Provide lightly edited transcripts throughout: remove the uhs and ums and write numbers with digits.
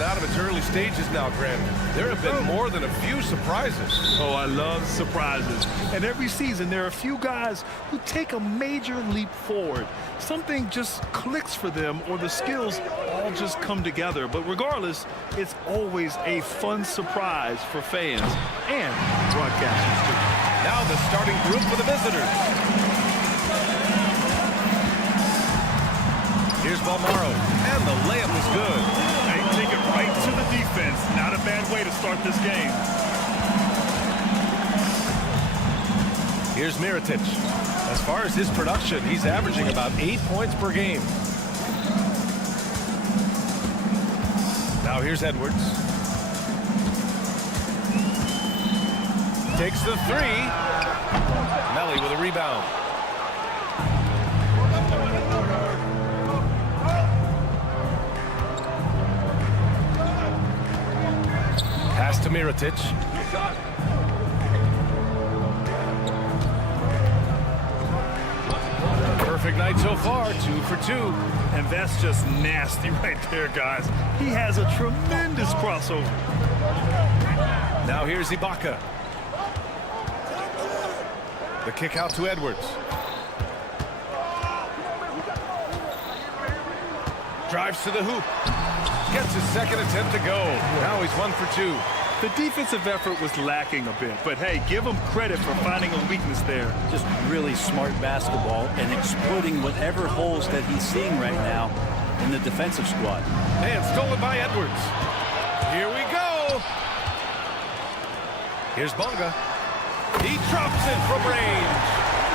Out of its early stages now, Grant. There have been more than a few surprises. Oh, I love surprises. And every season, there are a few guys who take a major leap forward. Something just clicks for them, or the skills all just come together. But regardless, it's always a fun surprise for fans and broadcasters, too. Now the starting group for the visitors. Here's Balmaro, and the layup is good. They take it right to the defense. Not a bad way to start this game. Here's Mirotic. As far as his production, he's averaging about 8 points per game. Now here's Edwards. Takes the three. Melly with a rebound. Pass to Mirotic. Perfect night so far, 2 for 2. And that's just nasty right there, guys. He has a tremendous crossover. Now here's Ibaka. The kick out to Edwards. Drives to the hoop. Gets his second attempt to go. Now he's 1 for 2. The defensive effort was lacking a bit, but hey, give him credit for finding a weakness there. Just really smart basketball and exploiting whatever holes that he's seeing right now in the defensive squad. And stolen by Edwards. Here we go. Here's Bonga. He drops it from range.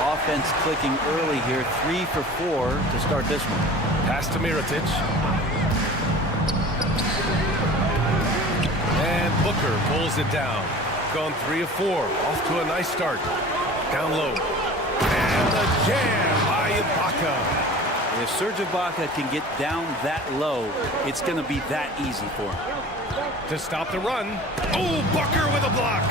Offense clicking early here, 3 for 4 to start this one. Pass to Mirotic. And Booker pulls it down. Gone 3 of 4. Off to a nice start. Down low. And the jam by Ibaka. If Serge Ibaka can get down that low, it's going to be that easy for him. To stop the run. Oh, Booker with a block.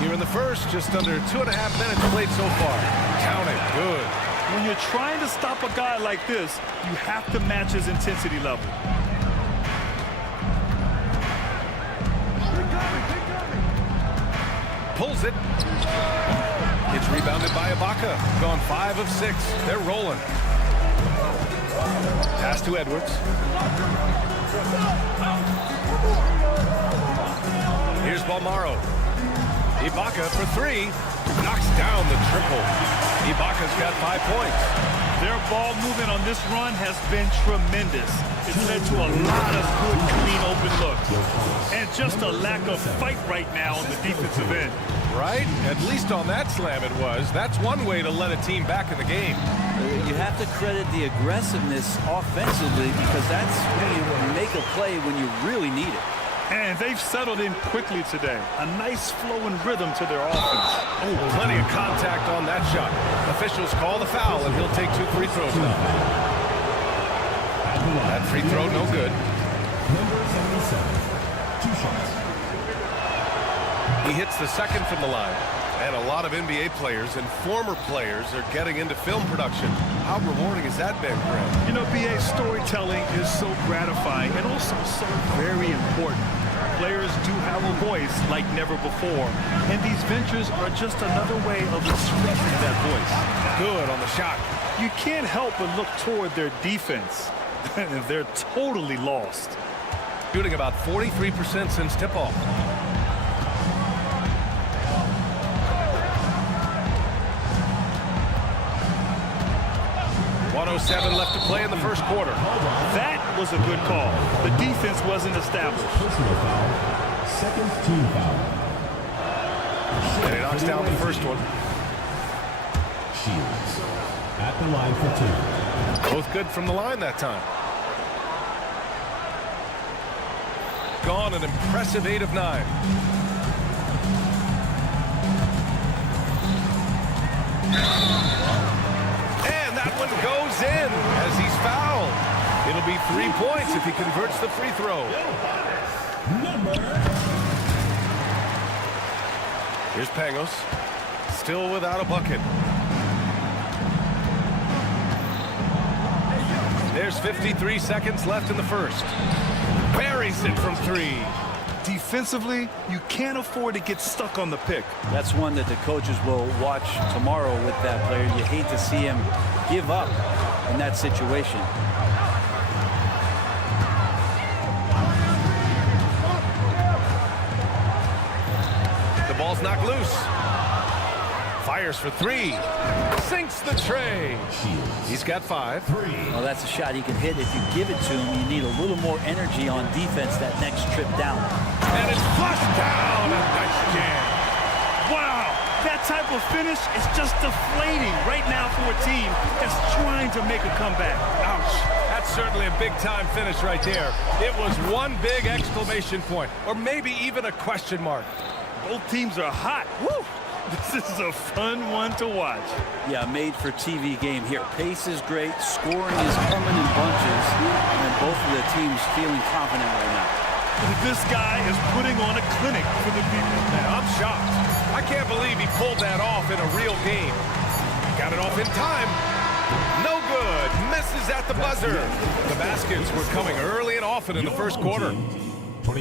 Here in the first, just under 2.5 minutes played so far. Count it. Good. When you're trying to stop a guy like this, you have to match his intensity level. Pulls it. It's rebounded by Ibaka. Gone 5 of 6. They're rolling. Pass to Edwards. Here's Balmaro. Ibaka for 3. Knocks down the triple. Ibaka's got 5 points. Their ball movement on this run has been tremendous. It's led to a lot of good, clean, open looks. And just a lack of fight right now on the defensive end. Right? At least on that slam it was. That's one way to let a team back in the game. You have to credit the aggressiveness offensively, because that's when you make a play when you really need it. And they've settled in quickly today. A nice flowing rhythm to their offense. Oh, plenty of contact on that shot. Officials call the foul, and he'll take 2 free throws now. That free throw no good. Number 77, 2 shots. He hits the second from the line. And a lot of NBA players and former players are getting into film production. How rewarding has that been, Grant? You know, BA, storytelling is so gratifying and also so very important. Players do have a voice like never before, and these ventures are just another way of expressing that voice. Good on the shot. You can't help but look toward their defense. They're totally lost. Shooting about 43% since tip-off. .07 left to play in the first quarter. That was a good call. The defense wasn't established. Personal foul. Second team foul. And he knocks down the first one. Shields at the line for 2. Both good from the line that time. Gone an impressive 8 of 9. One goes in as he's fouled. It'll be 3 points if he converts the free throw. Here's Pangos. Still without a bucket. There's 53 seconds left in the first. Buries it from 3. Defensively, you can't afford to get stuck on the pick. That's one that the coaches will watch tomorrow with that player. You hate to see him give up in that situation. The ball's knocked loose. Fires for 3. Sinks the tray. He's got 5. Well, that's a shot he can hit. If you give it to him, you need a little more energy on defense that next trip down. And it's flushed down. A nice jam. Wow, that type of finish is just deflating right now for a team that's trying to make a comeback. Ouch. That's certainly a big-time finish right there. It was one big exclamation point, or maybe even a question mark. Both teams are hot. Woo! This is a fun one to watch. Yeah, made for TV game here. Pace is great. Scoring is coming in bunches. And both of the teams feeling confident right now. This guy is putting on a clinic for the people. I'm shocked. I can't believe he pulled that off in a real game. Got it off in time. No good. Misses at the buzzer. The baskets were coming early and often in the first quarter.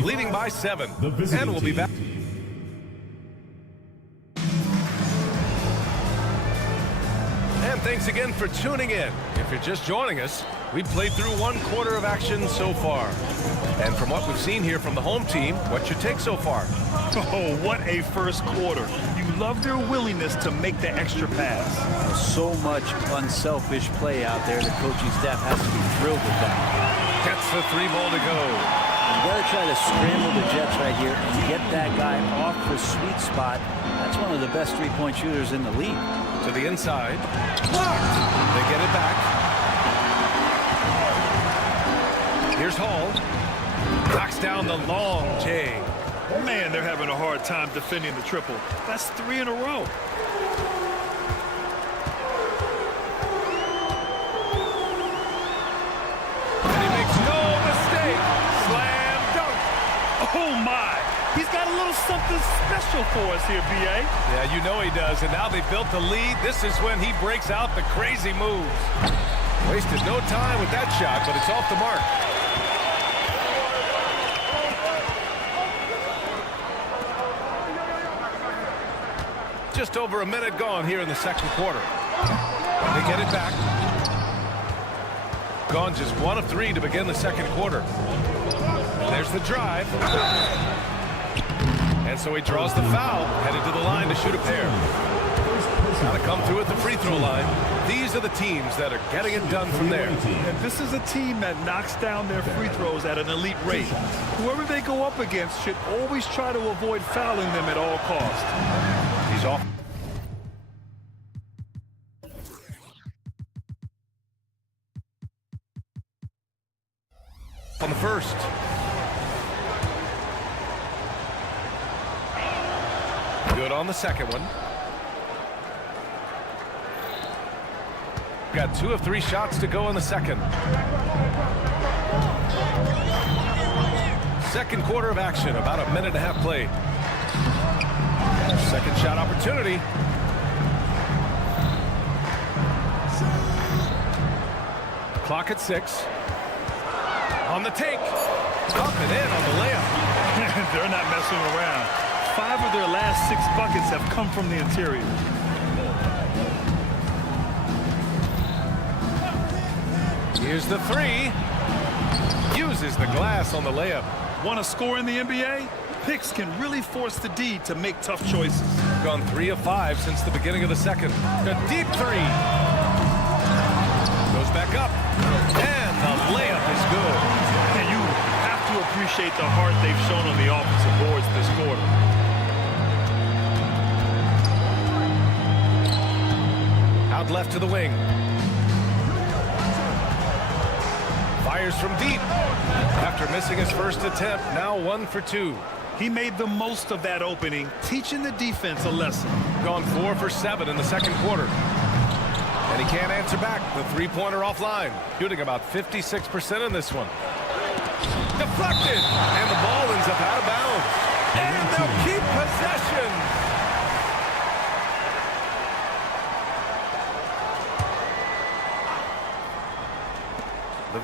Leading by 7. And we'll be back. And thanks again for tuning in. If you're just joining us, we've played through 1 quarter of action so far. And from what we've seen here from the home team, what's your take so far? Oh, what a first quarter. You love their willingness to make the extra pass. So much unselfish play out there. The coaching staff has to be thrilled with that. Gets the 3 ball to go. You got to try to scramble the Jets right here and get that guy off the sweet spot. That's one of the best three-point shooters in the league. To the inside. Blocked. They get it back. Here's Hall. Knocks down the long J. Man, they're having a hard time defending the triple. That's 3 in a row. And he makes no mistake. Slam dunk. Oh, my. He's got a little something special for us here, B.A. Yeah, you know he does. And now they've built the lead. This is when he breaks out the crazy moves. Wasted no time with that shot, but it's off the mark. Just over a minute gone here in the second quarter. They get it back. Gone just 1 of 3 to begin the second quarter. There's the drive. And so he draws the foul, headed to the line to shoot a pair. Got to come through at the free throw line. These are the teams that are getting it done from there. And this is a team that knocks down their free throws at an elite rate. Whoever they go up against should always try to avoid fouling them at all costs. He's off. On the first. Good on the second one. Got 2 of 3 shots to go in the second. Second quarter of action, about a minute and a half played. Second shot opportunity. Clock at 6. On the take. Up and in on the layup. They're not messing around. 5 of their last 6 buckets have come from the interior. Here's the 3. Uses the glass on the layup. Want to score in the NBA? Picks can really force the D to make tough choices. Gone 3 of 5 since the beginning of the second. A deep 3. Goes back up. And the layup is good. And you have to appreciate the heart they've shown on the offensive boards this quarter. Out left to the wing. Fires from deep. After missing his first attempt, now 1 for 2. He made the most of that opening, teaching the defense a lesson. Gone 4 for 7 in the second quarter. And he can't answer back. The three-pointer offline. Shooting about 56% in this one. Deflected. And the ball ends up out of bounds. And they'll keep possession.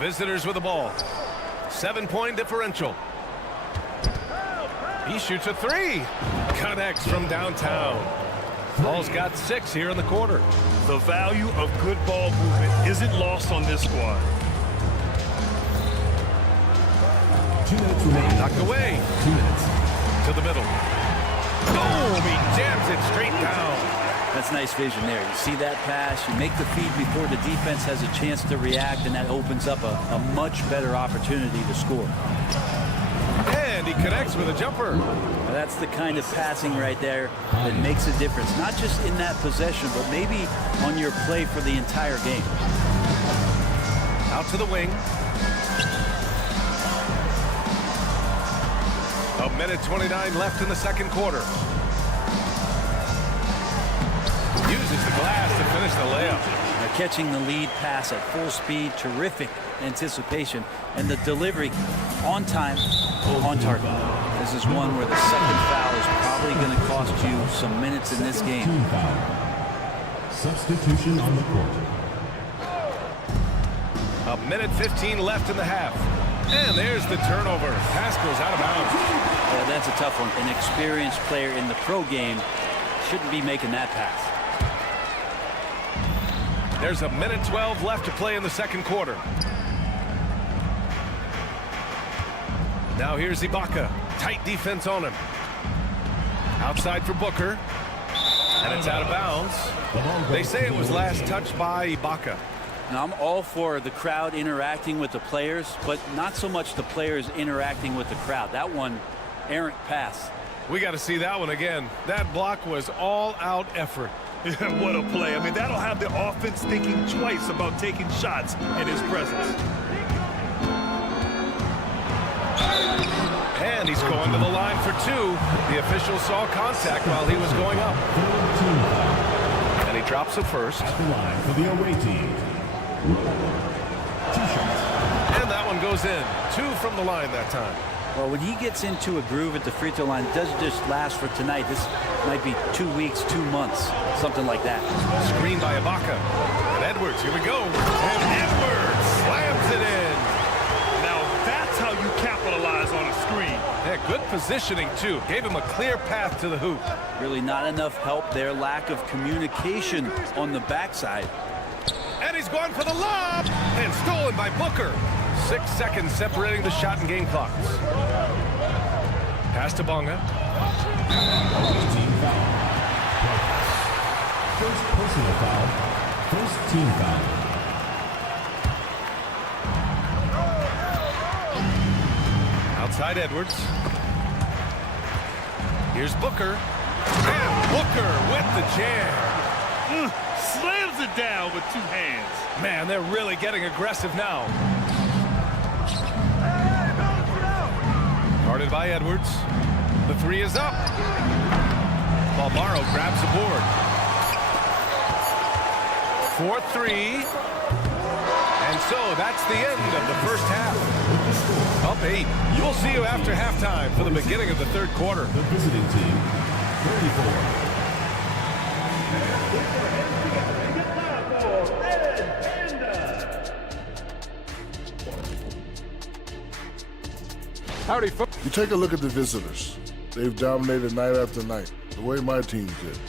visitors with the ball. 7-point differential. He shoots a three. Connects from downtown. Ball's got 6 here in the quarter. The value of good ball movement isn't lost on this squad. 2 minutes remaining. Knocked away. 2 minutes. To the middle. Boom! He jams it straight down. That's nice vision there. You see that pass, you make the feed before the defense has a chance to react, and that opens up a much better opportunity to score. And he connects with a jumper. Now that's the kind of passing right there that makes a difference, not just in that possession, but maybe on your play for the entire game. Out to the wing. 1:29 left in the second quarter. Uses the glass to finish the layup. Now catching the lead pass at full speed, terrific anticipation, and the delivery on time, on target. This is one where the second foul is probably going to cost you some minutes in this game. Team foul. Substitution on the court. 1:15 left in the half. And there's the turnover. Pasko's out of bounds. Yeah, that's a tough one. An experienced player in the pro game shouldn't be making that pass. There's 1:12 left to play in the second quarter. Now here's Ibaka. Tight defense on him. Outside for Booker. And it's out of bounds. They say it was last touched by Ibaka. Now, I'm all for the crowd interacting with the players, but not so much the players interacting with the crowd. That one, errant pass. We got to see that one again. That block was all-out effort. What a play. I mean, that'll have the offense thinking twice about taking shots in his presence. And he's going to the line for 2. The official saw contact while he was going up. And he drops it first. At the line for the away team. 2 shots. And that one goes in. 2 from the line that time. Well, when he gets into a groove at the free throw line, it doesn't just last for tonight. This might be 2 weeks, 2 months, something like that. Screen by Ibaka. And Edwards, here we go. And Edwards slams it in. Now, that's how you capitalize on a screen. Yeah, good positioning, too. Gave him a clear path to the hoop. Really not enough help there. Lack of communication on the backside. And he's going for the lob. And stolen by Booker. 6 seconds separating the shot and game clocks. Pass to Bonga. Team foul. First personal foul. First team foul. Outside Edwards. Here's Booker. And Booker with the jam. Slams it down with 2 hands. Man, they're really getting aggressive now. Guarded by Edwards. The 3 is up. Balbaro grabs the board. 4-3. And so that's the end of the first half. Up 8. We'll see you after halftime for the beginning of the third quarter. The visiting team, 34. Howdy, folks. You take a look at the visitors. They've dominated night after night, the way my team did.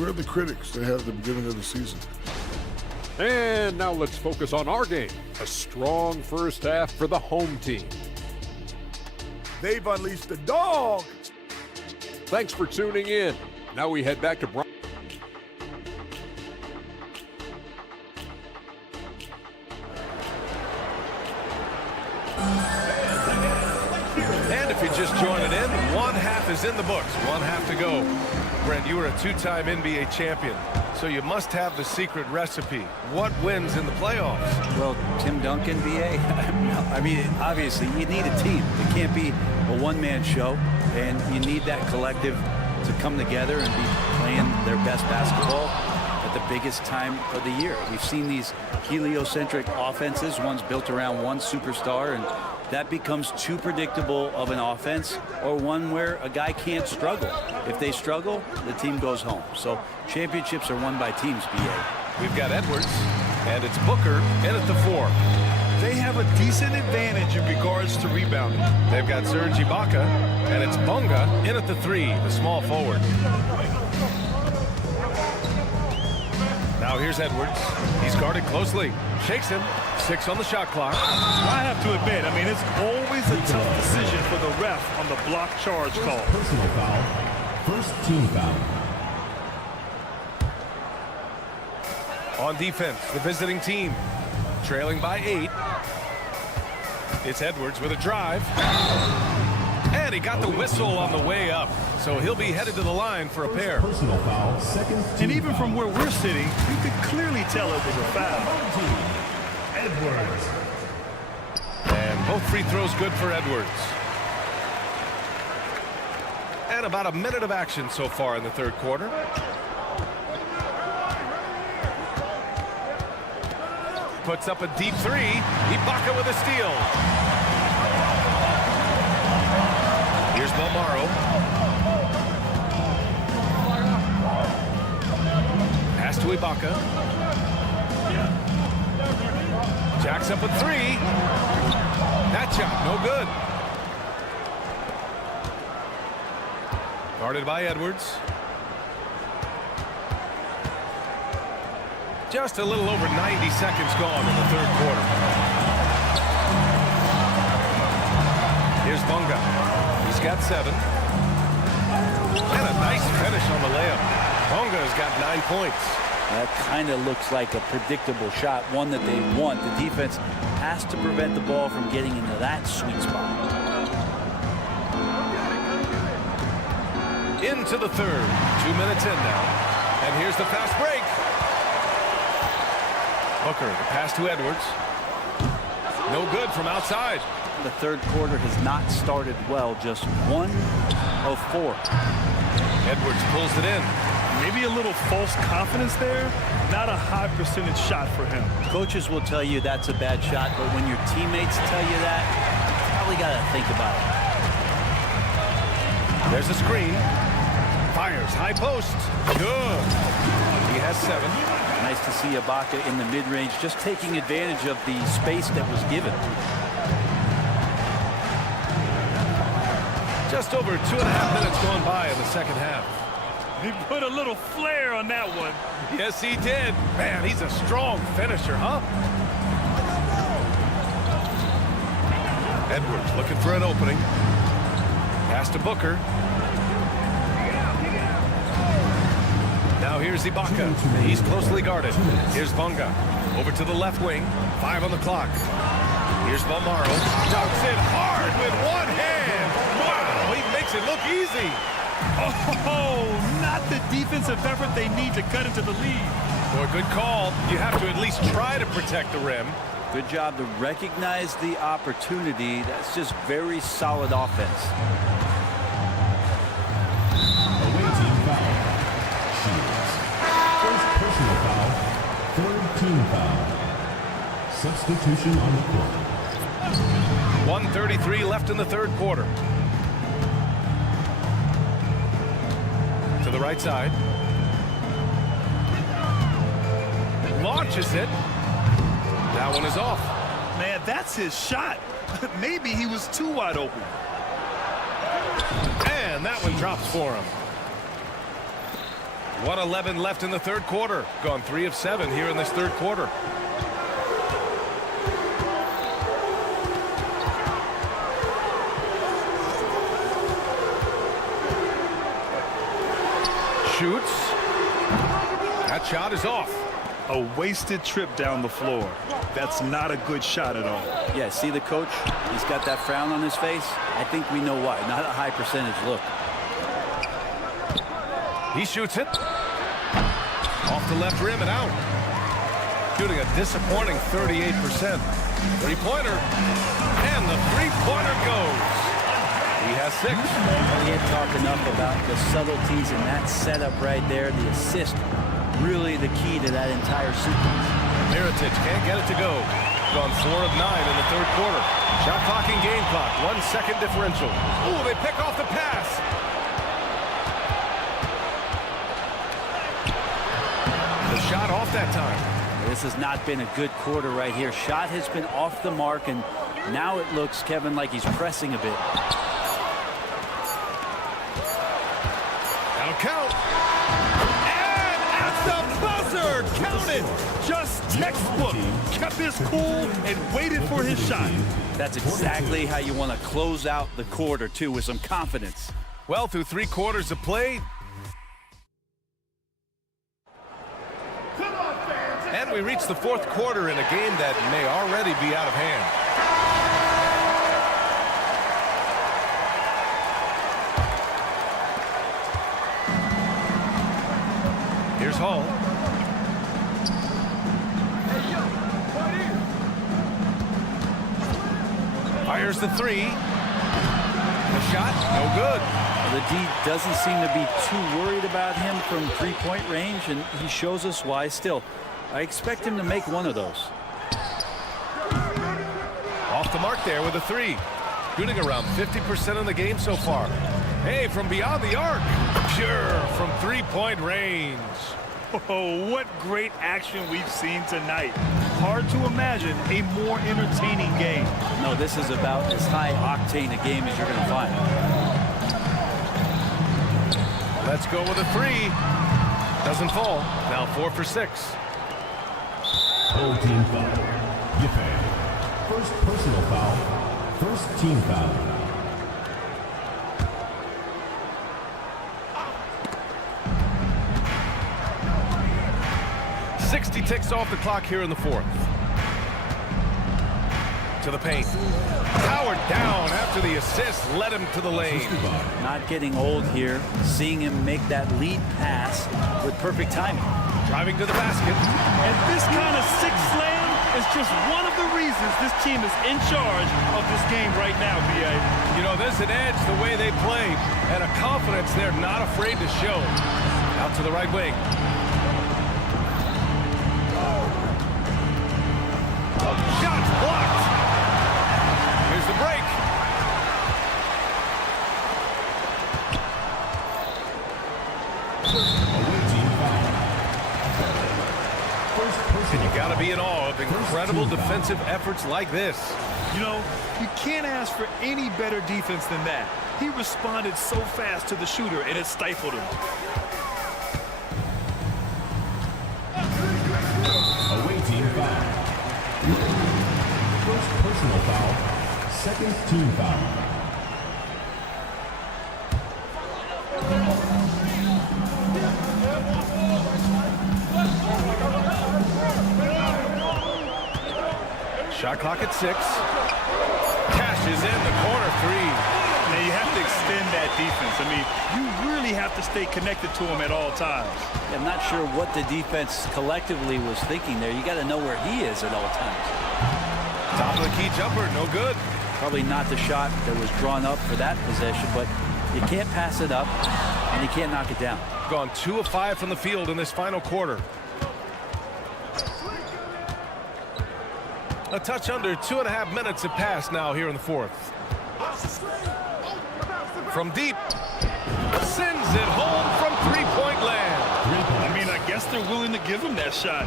We're the critics they had at the beginning of the season. And now let's focus on our game. A strong first half for the home team. They've unleashed the dog. Thanks for tuning in. Now we head back to Brian. And if you're just joining in, 1 half is in the books. 1 half to go. Brent, you were a 2-time NBA champion, so you must have the secret recipe. What wins in the playoffs? Well, Tim Duncan, BA. I mean, obviously, you need a team. It can't be a one-man show, and you need that collective to come together and be playing their best basketball at the biggest time of the year. We've seen these heliocentric offenses, one's built around one superstar, and that becomes too predictable of an offense, or one where a guy can't struggle. If they struggle, the team goes home. So championships are won by teams, BA. We've got Edwards, and it's Booker in at the 4. They have a decent advantage in regards to rebounding. They've got Serge Ibaka, and it's Bonga in at the 3, the small forward. Now here's Edwards. He's guarded closely. Shakes him. 6 on the shot clock. I have to admit, I mean, it's always a tough decision for the ref on the block charge call. Personal foul. First team foul. On defense, the visiting team, trailing by 8. It's Edwards with a drive. And he got the whistle on the way up. So he'll be headed to the line for a pair. Personal foul. Second team And even from foul. where we're sitting, you could clearly tell it was a foul. Edwards. And both free throws good for Edwards. And about a minute of action so far in the third quarter. Puts up a deep 3. Ibaka with a steal. Here's Bomaro. Pass to Ibaka. Jacks up a 3. That shot, no good. Guarded by Edwards. Just a little over 90 seconds gone in the third quarter. Here's Bonga. He's got 7. And a nice finish on the layup. Bonga's got 9 points. That kind of looks like a predictable shot, one that they want. The defense has to prevent the ball from getting into that sweet spot. Into the third. 2 minutes in now. And here's the fast break. Booker, the pass to Edwards. No good from outside. The third quarter has not started well, just 1 of 4. Edwards pulls it in. Maybe a little false confidence there. Not a high percentage shot for him. Coaches will tell you that's a bad shot, but when your teammates tell you that, you probably got to think about it. There's a screen. Fires, high post. Good. He has 7. Nice to see Ibaka in the mid-range, just taking advantage of the space that was given. Just over 2.5 minutes gone by in the second half. He put a little flair on that one. Yes, he did. Man, he's a strong finisher, huh? Edwards looking for an opening. Pass to Booker. Now here's Ibaka. He's closely guarded. Here's Bonga. Over to the left wing. 5 on the clock. Here's Bomaro. Dunks it hard with one hand. Wow, he makes it look easy. Oh, not the defensive effort they need to cut into the lead. Boy, good call. You have to at least try to protect the rim. Good job to recognize the opportunity. That's just very solid offense. Away team foul. Shields. First personal foul. Third team foul. Substitution on the court. 1:33 left in the third quarter. To the right side. Launches it. That one is off. Man, that's his shot. Maybe he was too wide open. And that one drops for him. 1:11 left in the third quarter. Gone 3 of 7 here in this third quarter. Shoots. That shot is off. A wasted trip down the floor. That's not a good shot at all. Yeah, see the coach? He's got that frown on his face. I think we know why. Not a high percentage look. He shoots it. Off the left rim and out. Shooting a disappointing 38%. Three-pointer. And the three-pointer goes. He has 6. We had talked enough about the subtleties in that setup right there. The assist, really the key to that entire sequence. Mirotic can't get it to go. Gone 4 of 9 in the third quarter. Shot clock and game clock. 1 second differential. Ooh, they pick off the pass. The shot off that time. This has not been a good quarter right here. Shot has been off the mark, and now it looks, Kevin, like he's pressing a bit. That'll count. And at the buzzer, counted. Just textbook. Kept his cool and waited for his shot. That's exactly how you want to close out the quarter, too, with some confidence. Well, through 3 quarters of play. And we reach the 4th quarter in a game that may already be out of hand. Here's Hall. Fires the 3. The shot, no good. The D doesn't seem to be too worried about him from 3-point range, and he shows us why. Still, I expect him to make one of those. Off the mark there with a 3. Shooting around 50% in the game so far. Hey, from beyond the arc. Pure from 3-point range. Oh, what great action we've seen tonight. Hard to imagine a more entertaining game. No, this is about as high octane a game as you're going to find. Let's go with a 3. Doesn't fall. Now 4 for 6. Whole team foul. Yiffey. First personal foul. First team foul. 60 ticks off the clock here in the 4th. To the paint. Powered down after the assist led him to the lane. Not getting old here. Seeing him make that lead pass with perfect timing. Driving to the basket. And this kind of six slam is just one of the reasons this team is in charge of this game right now, B.A. You know, there's an edge the way they play and a confidence they're not afraid to show. Out to the right wing. Shots blocked. Here's the break. And you got to be in awe of incredible defensive efforts like this. You know, you can't ask for any better defense than that. He responded so fast to the shooter, and it stifled him. Away team foul. First personal foul. Second team foul. Shot clock at 6. Cashes in the corner 3. Now, you have to extend that defense. I mean, you really have to stay connected to him at all times. I'm not sure what the defense collectively was thinking there. You got to know where he is at all times. Top of the key jumper, no good. Probably not the shot that was drawn up for that possession, but you can't pass it up, and you can't knock it down. Gone 2 of 5 from the field in this final quarter. A touch under 2.5 minutes have passed now here in the 4th. From deep. Sends it home from 3-point land. I mean, I guess they're willing to give him that shot.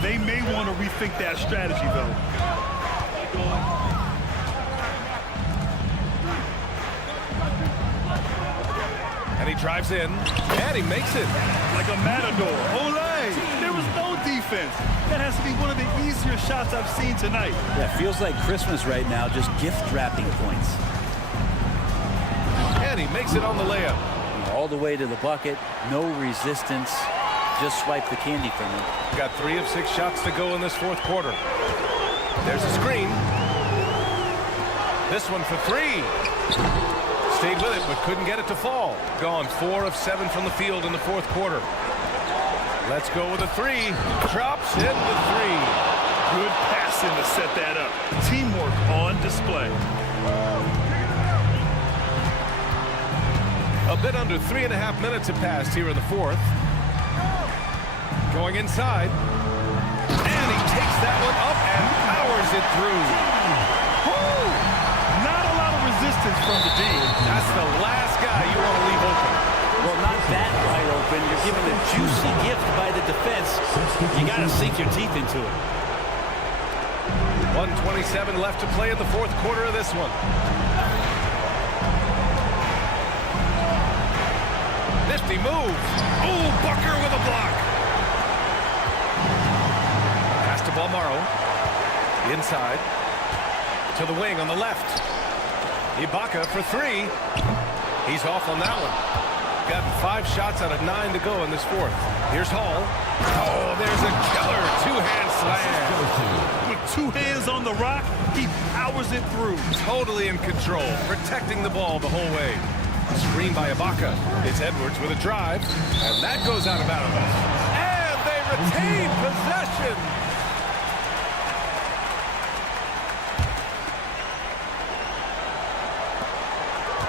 They may want to rethink that strategy, though. And he drives in, and he makes it. Like a matador. Olay! There was no defense. That has to be one of the easier shots I've seen tonight. Yeah, feels like Christmas right now, just gift wrapping points. And he makes it on the layup. All the way to the bucket, no resistance, just swipe the candy from him. Got 3 of 6 shots to go in this 4th quarter. There's a screen. This one for 3. Stayed with it, but couldn't get it to fall. Gone 4 of 7 from the field in the 4th quarter. Let's go with a 3. Drops in the 3. Good passing to set that up. Teamwork on display. A bit under 3.5 minutes have passed here in the 4th. Going inside. And he takes that one up and powers it through. Woo! Not a lot of resistance from the D. That's the last guy you want to leave open. Well, not that wide open. You're given a juicy gift by the defense. You got to sink your teeth into it. 1:27 left to play in the fourth quarter of this one. Nifty move. Oh, Bucker with a block. Pass to Balmaro. Inside. To the wing on the left. Ibaka for three. He's off on that one. Got 5 shots out of 9 to go in this fourth. Here's Hall. Oh, there's a killer two-hand slam. With 2 hands on the rock, he powers it through. Totally in control, protecting the ball the whole way. Screen by Ibaka. It's Edwards with a drive, and that goes out of bounds. And they retain possession.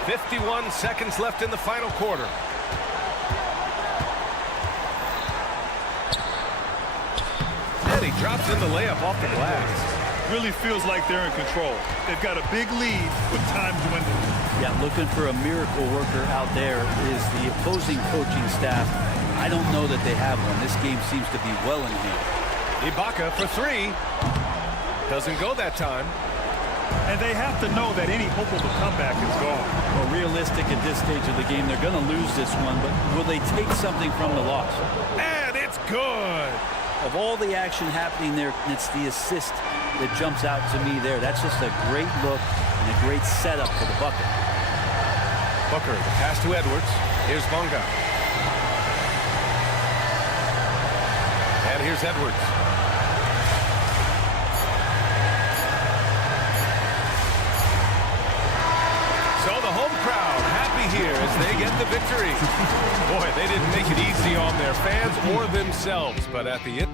.51 seconds left in the final quarter. And he drops in the layup off the glass. Really feels like they're in control. They've got a big lead with time dwindling. Yeah, looking for a miracle worker out there is the opposing coaching staff. I don't know that they have one. This game seems to be well in hand. Ibaka for three. Doesn't go that time. And they have to know that any hope of a comeback is gone. Well, realistic at this stage of the game, they're going to lose this one, but will they take something from the loss? And it's good. Of all the action happening there, it's the assist that jumps out to me there. That's just a great look and a great setup for the bucket. Booker, the pass to Edwards. Here's Bonga. And here's Edwards. So the home crowd happy here as they get the victory. Boy, they didn't make it easy on their fans or themselves, but at the end.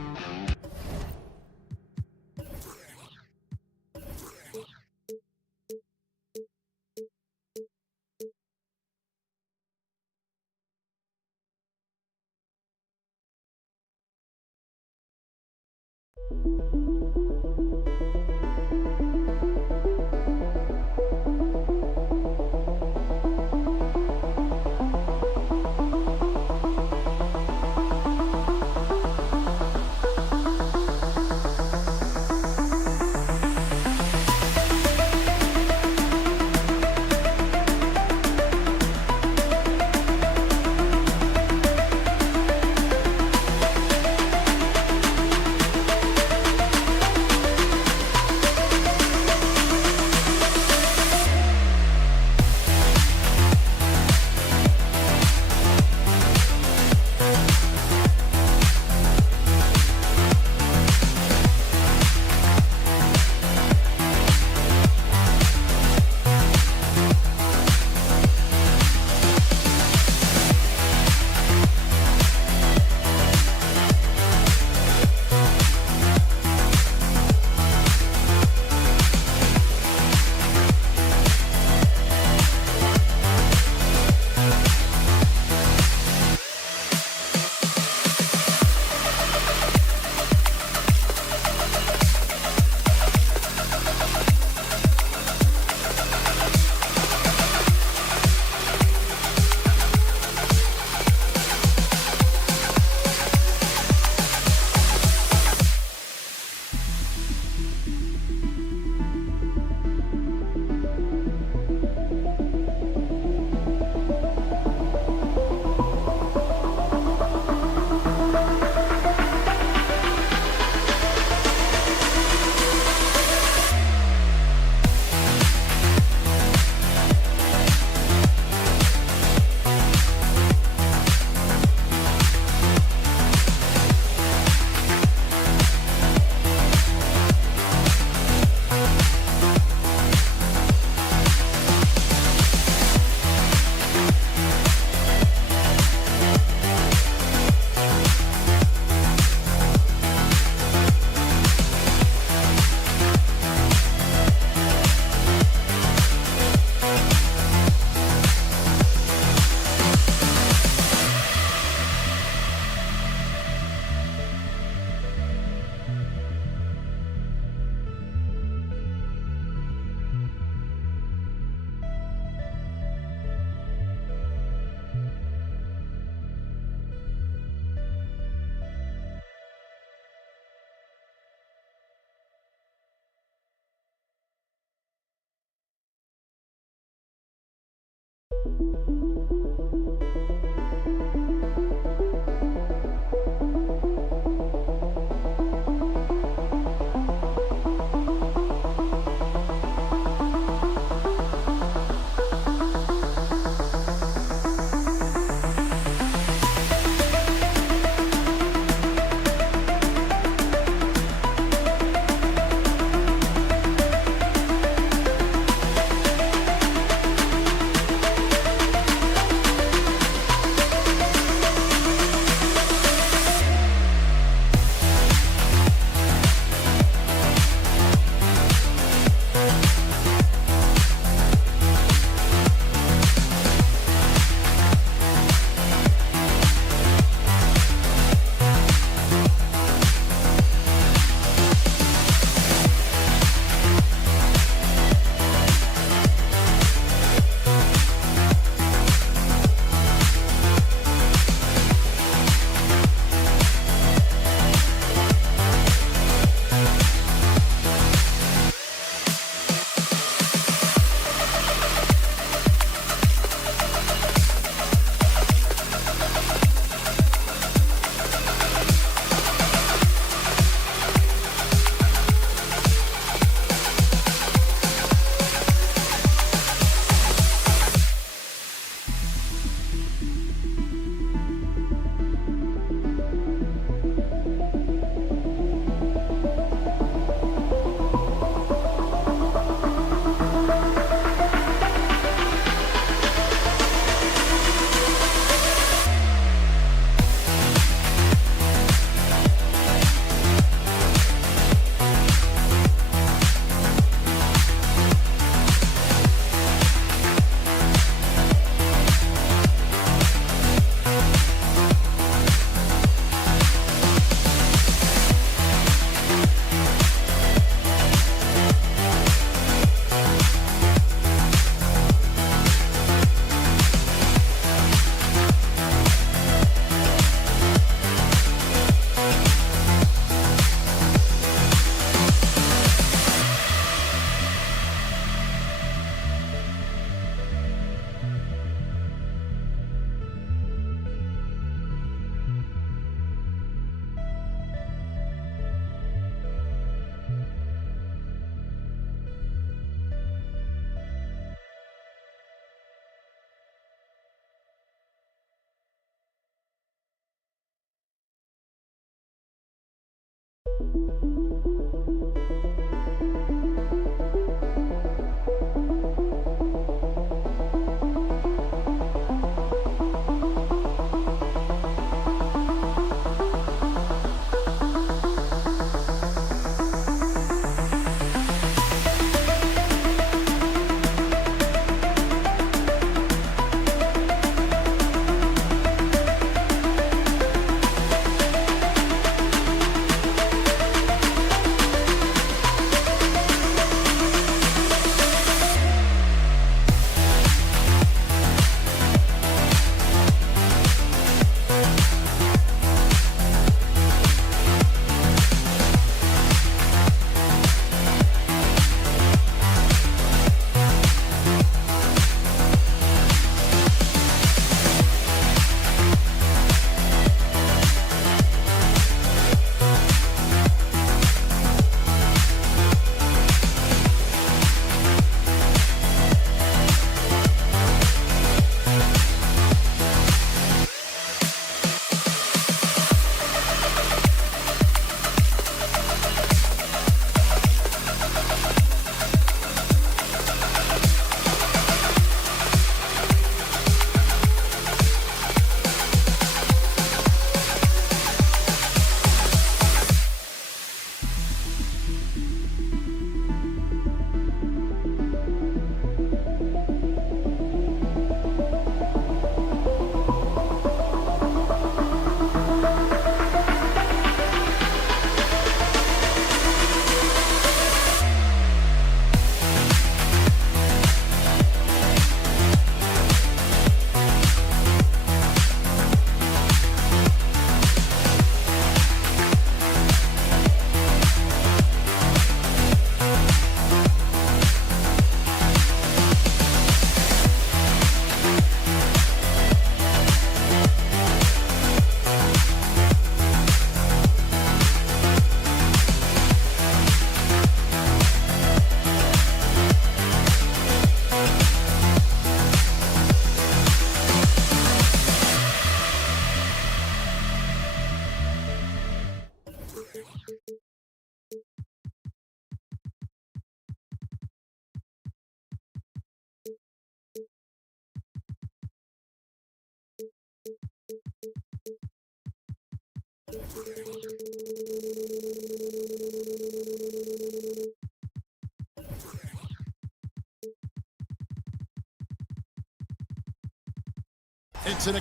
It's an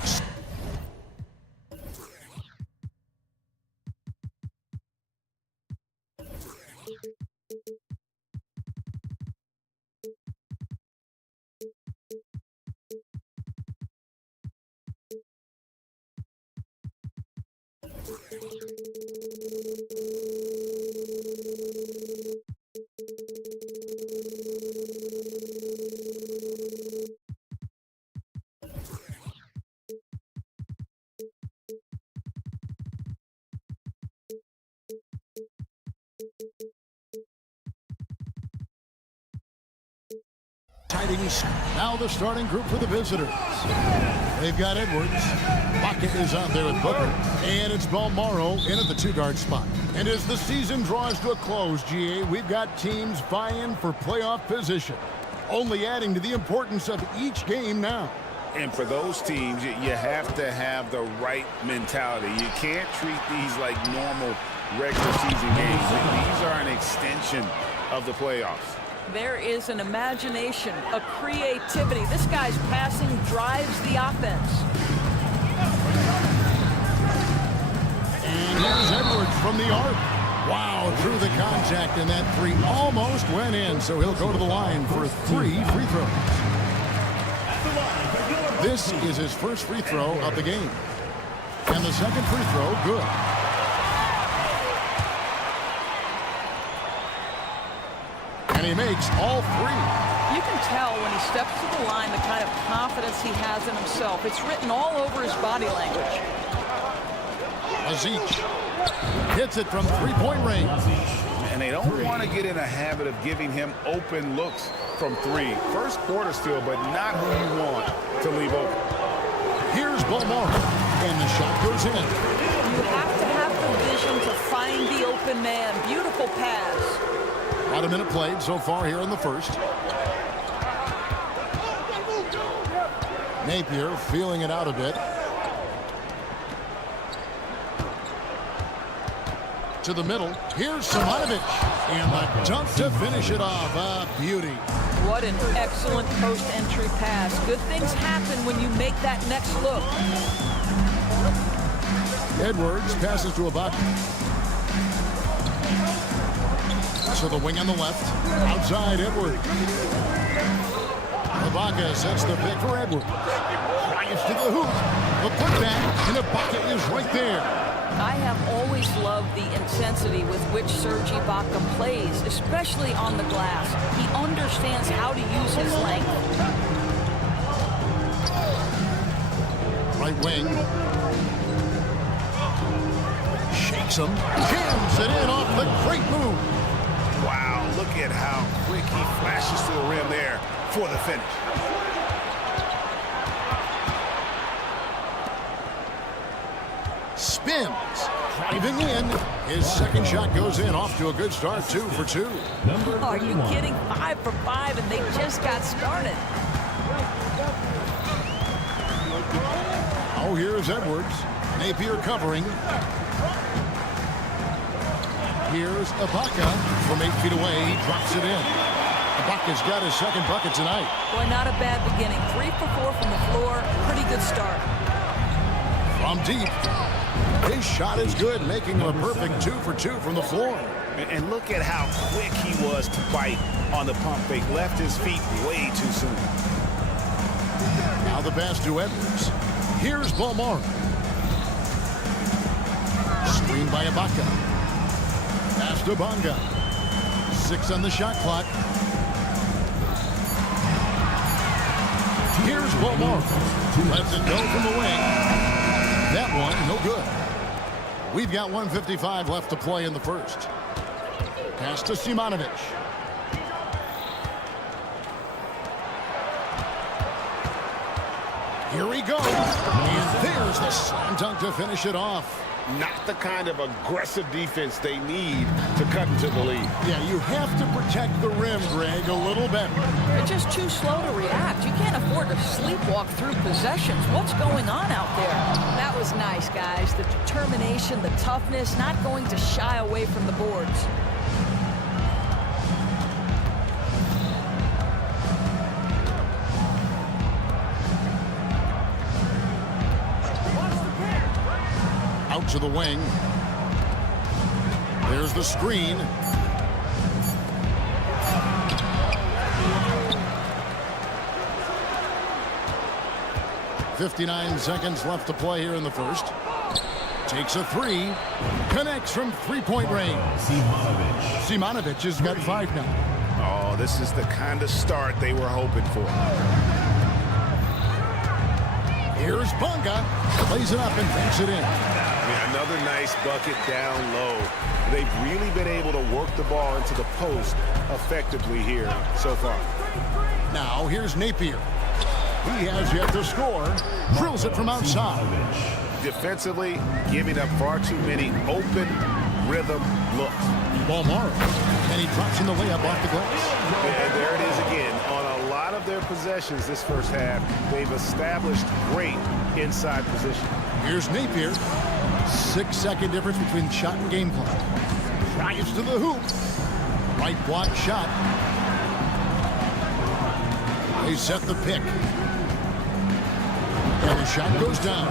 now the starting group for the visitors. They've got Edwards. Bucket is out there with Booker. And it's Balmaro in at the two-guard spot. And as the season draws to a close, GA, we've got teams vying for playoff position, only adding to the importance of each game now. And for those teams, you have to have the right mentality. You can't treat these like normal regular season games. These are an extension of the playoffs. There is an imagination, a creativity. This guy's passing drives the offense. And here's Edwards from the arc. Wow, through the contact, and that three almost went in, so he'll go to the line for 3 free throws. This is his first free throw of the game. And the second free throw, good. And he makes all 3. You can tell when he steps to the line the kind of confidence he has in himself. It's written all over his body language. Aziz hits it from three-point range. And they don't want to get in a habit of giving him open looks from 3. First quarter still, but not who you want to leave open. Here's Balmaro, and the shot goes in. You have to have the vision to find the open man. Beautiful pass. About a minute played so far here in the first. Napier feeling it out a bit. To the middle. Here's Simonovic. And the dunk to finish it off. A beauty. What an excellent post-entry pass. Good things happen when you make that next look. Edwards passes to Ibaka. To the wing on the left. Outside Edwards. Ibaka sets the pick for Edwards. Drives to the hoop. The putback, and Ibaka is right there. I have always loved the intensity with which Serge Ibaka plays, especially on the glass. He understands how to use his length. Right wing. Shakes him. Jams it in off the great move. Wow, look at how quick he flashes to the rim there for the finish. Spins. Driving in. His second shot goes in. Off to a good start. 2 for 2. Are you kidding? 5 for 5, and they just got started. Oh, here's Edwards. Napier covering. Here's Ibaka from 8 feet away. He drops it in. Ibaka's got his second bucket tonight. Boy, not a bad beginning. 3 for 4 from the floor. Pretty good start. From deep. His shot is good, making him a perfect 2 for 2 from the floor. And look at how quick he was to bite on the pump fake. Left his feet way too soon. Now the pass to Edwards. Here's Balmaro. Screened by Ibaka. Pass to Bonga. 6 on the shot clock. Here's Balmaro. Lets it go from the wing. That one, no good. We've got 1:55 left to play in the first. Pass to Simonovic. Here we go. And there's the slam dunk to finish it off. not the kind of aggressive defense they need to cut into the lead. Yeah, you have to protect the rim, Greg, a little better. They're just too slow to react. You can't afford to sleepwalk through possessions. What's going on out there? That was nice, guys. The determination, the toughness, not going to shy away from the boards. Out to the wing. There's the screen. .59 seconds left to play here in the first. Takes a three. Connects from three-point range. Simonovic has got 5 now. Oh, this is the kind of start they were hoping for. Here's Bunga. Plays it up and banks it in. Yeah, another nice bucket down low. They've really been able to work the ball into the post effectively here so far. Now here's Napier. He has yet to score. Drills it from outside. Defensively, giving up far too many open rhythm looks. Balmaro. And he drops in the layup off the glass. And there it is again. On a lot of their possessions this first half, they've established great inside position. Here's Napier. 6-second difference between shot and game clock. Drives to the hoop. Right block shot. They set the pick. And the shot goes down.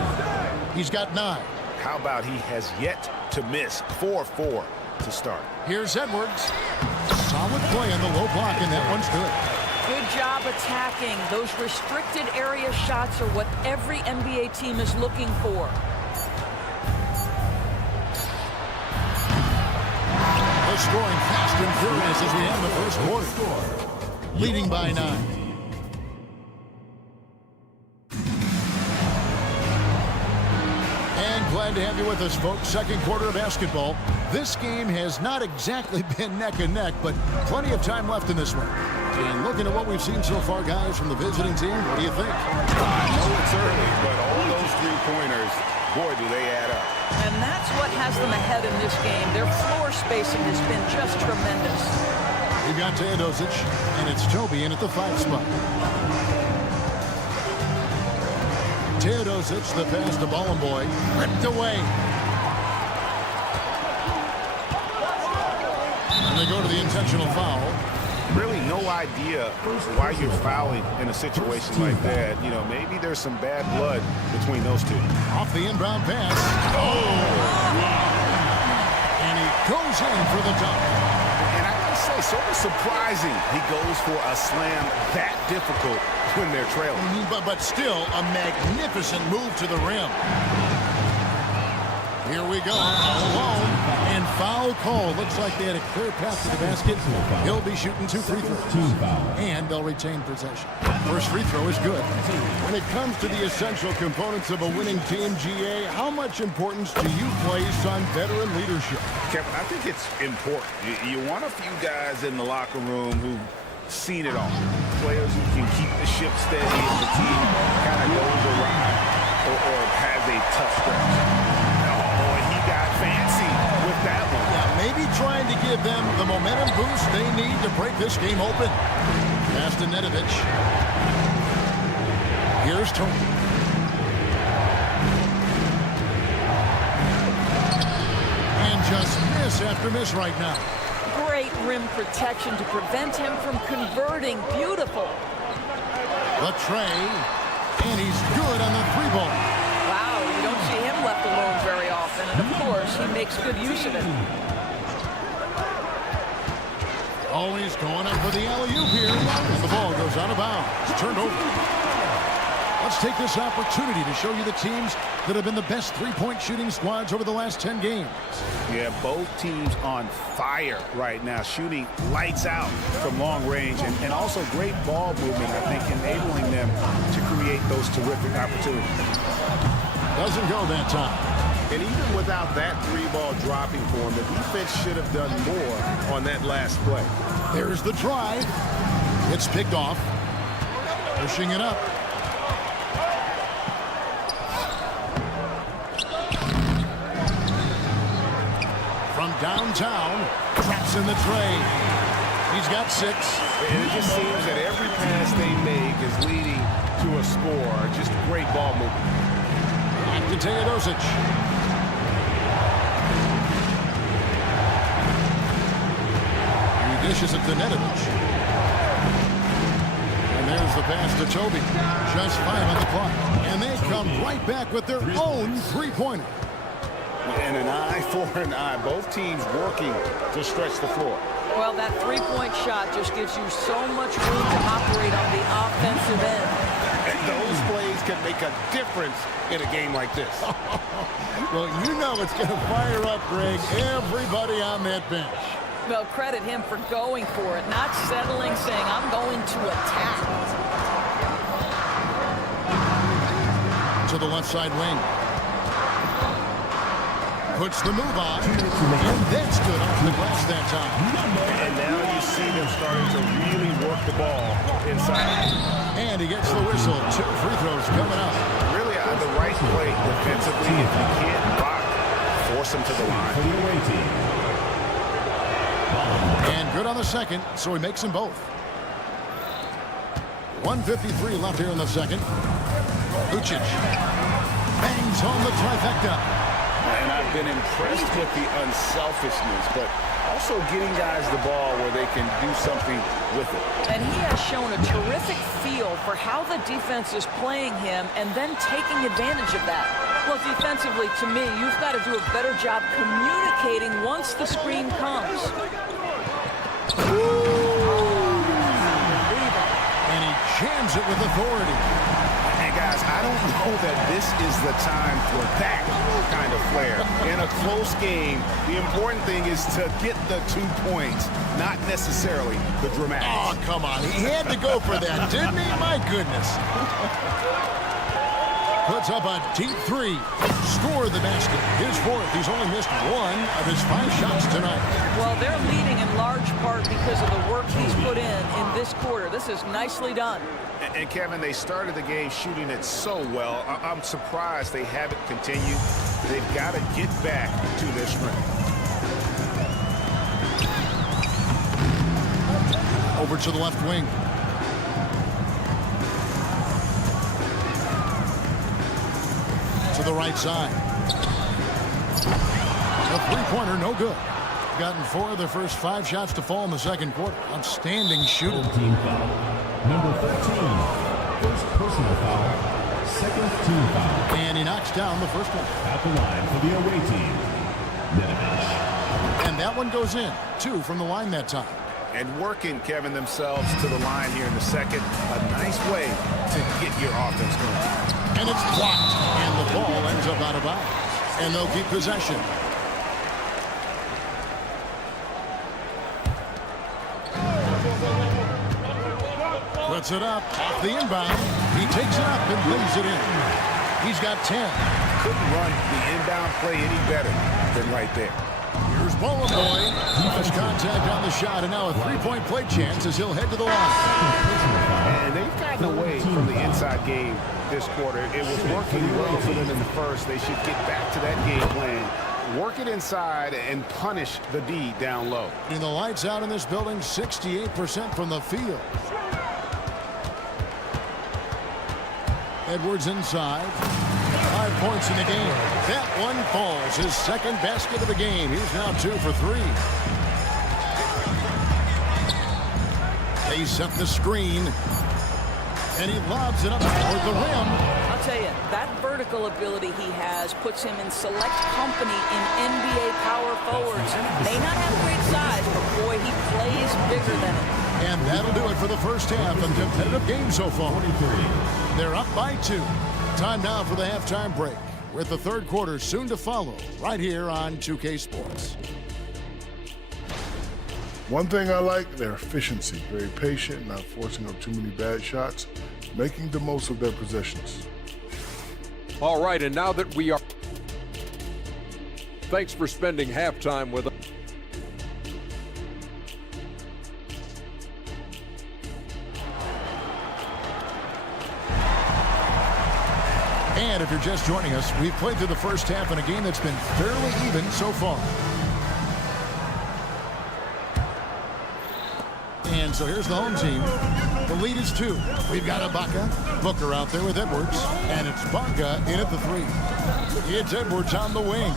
He's got 9. How about he has yet to miss 4-4 to start. Here's Edwards. Solid play on the low block, and that one's good. Good job attacking. Those restricted area shots are what every NBA team is looking for. They're scoring fast and furious as we end the first quarter. Leading by 9. Glad to have you with us, folks. Second quarter of basketball. This game has not exactly been neck and neck, but plenty of time left in this one. And looking at what we've seen so far, guys, from the visiting team, what do you think? I know it's early, but all those three-pointers, boy, do they add up. And that's what has them ahead in this game. Their floor spacing has been just tremendous. We've got Teodosic, and it's Toby in at the 5 spot. Teodosic, the pass to Bollenboy, ripped away. And they go to the intentional foul. Really no idea why you're fouling in a situation like that. You know, maybe there's some bad blood between those two. Off the inbound pass. Oh! And he goes in for the dunk. And I gotta say, sort of surprising he goes for a slam that difficult when they're trailing. But still a magnificent move to the rim. Here we go, all alone, and foul call. Looks like they had a clear path to the basket. He'll be shooting 2 free throws, and they'll retain possession. First free throw is good. When it comes to the essential components of a winning team, GA, how much importance do you place on veteran leadership? Kevin, I think it's important. You want a few guys in the locker room who've seen it all. Players who can keep the ship steady if the team kind of goes awry or has a tough stretch. Fancy with that one. Yeah, maybe trying to give them the momentum boost they need to break this game open. Pass to Nedovic. Here's Tony. And just miss after miss right now. Great rim protection to prevent him from converting. Beautiful. The tray. And he's good on the 3-ball. Wow, you don't see him left alone very often. And of course, he makes good use of it. Always going up for the alley-oop here. And the ball goes out of bounds. Turned over. Let's take this opportunity to show you the teams that have been the best three-point shooting squads over the last 10 games. Yeah, both teams on fire right now, shooting lights out from long range, and also great ball movement, I think, enabling them to create those terrific opportunities. Doesn't go that time. And even without that 3-ball dropping for him, the defense should have done more on that last play. There's the drive. It's picked off. Pushing it up. from downtown. Traps in the tray. He's got 6. And it just seems that every pass they make is leading to a score. Just great ball movement. Back to Teodosic. He dishes it to Nedovic. And there's the pass to Toby. Just 5 on the clock. And they come right back with their own three-pointer. And an eye for an eye. Both teams working to stretch the floor. Well, that three-point shot just gives you so much room to operate on the offensive end. And those plays can make a difference in a game like this. Well, you know it's going to fire up, Greg, everybody on that bench. Well, credit him for going for it, not settling, saying, I'm going to attack. To the left side wing. Puts the move on. And that's good off the glass that time. And now you see them starting to really work the ball inside. And he gets the whistle. 2 free throws coming up. Really on the right play defensively. If you can't block, force them to the line. And good on the second, so he makes them both. 1:53 left here in the second. Lucic bangs home the trifecta. And I've been impressed with the unselfishness, but also getting guys the ball where they can do something with it. And he has shown a terrific feel for how the defense is playing him and then taking advantage of that. Well, defensively, to me, you've got to do a better job communicating once the screen comes. And he jams it with authority. And guys, I don't know that this is the time for that kind of flair. In a close game, the important thing is to get the 2 points, not necessarily the dramatics. Oh, come on. He had to go for that, didn't he? My goodness. Puts up a deep 3. Score the basket. His 4th. He's only missed 1 of his 5 shots tonight. Well, they're leading in large part because of the work he's put in this quarter. This is nicely done. And Kevin, they started the game shooting it so well. I'm surprised they haven't continued. They've got to get back to their strength. Over to the left wing. To the right side. A three-pointer, no good. Gotten 4 of their first 5 shots to fall in the second quarter. Outstanding shooting. Team foul. Number 13. First personal foul. Second team foul. And he knocks down the first one. At the line for the away team. Nedovic. And that one goes in. 2 from the line that time. And working, Kevin, themselves to the line here in the second. A nice way to get your offense going. And it's blocked. And the ball ends up out of bounds. And they'll keep possession. Puts it up off the inbound. He takes it up and lays it in. He's got 10. Couldn't run the inbound play any better than right there. Here's Boloboy. Has contact on the shot, and now a three-point play chance as he'll head to the line. And they've gotten away from the inside game this quarter. It was working well for them in the first. They should get back to that game plan. Work it inside and punish the D down low. And the lights out in this building, 68% from the field. Edwards inside. 5 points in the game. That one falls. His second basket of the game. He's now 2 for 3. They set the screen. And he lobs it up toward the rim. I'll tell you, that vertical ability he has puts him in select company in NBA power forwards. May not have great size, but boy, he plays bigger than it. And that'll do it for the first half of the competitive game so far. They're up by 2. Time now for the halftime break, with the third quarter soon to follow, right here on 2K Sports. One thing I like, their efficiency. Very patient, not forcing up too many bad shots, making the most of their possessions. All right, and now that we are... Thanks for spending halftime with us. And if you're just joining us, we've played through the first half in a game that's been fairly even so far. And so here's the home team. The lead is 2. We've got Ibaka, Booker out there with Edwards, and it's Bonga in at the 3. It's Edwards on the wing.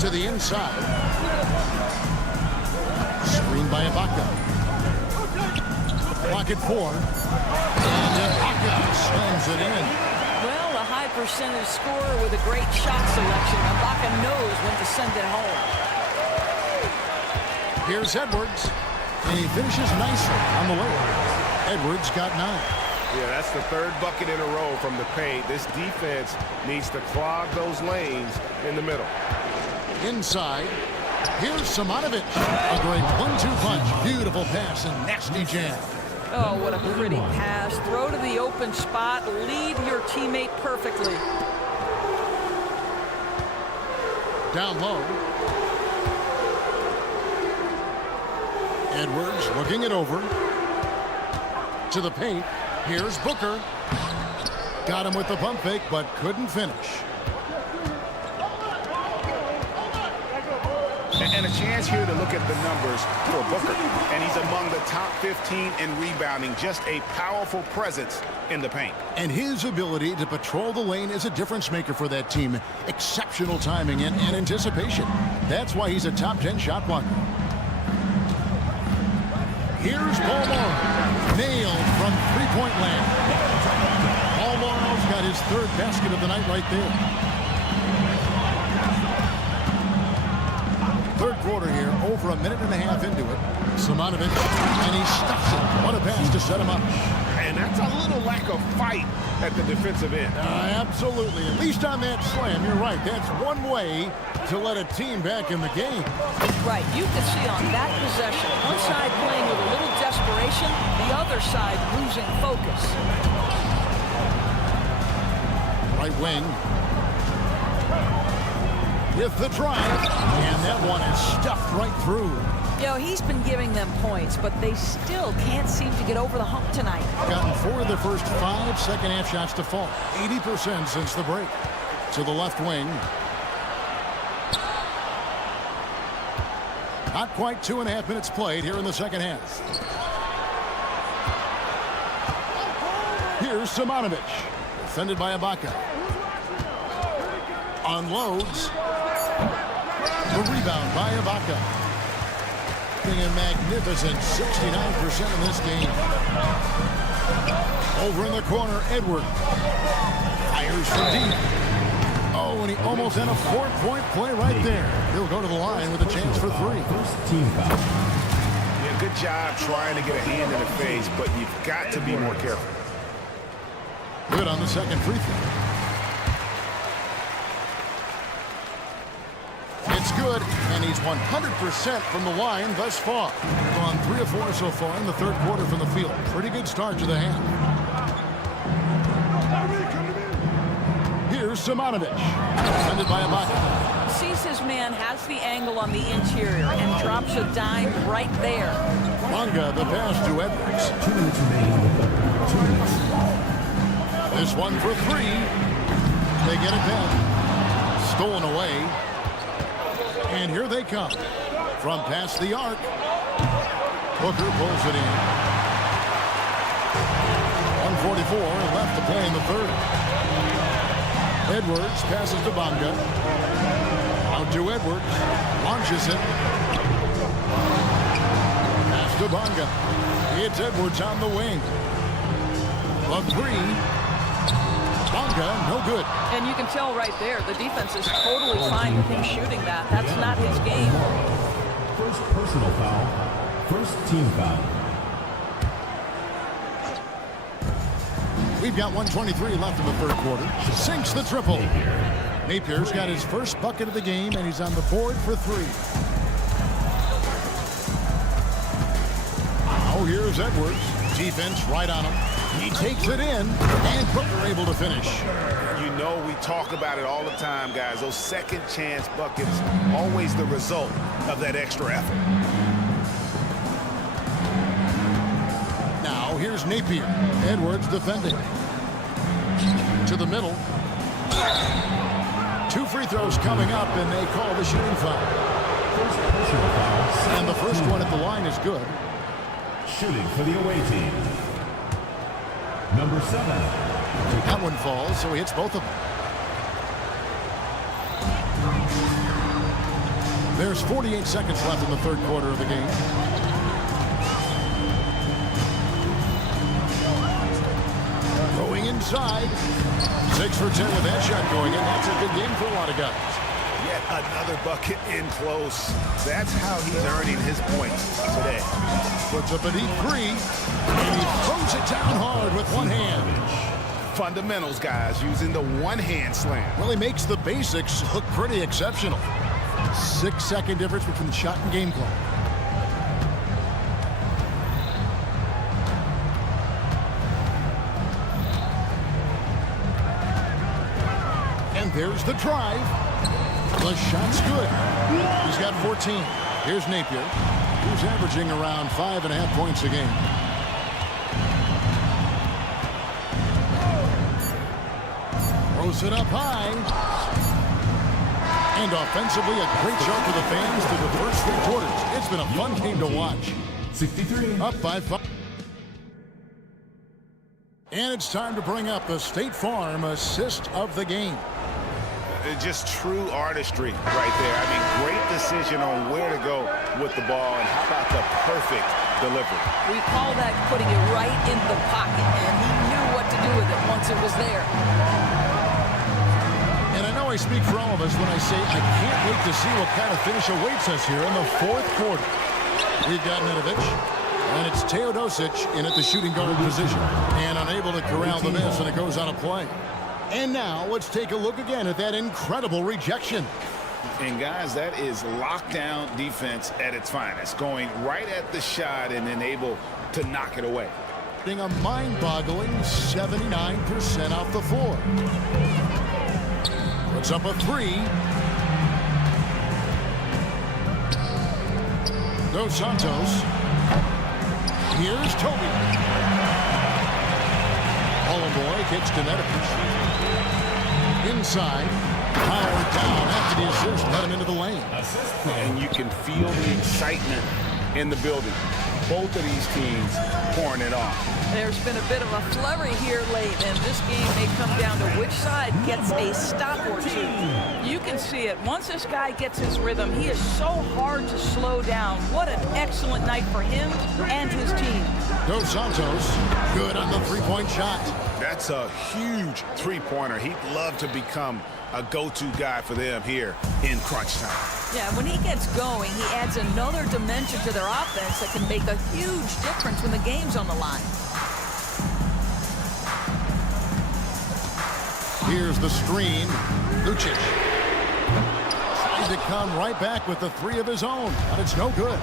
To the inside. Screen by Ibaka. Clock at 4. And Ibaka slams it in. Well, a high percentage scorer with a great shot selection. Ibaka knows when to send it home. Here's Edwards. And he finishes nicely on the way. Edwards got 9. Yeah, that's the 3rd bucket in a row from the paint. This defense needs to clog those lanes in the middle. Inside. Here's Simonovic. A great 1-2 punch. Beautiful pass and nasty jam. Oh, what a pretty pass. Throw to the open spot. Lead your teammate perfectly. Down low. Edwards looking it over. To the paint. Here's Booker. Got him with the pump fake, but couldn't finish. And a chance here to look at the numbers for Booker. And he's among the top 15 in rebounding. Just a powerful presence in the paint. And his ability to patrol the lane is a difference maker for that team. Exceptional timing and anticipation. That's why he's a top 10 shot blocker. Here's Paul Morrow. Nailed from three-point land. Paul Morrow's got his 3rd basket of the night right there. 3rd quarter here, over a minute and a half into it. Simonovic, and he stuffs it. What a pass to set him up. And that's a little lack of fight at the defensive end. Absolutely. At least on that slam, you're right. That's one way to let a team back in the game. Right, you can see on that possession, one side playing with a little desperation, the other side losing focus. Right wing. With the drive, and that one is stuffed right through. You know, he's been giving them points, but they still can't seem to get over the hump tonight. Gotten 4 of the first 5 second-half shots to fall. 80% since the break. To the left wing. Not quite 2.5 minutes played here in the second half. Here's Simonovic. Defended by Ibaka. Unloads. The rebound by Ibaka. Getting a magnificent 69% in this game. Over in the corner, Edwards. Fires from deep. Oh, and he almost had a 4-point play right there. He'll go to the line with a chance for 3. Yeah, good job trying to get a hand in the face, but you've got to be more careful. Good on the second free throw. It's good, and he's 100% from the line thus far. Gone 3 of 4 so far in the 3rd quarter from the field. Pretty good start to the half. Here's Simonovic. Defended by Ibaka. Sees his man, has the angle on the interior, and drops a dime right there. Bonga, the pass to Edwards. 2 minutes remaining in the third. 2 minutes. This one for 3. They get it back. Stolen away. And here they come. From past the arc. Booker pulls it in. 1:44 left to play in the 3rd. Edwards passes to Bonga. Out to Edwards. Launches it. Pass to Bonga. It's Edwards on the wing. A 3. Bonga, no good. And you can tell right there, the defense is totally fine with him shooting that. That's not his game. First personal foul. First team foul. We've got 1:23 left in the 3rd quarter. Sinks the triple. Napier's got his first bucket of the game, and he's on the board for 3. Now here's Edwards. Defense right on him. He takes it in, and Booker able to finish. You know, we talk about it all the time, guys. Those second chance buckets, always the result of that extra effort. Now here's Napier. Edwards defending. To the middle. 2 free throws coming up, and they call the shooting foul. First personal foul. And the first one at the line is good. Shooting for the away team. Number 7. That one falls, so he hits both of them. There's 48 seconds left in the third quarter of the game. Going inside. 6 for 10 with that shot going in. That's a good game for a lot of guys. Yet another bucket in close. That's how he's earning his points today. Puts up a deep three, and he throws it down hard with one hand. Fundamentals, guys, using the one-hand slam. Well, he makes the basics look pretty exceptional. 6-second difference between the shot and game clock. And there's the drive. The shot's good. He's got 14. Here's Napier, who's averaging around 5.5 points a game. Throws it up high. And offensively, a great show for the fans through the first 3 quarters. It's been a fun game to watch. 63. Up by 5. And it's time to bring up the State Farm assist of the game. Just true artistry right there. I mean, great decision on where to go with the ball, and how about the perfect delivery. We call that putting it right in the pocket, and he knew what to do with it once it was there. And I know I speak for all of us when I say I can't wait to see what kind of finish awaits us here in the fourth quarter. We've got Nedovic, and it's Teodosic in at the shooting guard position, and unable to corral the miss, and it goes on a play. And now let's take a look again at that incredible rejection. And guys, that is lockdown defense at its finest, going right at the shot and then able to knock it away. Being a mind-boggling 79% off the floor. Puts up a 3. Dos Santos. Here's Toby. Boy kicks to Nedovic. Inside. Powered down after the assist. Let him into the lane. And you can feel the excitement in the building. Both of these teams pouring it on. There's been a bit of a flurry here late, and this game may come down to which side gets a stop or two. You can see it. Once this guy gets his rhythm, he is so hard to slow down. What an excellent night for him and his team. Dos Santos, good on the three-point shot. That's a huge three-pointer. He'd love to become a go-to guy for them here in crunch time. Yeah, when he gets going, he adds another dimension to their offense that can make a huge difference when the game's on the line. Here's the screen. Lucic. Trying to come right back with the 3 of his own, but it's no good.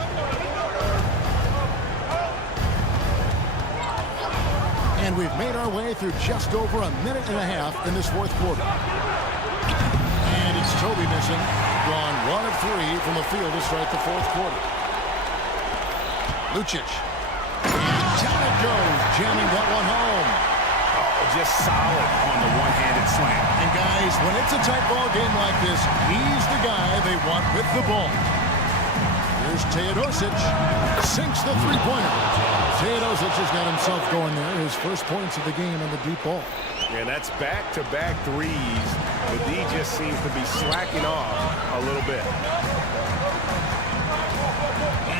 And we've made our way through just over a minute and a half in this fourth quarter. And it's Toby missing. Gone 1 of 3 from the field to start the fourth quarter. Lucic. And down it goes, jamming that one home. Just solid on the one-handed slam. And guys, when it's a tight ball game like this, he's the guy they want with the ball. Here's Teodosic. Sinks the three-pointer. Teodosic has got himself going there. His first points of the game on the deep ball. And that's back-to-back threes. But D just seems to be slacking off a little bit.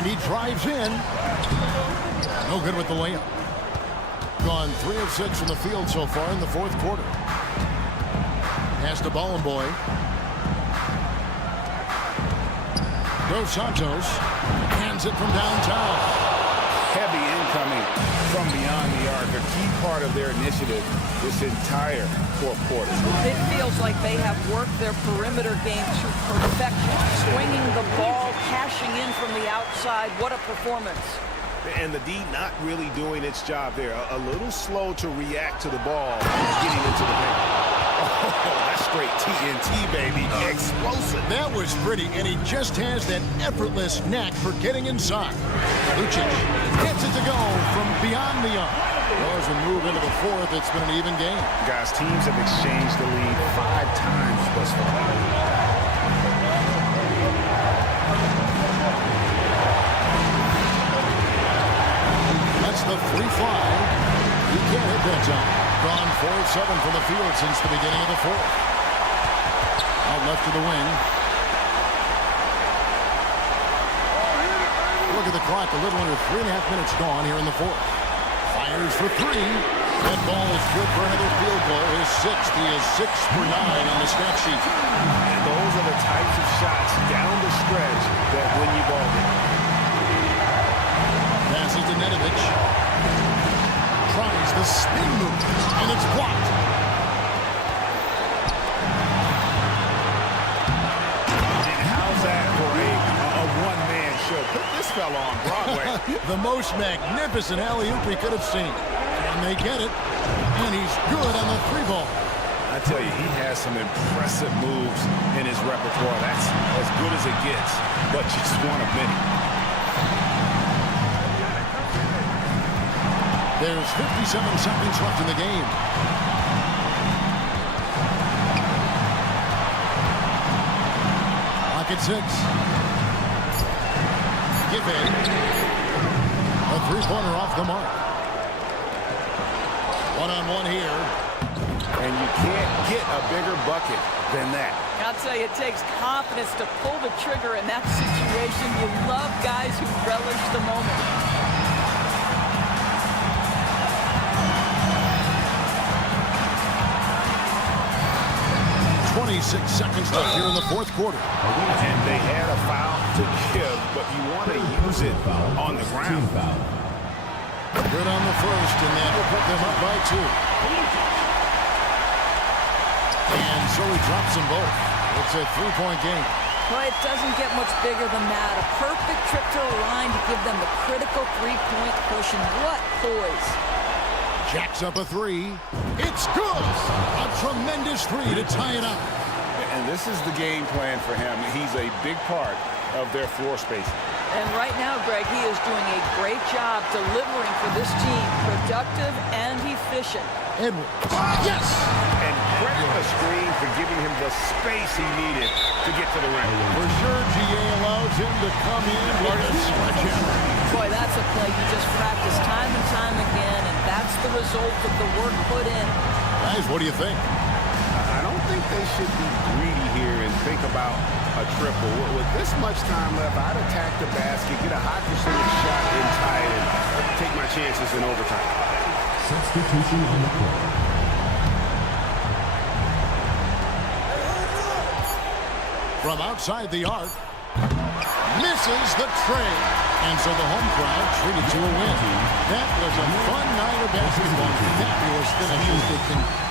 And he drives in. No good with the layup. Gone 3 of 6 from the field so far in the fourth quarter. Pass to Boy. Dos Santos hands it from downtown. Heavy incoming from beyond the arc, a key part of their initiative this entire fourth quarter. It feels like they have worked their perimeter game to perfection. Swinging the ball, cashing in from the outside. What a performance. And the D not really doing its job there. A little slow to react to the ball getting into the paint. Oh, that's straight TNT, baby. Explosive. That was pretty, and he just has that effortless knack for getting inside. Lucic gets it to go from beyond the arc. Well, as we move into the fourth, it's been an even game. Guys, teams have exchanged the lead 5 times thus far. that time. Gone 4-7 from the field since the beginning of the fourth. Out left to the wing. Look at the clock. A little under 3.5 minutes gone here in the fourth. Fires for three. That ball is good for another field goal. His sixth. He is 6 for 9 on the stat sheet. And those are the types of shots down the stretch that win you ball games. Passes to Nedovic. Tries the spin move, and it's blocked. And how's that for a one-man show? Put this fella on Broadway. The most magnificent alley-oop we could have seen. And they get it, and he's good on the three ball. I tell you, he has some impressive moves in his repertoire. That's as good as it gets, but just one of many. There's 57 seconds left in the game. Clock at 6. Give in. A three-pointer off the mark. One-on-one here. And you can't get a bigger bucket than that. I'll tell you, it takes confidence to pull the trigger in that situation. You love guys who relish the moment. 26 seconds left here in the fourth quarter. And they had a foul to give, but you want to use it on the ground. Good on the first, and that will put them up by 2. And so he drops them both. It's a three-point game. Boy, it doesn't get much bigger than that. A perfect trip to the line to give them the critical three-point push, and what poise. Jacks up a three. It's good. A tremendous three to tie it up. And this is the game plan for him. He's a big part of their floor spacing. And right now, Greg, he is doing a great job delivering for this team. Productive and efficient. Edwards. Yes! And credit the screen for giving him the space he needed to get to the rim. For sure, GA allows him to come in with a sledgehammer. Boy, that's a play you just practice time and time again, and that's the result of the work put in. Guys, what do you think? I don't think they should be greedy here and think about a triple. With this much time left, I'd attack the basket, get a high percentage shot in tight, and take my chances in overtime. Substitution on the court. From outside the arc, misses the tray. And so the home crowd treated to a win. That was a fun night of basketball. Fabulous finishes.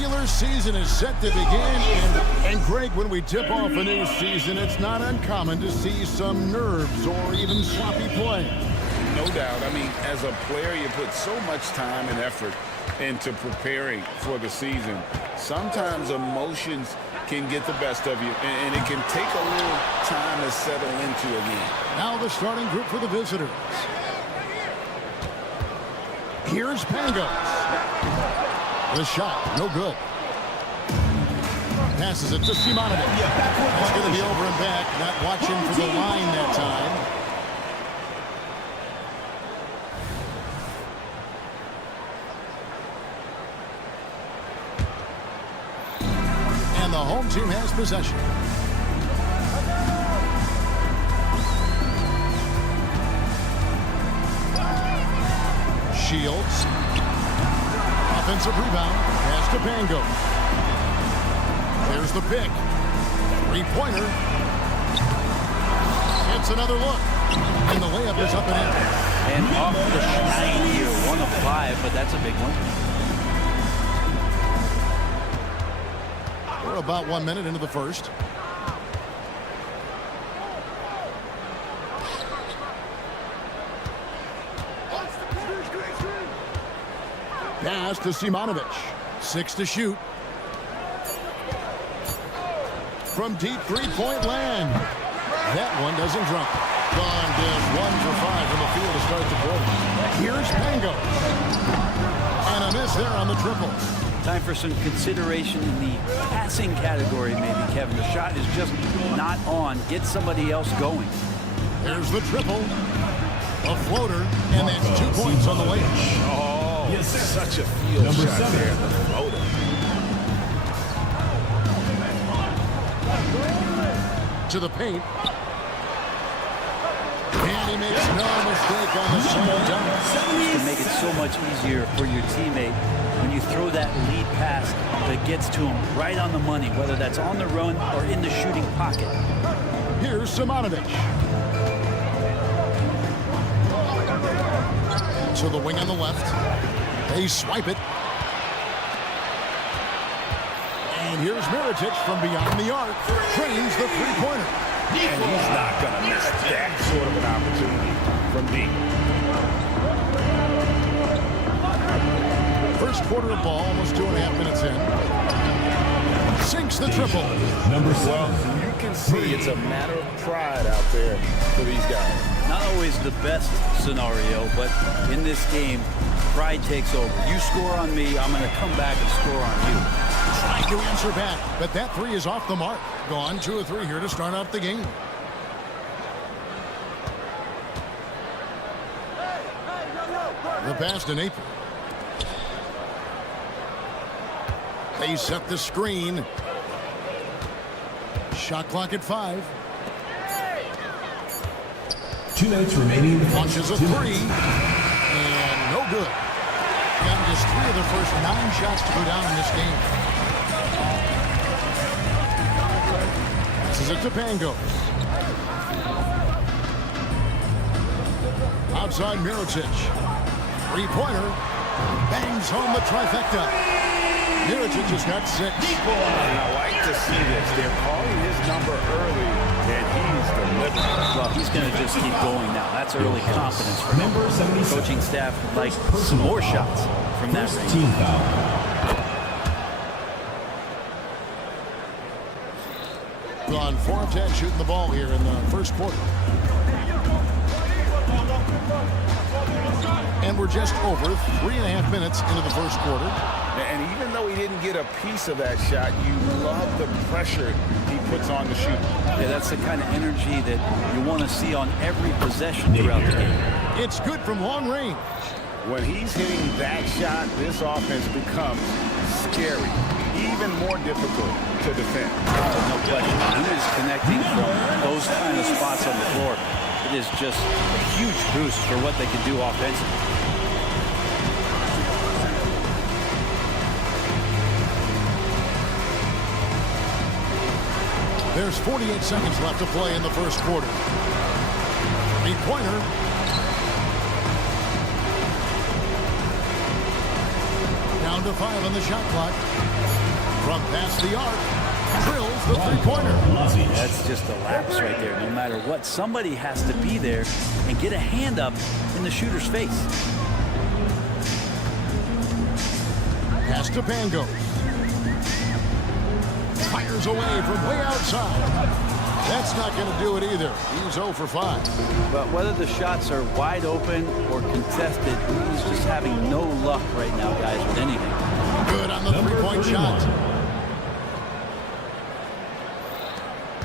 regular season is set to begin. And Greg, when we tip off a new season, it's not uncommon to see some nerves or even sloppy play. No doubt. I mean, as a player, you put so much time and effort into preparing for the season. Sometimes emotions can get the best of you, and it can take a little time to settle into a game. Now the starting group for the visitors. Here's Pangos. The shot, no good. Passes it to Simonovic. That's going to be over and back. Not watching for the line that time. And the home team has possession. Shields. Offensive rebound. Pass to Pango. There's the pick. Three-pointer. Gets another look. And the layup is up and in. And off the shine here. 1 of 5, but that's a big one. We're about 1 minute into the first. Pass to Simonovic. 6 to shoot. From deep three-point land. That one doesn't drop. Gone is 1 for 5 from the field to start the quarter. Here's Pango. And a miss there on the triple. Time for some consideration in the passing category, maybe, Kevin. The shot is just not on. Get somebody else going. There's the triple. A floater, and that's 2 points on the way. Oh, yes, such a field shot there. The floater. To the paint. And he makes no mistake on the slam dunk. It can make it so much easier for your teammate when you throw that lead pass that gets to him right on the money, whether that's on the run or in the shooting pocket. Here's Simonovic. To the wing on the left. They swipe it. And here's Mirotic from beyond the arc. Trains the three-pointer. And he's not going to miss that sort of an opportunity from deep. First quarter of ball, almost 2.5 minutes in. Sinks the triple. Number 7. Well, you can see it's a matter of pride out there for these guys. Not always the best scenario, but in this game, pride takes over. You score on me, I'm going to come back and score on you. Trying to answer back, but that three is off the mark. Gone 2 of 3 here to start out the game. The pass to Nathan. They set the screen. Shot clock at 5. 2 minutes remaining. Launches a 3. And no good. Got just 3 of the first 9 shots to go down in this game. Passes it to Pangos. Outside Mirotic. Three-pointer. Bangs home the trifecta. Mirotic has got 6. And I like to see this. They're calling his number early, and he's delivering. Well, he's going to just keep going now. That's early confidence for him. Number 77. Coaching staff would like some more shots from that range. Team foul. Gone 4 of 10 shooting the ball here in the first quarter. And we're just over 3.5 minutes into the first quarter. And even though he didn't get a piece of that shot, you love the pressure he puts on the shooter. Yeah, that's the kind of energy that you want to see on every possession throughout the game. It's good from long range. When he's hitting that shot, this offense becomes scary, even more difficult to defend. No question. He is connecting from those kind of spots on the floor. It is just a huge boost for what they can do offensively. There's 48 seconds left to play in the first quarter. Three-pointer. Down Down to 5 on the shot clock. From past the arc, drills the three-pointer. That's just a lapse right there. No matter what, somebody has to be there and get a hand up in the shooter's face. Pass to Pangos. Fires away from way outside. That's not going to do it either. He's 0 for 5. But whether the shots are wide open or contested, he's just having no luck right now, guys, with anything. Good on the three-point shot.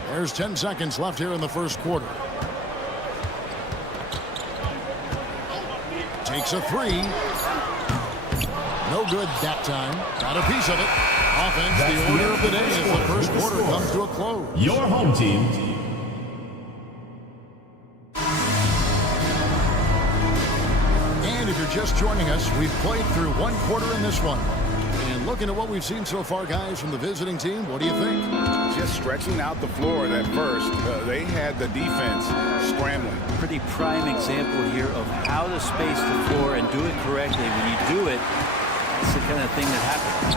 There's 10 seconds left here in the first quarter. Takes a three. No good that time. Got a piece of it. Offense, the order of the day as the first quarter comes to a close. Your home team. And if you're just joining us, we've played through one quarter in this one. And looking at what we've seen so far, guys, from the visiting team, what do you think? Just stretching out the floor at first. They had the defense scrambling. Pretty prime example here of how to space the floor and do it correctly. When you do it, it's the kind of thing that happens.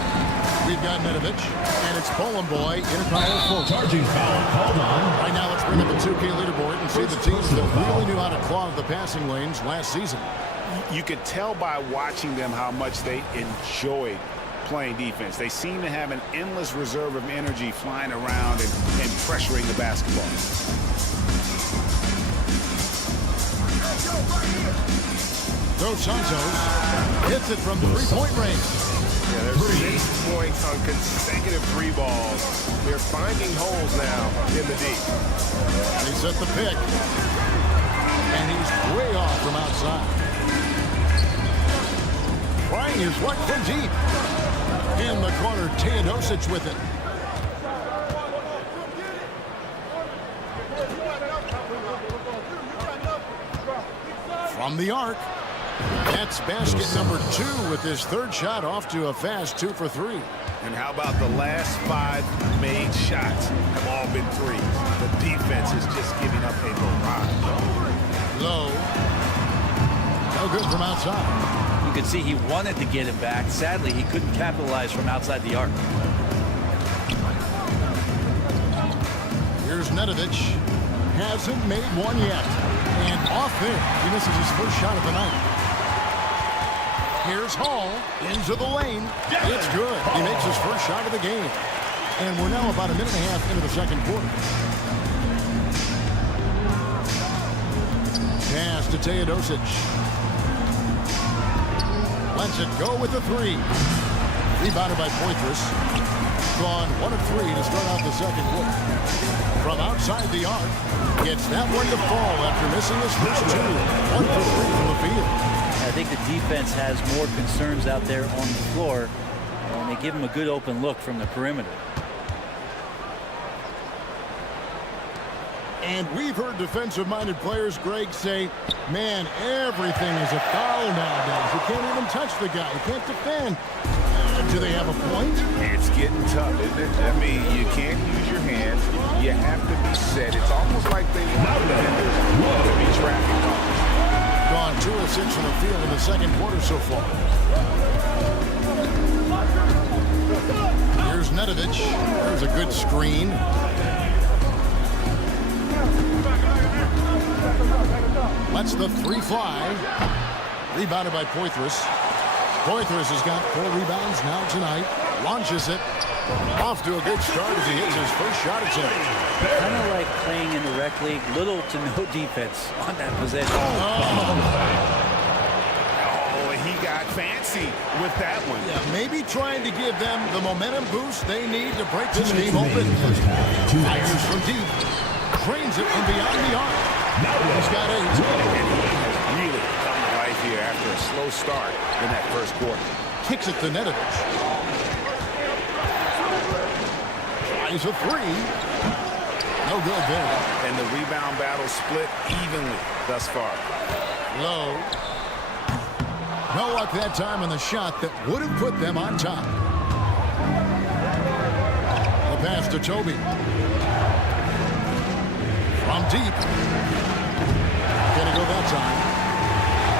We've got Nedovic, and it's Poland boy in a foul full. Charging foul called on. Right now, let's bring up the 2K leaderboard and see the teams that really knew how to clog the passing lanes last season. You could tell by watching them how much they enjoyed playing defense. They seem to have an endless reserve of energy flying around and pressuring the basketball. Dos Santos hits it from three-point range. Yeah, there's 6 points on consecutive 3 balls. They're finding holes now in the deep. They set the pick. And he's way off from outside. Trying his luck from deep. In the corner, Teodosic with it. From the arc. That's basket number 2 with his third shot off to a fast 2 for 3. And how about the last 5 made shots have all been threes? The defense is just giving up a barrage. Low. No good from outside. You can see he wanted to get him back. Sadly, he couldn't capitalize from outside the arc. Here's Nedovic. Hasn't made one yet. And off there, he misses his first shot of the night. Here's Hall into the lane. It's good. He makes his first shot of the game. And we're now about a minute and a half into the second quarter. Pass to Teodosic. Lets it go with the 3. Rebounded by Poitras. Gone 1 of 3 to start out the second quarter. From outside the arc, gets that one to fall after missing his first 2. 1 for 3 from the field. I think the defense has more concerns out there on the floor, and they give him a good open look from the perimeter. And we've heard defensive-minded players, Greg, say, man, everything is a foul nowadays. You can't even touch the guy. You can't defend. Do they have a point? It's getting tough, isn't it? I mean, you can't use your hands. You have to be set. It's almost like they want defenders to be traffic calls. Gone 2 of 6 from the field in the second quarter so far. Here's Nedovic. There's a good screen. Lets the 3 fly. Rebounded by Poitras. Poitras has got 4 rebounds now tonight. Launches it. Off to a good start as he hits his first shot attempt. Kind of like playing in the rec league, little to no defense on that possession. Oh, he got fancy with that one. Yeah, maybe trying to give them the momentum boost they need to break this game open. Fires from deep. Trains it from beyond the arc. He's got 8. And he has really come to life here after a slow start in that first quarter. Kicks it to Nedovic. Tries a 3. No good there. And the rebound battle split evenly thus far. Low. No luck that time on the shot that would have put them on top. The pass to Toby. From deep. Gonna go that time.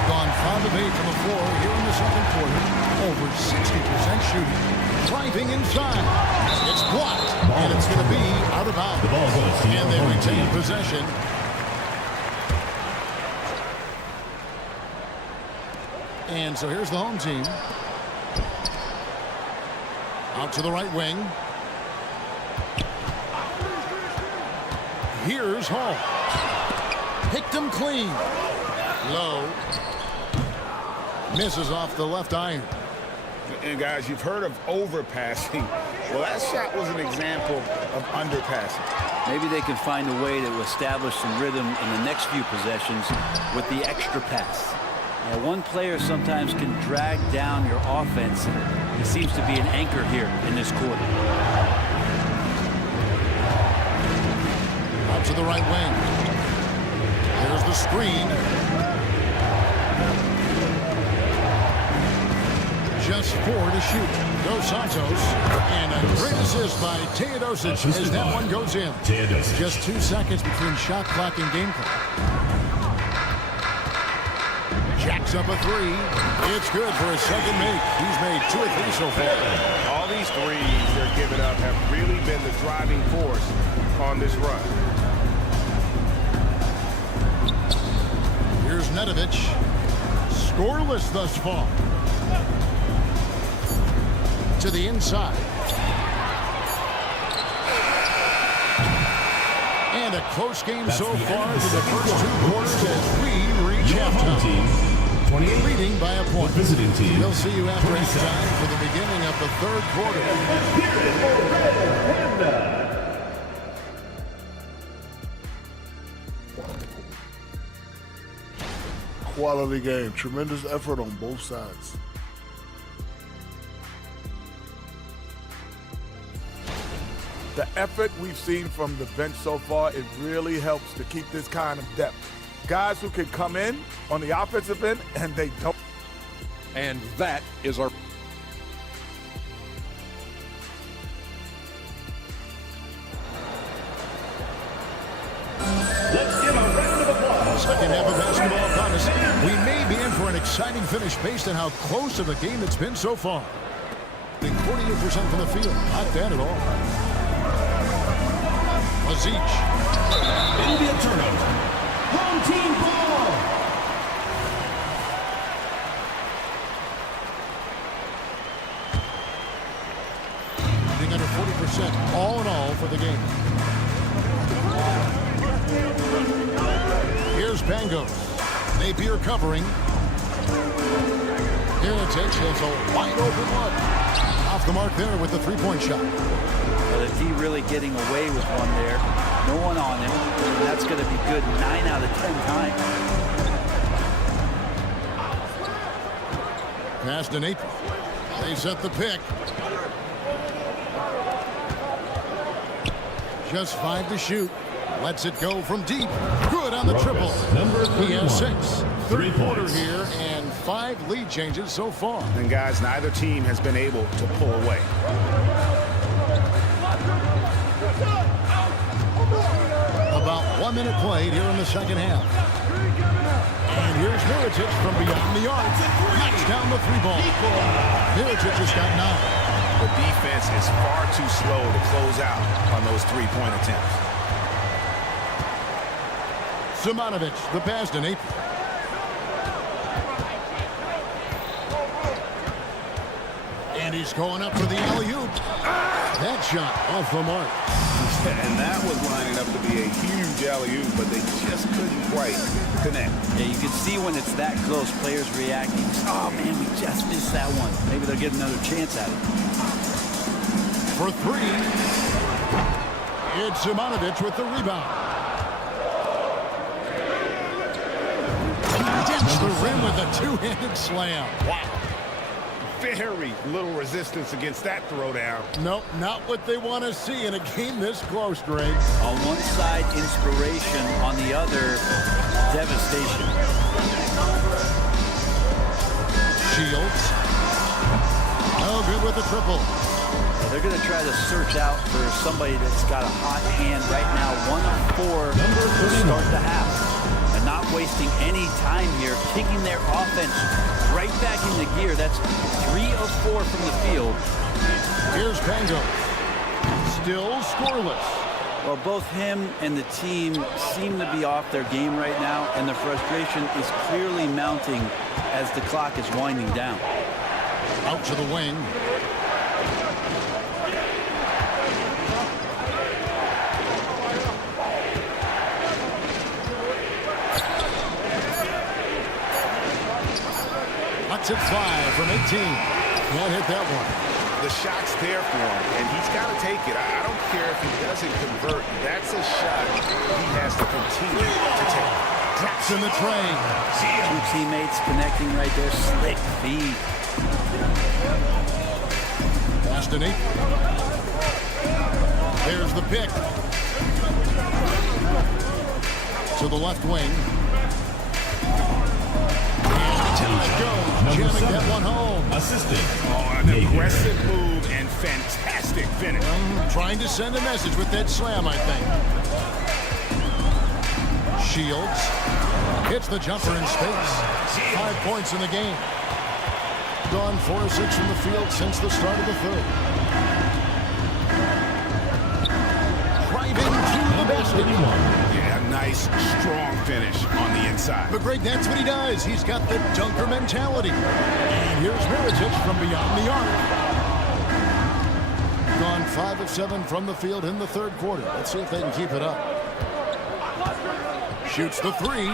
Gone 5 of 8 from the floor here in the second quarter. Over 60% shooting. Driving inside. It's blocked. And it's going to be out of bounds. The ball goes to And they retain possession. And so here's the home team. Out to the right wing. Here's Hall. Picked him clean. Low. Misses off the left iron. And guys, you've heard of overpassing. Well, that shot was an example of underpassing. Maybe they can find a way to establish some rhythm in the next few possessions with the extra pass. Now, one player sometimes can drag down your offense. It seems to be an anchor here in this quarter. Out to the right wing. There's the screen. Just 4 to shoot. Dos Santos. And a great assist by Teodosic as that one goes in. Just 2 seconds between shot clock and game clock. Jacks up a 3. It's good for his second make. He's made 2 or 3 so far. All these threes they're giving up have really been the driving force on this run. Here's Nedovic. Scoreless thus far. To the inside. And a close game so far to the first 2 quarters as we reach halftime. Leading by a point. Visiting team. We'll see you after halftime for the beginning of the third quarter. Quality game. Tremendous effort on both sides. The effort we've seen from the bench so far, it really helps to keep this kind of depth. Guys who can come in on the offensive end and they don't. And that is our... Let's give a round of applause. Second half of basketball upon us. We may be in for an exciting finish based on how close of a game it's been so far. 48% from the field. Not bad at all. Mazic. It'll be a turnover. Home team ball. Being under 40% all in all for the game. Here's Bangos. Napier covering. Here it takes us a wide open look. Off the mark there with the three-point shot. But if he really getting away with one there, no one on him, and that's going to be good 9 out of 10 times. Pass to Napier. They set the pick. Just 5 to shoot. Lets it go from deep. Good on the triple. He has 6. Third quarter here and 5 lead changes so far. And guys, neither team has been able to pull away. About 1 minute played here in the second half. And here's Mirotic from beyond the arc. Knocks down the 3-ball. Mirotic has got 9. The defense is far too slow to close out on those 3-point attempts. Zimanovic, the pass to Napier. And he's going up for the alley-oop. That shot off the mark. And that was lining up to be a huge alley-oop, but they just couldn't quite connect. Yeah, you can see when it's that close, players reacting. Oh, man, we just missed that one. Maybe they'll get another chance at it. For 3. It's Zimanovic with the rebound. Dips the rim with a 2-handed slam. Wow. Very little resistance against that throwdown. Nope, not what they want to see in a game this close, Greg. On one side, inspiration. On the other, devastation. Shields. No good with the triple. They're going to try to search out for somebody that's got a hot hand right now. 1 of 4 to start the half. A not wasting any time here, kicking their offense right back into gear. That's 3 of 4 from the field. Here's Pango. Still scoreless. Well, both him and the team seem to be off their game right now, and the frustration is clearly mounting as the clock is winding down. Out to the wing. Lets it fly from 18. Can't hit that one. The shot's there for him, and he's got to take it. I don't care if he doesn't convert. That's a shot he has to continue to take. Drops in the tray. Two teammates connecting right there. Slick feed. Pass to Nate. There's the pick. To the left wing. Jamming that one home. Assistant. Oh, an aggressive move and fantastic finish. Trying to send a message with that slam, I think. Shields hits the jumper in space. 5 points in the game. Gone 4 of 6 from the field since the start of the third. Driving to the basket. Yeah, nice, strong finish on the inside. But Greg, that's what he does. He's got the dunker mentality. And here's Miritich from beyond the arc. Gone 5 of 7 from the field in the third quarter. Let's see if they can keep it up. Shoots the 3.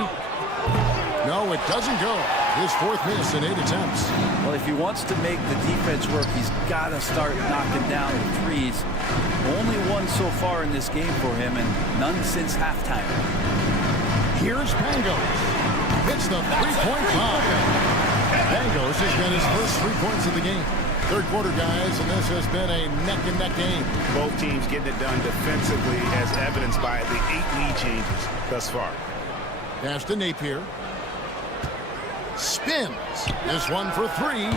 No, it doesn't go. His 4th miss in 8 attempts. Well, if he wants to make the defense work, he's got to start knocking down the threes. Only one so far in this game for him, and none since halftime. Here's Pangos. Hits the three-point line. Pangos has got his first 3 points of the game. Third quarter, guys, and this has been a neck-and-neck game. Both teams getting it done defensively, as evidenced by the 8 lead changes thus far. Pass to Napier. Spins. This one for 3.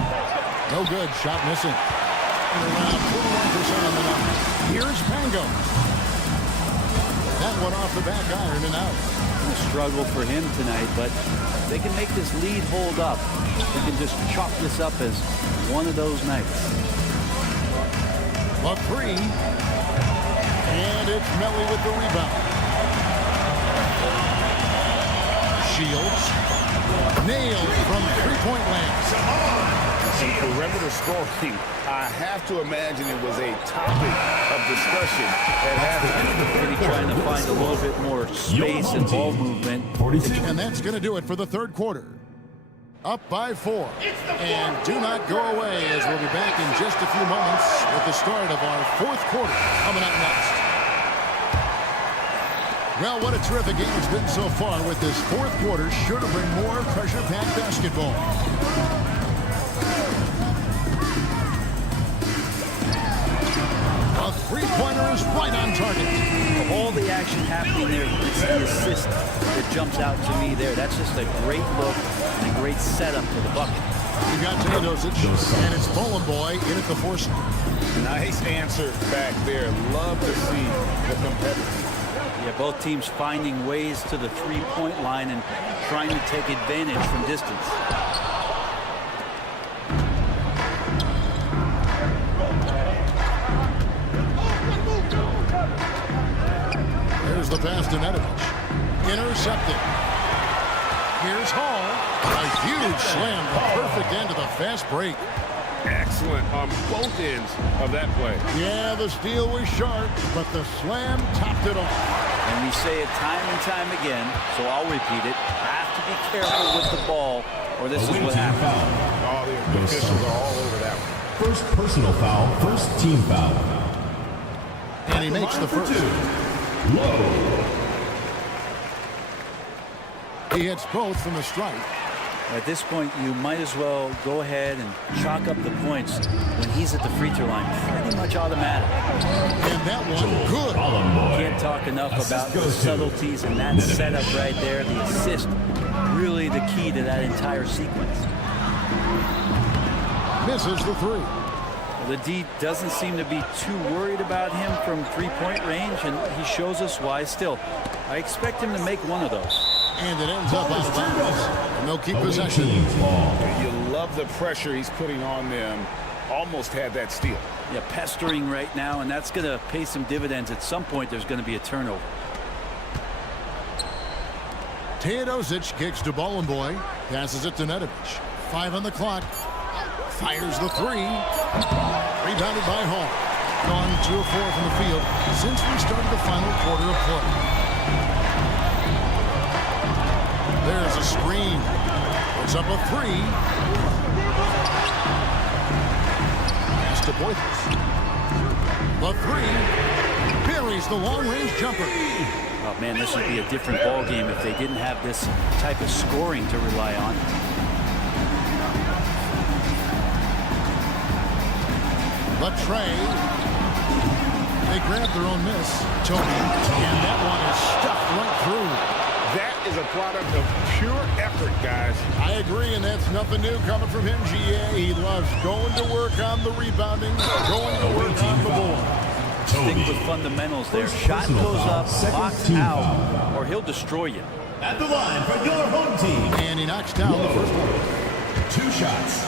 No good. Shot missing. And around 41% on the number. Here's Pango. That one off the back iron and out. A struggle for him tonight, but they can make this lead hold up. They can just chalk this up as one of those nights. A 3. And it's Melly with the rebound. Shields. Nailed from three-point land. And perimeter scoring, I have to imagine it was a topic of discussion at halftime. Really trying to find a little bit more space and ball movement. And that's going to do it for the third quarter. Up by 4. And do not go away, as we'll be back in just a few moments with the start of our fourth quarter coming up next. Well, what a terrific game it's been so far, with this fourth quarter sure to bring more pressure-packed basketball. A three-pointer is right on target. Of all the action happening there, it's the assist that jumps out to me there. That's just a great look and a great setup for the bucket. You got Teodosic, and it's Bowling Boy in at the force. Nice answer back there. Love to see the competitor. Yeah, both teams finding ways to the three-point line and trying to take advantage from distance. There's the pass to Nedovic. Intercepted. Here's Hall. A huge slam. The perfect end of the fast break. Excellent on both ends of that play. Yeah, the steal was sharp, but the slam topped it off. And we say it time and time again, so I'll repeat it. Have to be careful with the ball, or this is what happens. All the officials are all over that one. First personal foul, first team foul. And he makes the first. Low. He hits both from the strike. At this point, you might as well go ahead and chalk up the points when he's at the free throw line. Pretty much automatic. And that one, good. Can't talk enough about the subtleties and that setup right there. The assist, really the key to that entire sequence. Misses the 3. The D doesn't seem to be too worried about him from three-point range, and he shows us why still. I expect him to make one of those. And it ends up out of bounds. And they'll keep possession. You love the pressure he's putting on them. Almost had that steal. Yeah, pestering right now, and that's going to pay some dividends. At some point, there's going to be a turnover. Teodosic kicks to Boy. Passes it to Nedovic. 5 on the clock. Fires the 3. Rebounded by Hall. Gone 2 of 4 from the field since we started the final quarter of play. There's a screen. Puts up a 3. Pass to Boythus. The 3. Buries the long-range jumper. Oh, man, this would be a different ball game if they didn't have this type of scoring to rely on. The tray. They grab their own miss. Toby. And that one is stuffed right through. That is a product of pure effort, guys. I agree, and that's nothing new coming from him, GA. He loves going to work on the rebounding, going to work on the board. Stick with fundamentals there. Shot goes up, box out, or he'll destroy you. At the line for your home team. And he knocks down the first one. 2 shots.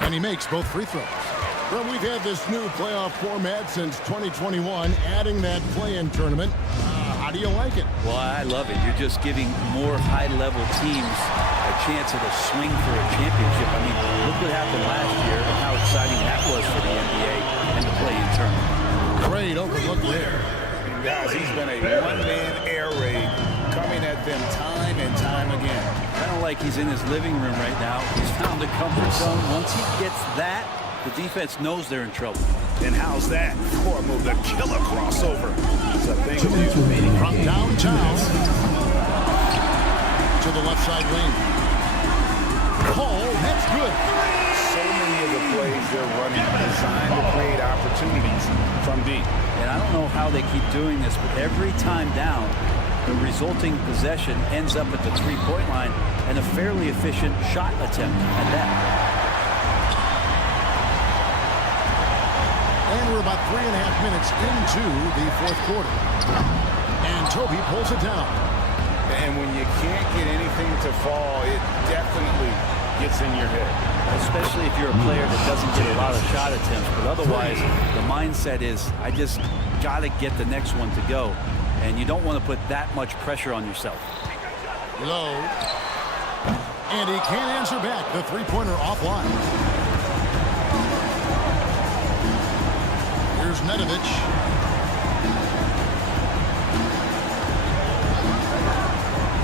And he makes both free throws. Well, we've had this new playoff format since 2021, adding that play-in tournament. How do you like it? Well, I love it. You're just giving more high-level teams a chance at a swing for a championship. I mean, look what happened last year and how exciting that was for the NBA and the play-in tournament. Great overlook there. Guys, he's been a one-man air raid coming at them time and time again. Kind of like he's in his living room right now. He's found a comfort zone. Once he gets that, the defense knows they're in trouble. And how's that? Core move, the killer crossover. It's a thing of beauty. From downtown to the left side wing. Cole, that's good. So many of the plays they're running are designed to create opportunities from deep. And I don't know how they keep doing this, but every time down, the resulting possession ends up at the three-point line and a fairly efficient shot attempt at that. And we're about 3.5 minutes into the fourth quarter. And Toby pulls it down. And when you can't get anything to fall, it definitely gets in your head. Especially if you're a player that doesn't get a lot of shot attempts. But otherwise, the mindset is, I just got to get the next one to go. And you don't want to put that much pressure on yourself. Low. And he can't answer back. The three-pointer offline. Here's Nedovic.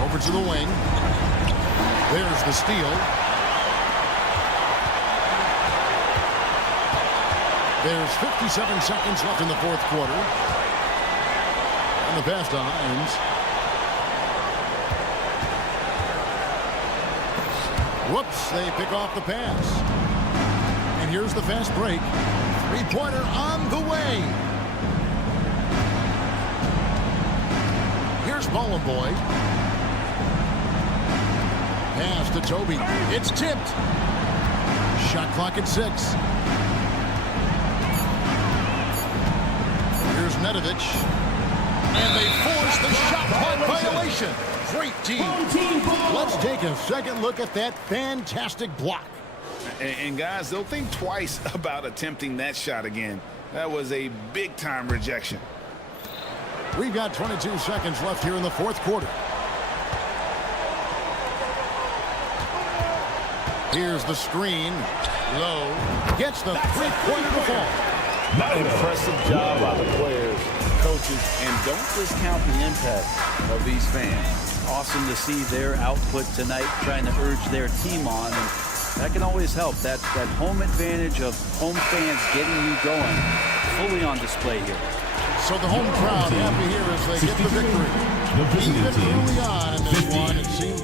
Over to the wing. There's the steal. There's 57 seconds left in the fourth quarter. And the pass to Hines. Whoops, they pick off the pass. And here's the fast break. Three-pointer on the way. Here's Boy. Pass to Toby. It's tipped. Shot clock at 6. Here's Nedovic. And they force the shot clock violation. Great team. Let's take a second look at that fantastic block. And guys, they'll think twice about attempting that shot again. That was a big-time rejection. We've got 22 seconds left here in the fourth quarter. Here's the screen. Low. Gets the three-pointer to fall. Impressive job by the players, coaches, and don't discount the impact of these fans. Awesome to see their output tonight, trying to urge their team on. And that can always help. That home advantage of home fans getting you going, fully on display here. So the home crowd happy here as they get the victory. Even early on in this one, it seems.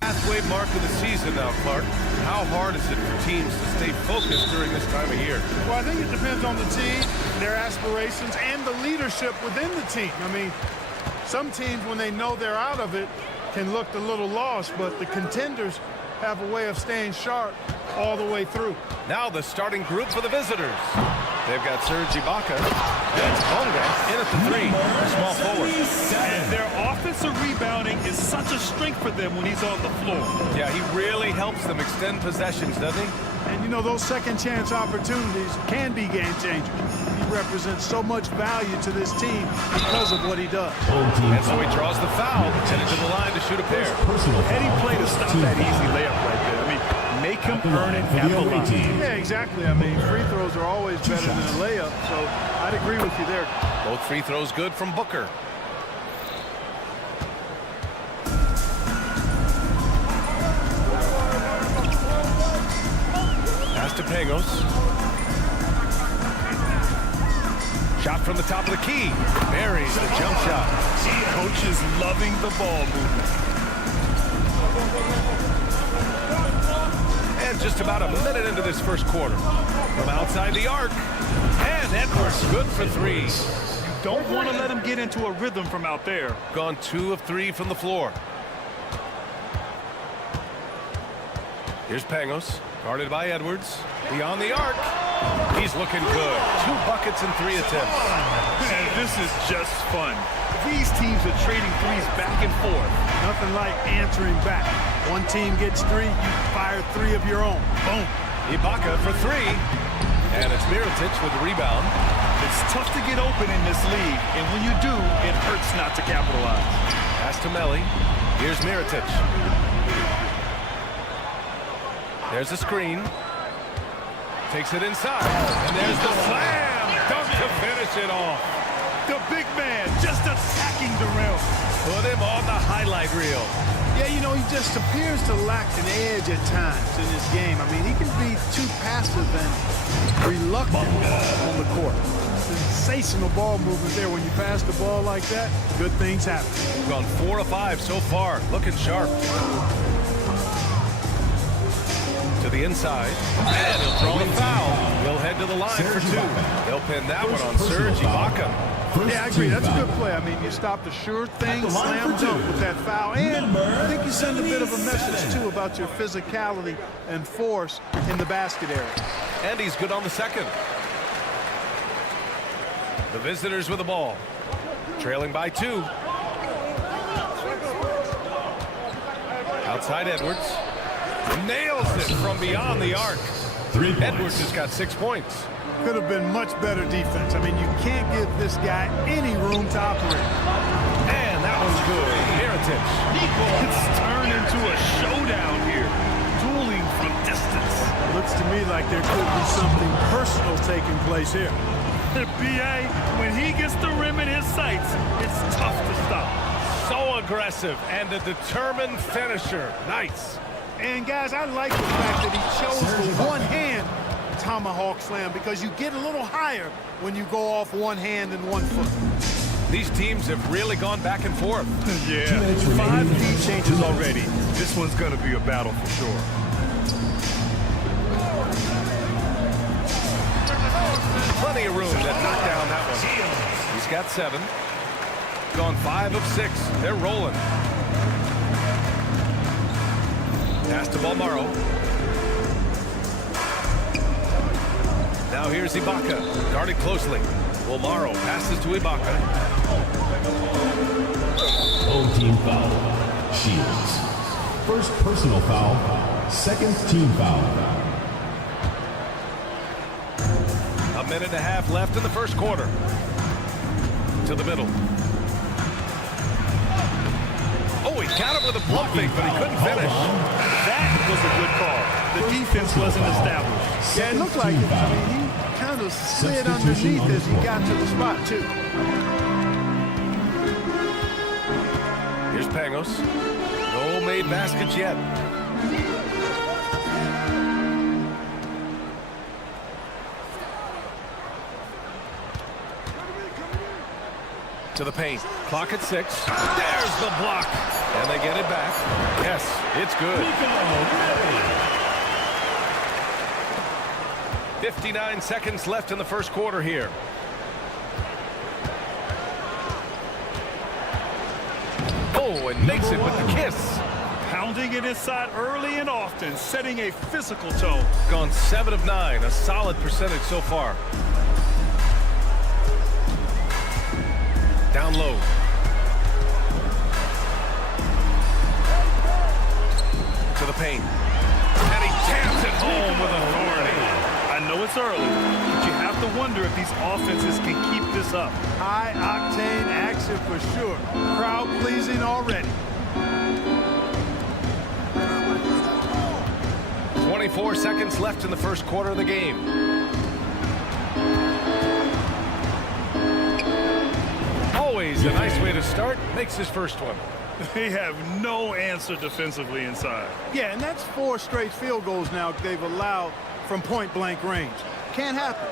Halfway mark of the season now, Clark. How hard is it for teams to stay focused during this time of year? Well, I think it depends on the team, their aspirations, and the leadership within the team. I mean, some teams, when they know they're out of it, can look a little lost, but the contenders have a way of staying sharp all the way through. Now the starting group for the visitors. They've got Serge Ibaka. That's Bonga in at the three. Small forward. And their offensive rebounding is such a strength for them when he's on the floor. Yeah, he really helps them extend possessions, doesn't he? And, you know, those second-chance opportunities can be game-changers. He represents so much value to this team because of what he does. And so he draws the foul, headed to the line to shoot a pair. Heady play to stop that easy layup right there. I mean, make him earn it at the line. Yeah, exactly. I mean, free throws are always better than a layup, so I'd agree with you there. Both free throws good from Booker. Pass to Pangos. Shot from the top of the key. Buries the jump shot. Coach is loving the ball movement. And just about a minute into this first quarter. From outside the arc. And Edwards good for three. You don't want to let him get into a rhythm from out there. Gone 2 of 3 from the floor. Here's Pangos. Guarded by Edwards. Beyond the arc. He's looking good. 2 buckets and 3 attempts. And this is just fun. These teams are trading threes back and forth. Nothing like answering back. One team gets 3, you fire 3 of your own. Boom. Ibaka for 3. And it's Mirotic with the rebound. It's tough to get open in this league, and when you do, it hurts not to capitalize. Pass to Melli. Here's Mirotic. There's the screen. Takes it inside. And there's the slam. Dunk to finish it off. The big man just attacking the rim. Put him on the highlight reel. Yeah, you know, he just appears to lack an edge at times in this game. I mean, he can be too passive and reluctant on the court. Sensational ball movement there. When you pass the ball like that, good things happen. We've gone 4 of 5 so far. Looking sharp. To the inside. And he'll draw the foul. He'll head to the line for 2. They'll pin that one on Serge Ibaka. Yeah, I agree. That's a good play. I mean, you stopped a sure thing, slam dunk with that foul. And I think you send a bit of a message, too, about your physicality and force in the basket area. And he's good on the second. The visitors with the ball. Trailing by 2. Outside Edwards. Nails it from beyond the arc. Edwards has got 6 points. Could have been much better defense. I mean, you can't give this guy any room to operate. And that one's good. Mirotic. It's turned into a showdown here. Dueling from distance. Looks to me like there could be something personal taking place here. B.A., when he gets the rim in his sights, it's tough to stop. So aggressive and a determined finisher. Nice. And, guys, I like the fact that he chose the one-hand tomahawk slam because you get a little higher when you go off one hand and 1 foot. These teams have really gone back and forth. Yeah, 5 key changes already. This one's going to be a battle for sure. Plenty of room to knock down that one. He's got 7. Gone 5 of 6. They're rolling. Pass to Balmaro. Now here's Ibaka. Guarded closely. Balmaro passes to Ibaka. Home team foul. Shields. First personal foul. Second team foul. A minute and a half left in the first quarter. To the middle. Oh, he got him with a pump fake, but he couldn't finish. That was a good call. The defense wasn't established. Yeah, it looked like it. I mean, he kind of slid underneath as he got to the spot, too. Here's Pangos. No made baskets yet. To the paint. Clock at 6. There's the block. And they get it back. Yes, it's good. 59 seconds left in the first quarter here. Oh, and makes it with the kiss. Pounding it inside early and often, setting a physical tone. Gone 7 of 9, a solid percentage so far. Down low. To the paint. And he jams it home with authority. I know it's early, but you have to wonder if these offenses can keep this up. High-octane action for sure. Crowd-pleasing already. 24 seconds left in the first quarter of the game. Always a nice way to start. Makes his first one. They have no answer defensively inside. Yeah, and that's 4 straight field goals now they've allowed from point-blank range. Can't happen.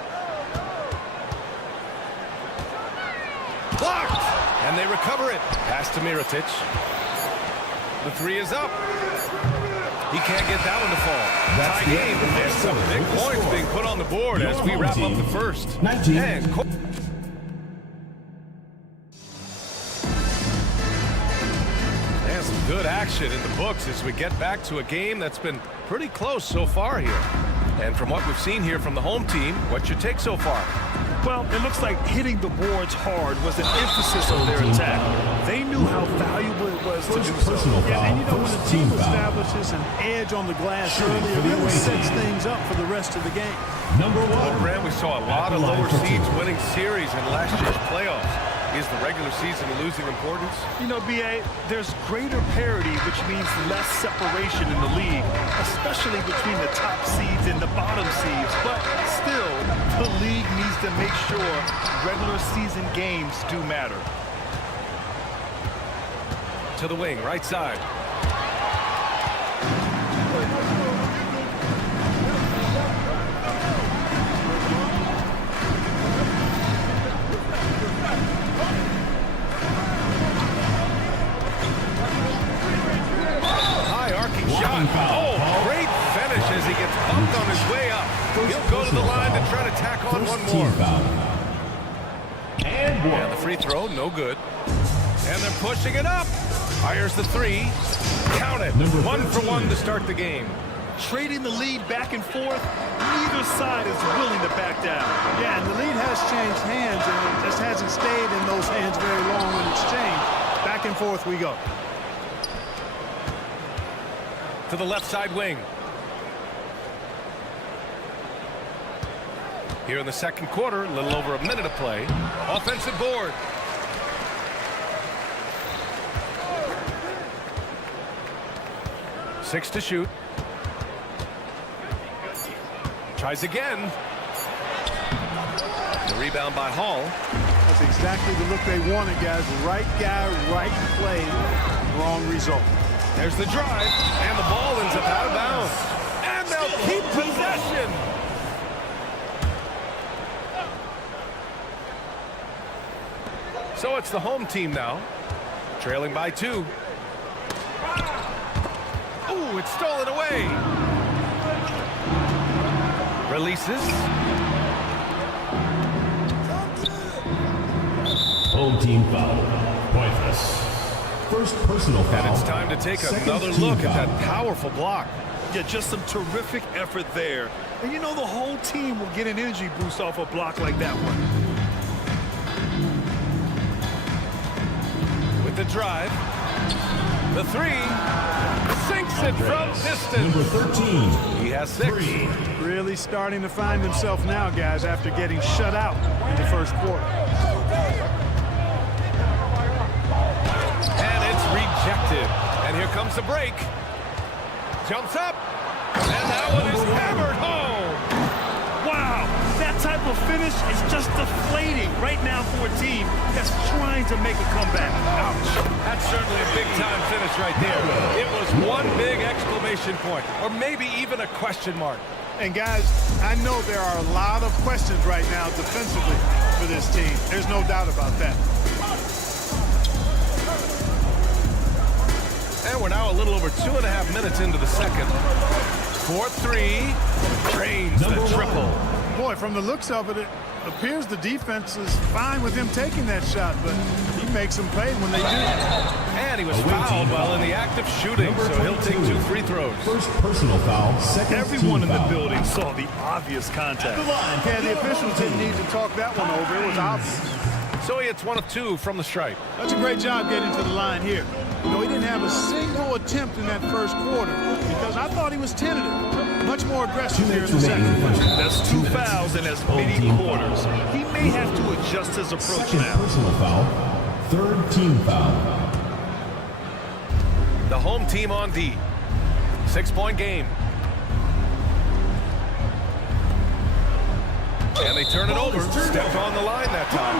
Blocked! And they recover it. Pass to Mirotic. The 3 is up. He can't get that one to fall. Tie game. And some big points being put on the board as we wrap up the first. 19. And some good action in the books as we get back to a game that's been pretty close so far here. And from what we've seen here from the home team, what's your take so far? Well, it looks like hitting the boards hard was an emphasis of their attack. They knew how valuable it was to do so. Yeah, and you know, when a team establishes an edge on the glass early, it really sets things up for the rest of the game. Number 1. Well, Grant, we saw a lot of lower seeds winning series in last year's playoffs. Is the regular season losing importance? You know, B.A., there's greater parity, which means less separation in the league, especially between the top seeds and the bottom seeds. But still, the league needs to make sure regular season games do matter. To the wing, right side. Oh, great finish as he gets bumped on his way up. He'll go to the line to try to tack on one more. And the free throw, no good. And they're pushing it up. Fires the three. Count it. 1 for 1 to start the game. Trading the lead back and forth, neither side is willing to back down. Yeah, and the lead has changed hands, and it just hasn't stayed in those hands very long when it's changed. Back and forth we go. To the left side wing. Here in the second quarter, a little over a minute of play. Offensive board. Six to shoot. Tries again. The rebound by Hall. That's exactly the look they wanted, guys. Right guy, right play, wrong result. There's the drive, and the ball ends up out of bounds. And they'll keep possession. So it's the home team now, trailing by 2. Ooh, it's stolen away. Releases. Home team foul. Pointless. First personal foul. And it's time to take another look at that powerful block. Yeah, just some terrific effort there. And you know the whole team will get an energy boost off a block like that one. With the drive. The three. Sinks it from distance. Number 13. He has 6. Really starting to find himself now, guys, after getting shut out in the first quarter. And it's rejected. And here comes the break. Jumps up. And that one is hammered home. Wow, that type of finish is just deflating right now for a team that's trying to make a comeback. Ouch. That's certainly a big-time finish right there. It was one big exclamation point, or maybe even a question mark. And, guys, I know there are a lot of questions right now defensively for this team. There's no doubt about that. And we're now a little over 2.5 minutes into the second. 4-3. Drains the triple. Boy, from the looks of it, it appears the defense is fine with him taking that shot, but he makes them pay when they do. And he was fouled while in the act of shooting, so he'll take 2 free throws. First personal foul. Second Everyone in team the foul. building saw the obvious contact. Yeah, the officials didn't need to talk that one over. It was obvious. So he hits 1 of 2 from the stripe. That's a great job getting to the line here. You know, he didn't have a single attempt in that first quarter because I thought he was tentative. Much more aggressive here in the second. That's 2 fouls in as many quarters. He may have to adjust his approach Second now. personal foul. Third team foul. The home team on D. 6-point game. And they turn it over. Stepped on the line that time.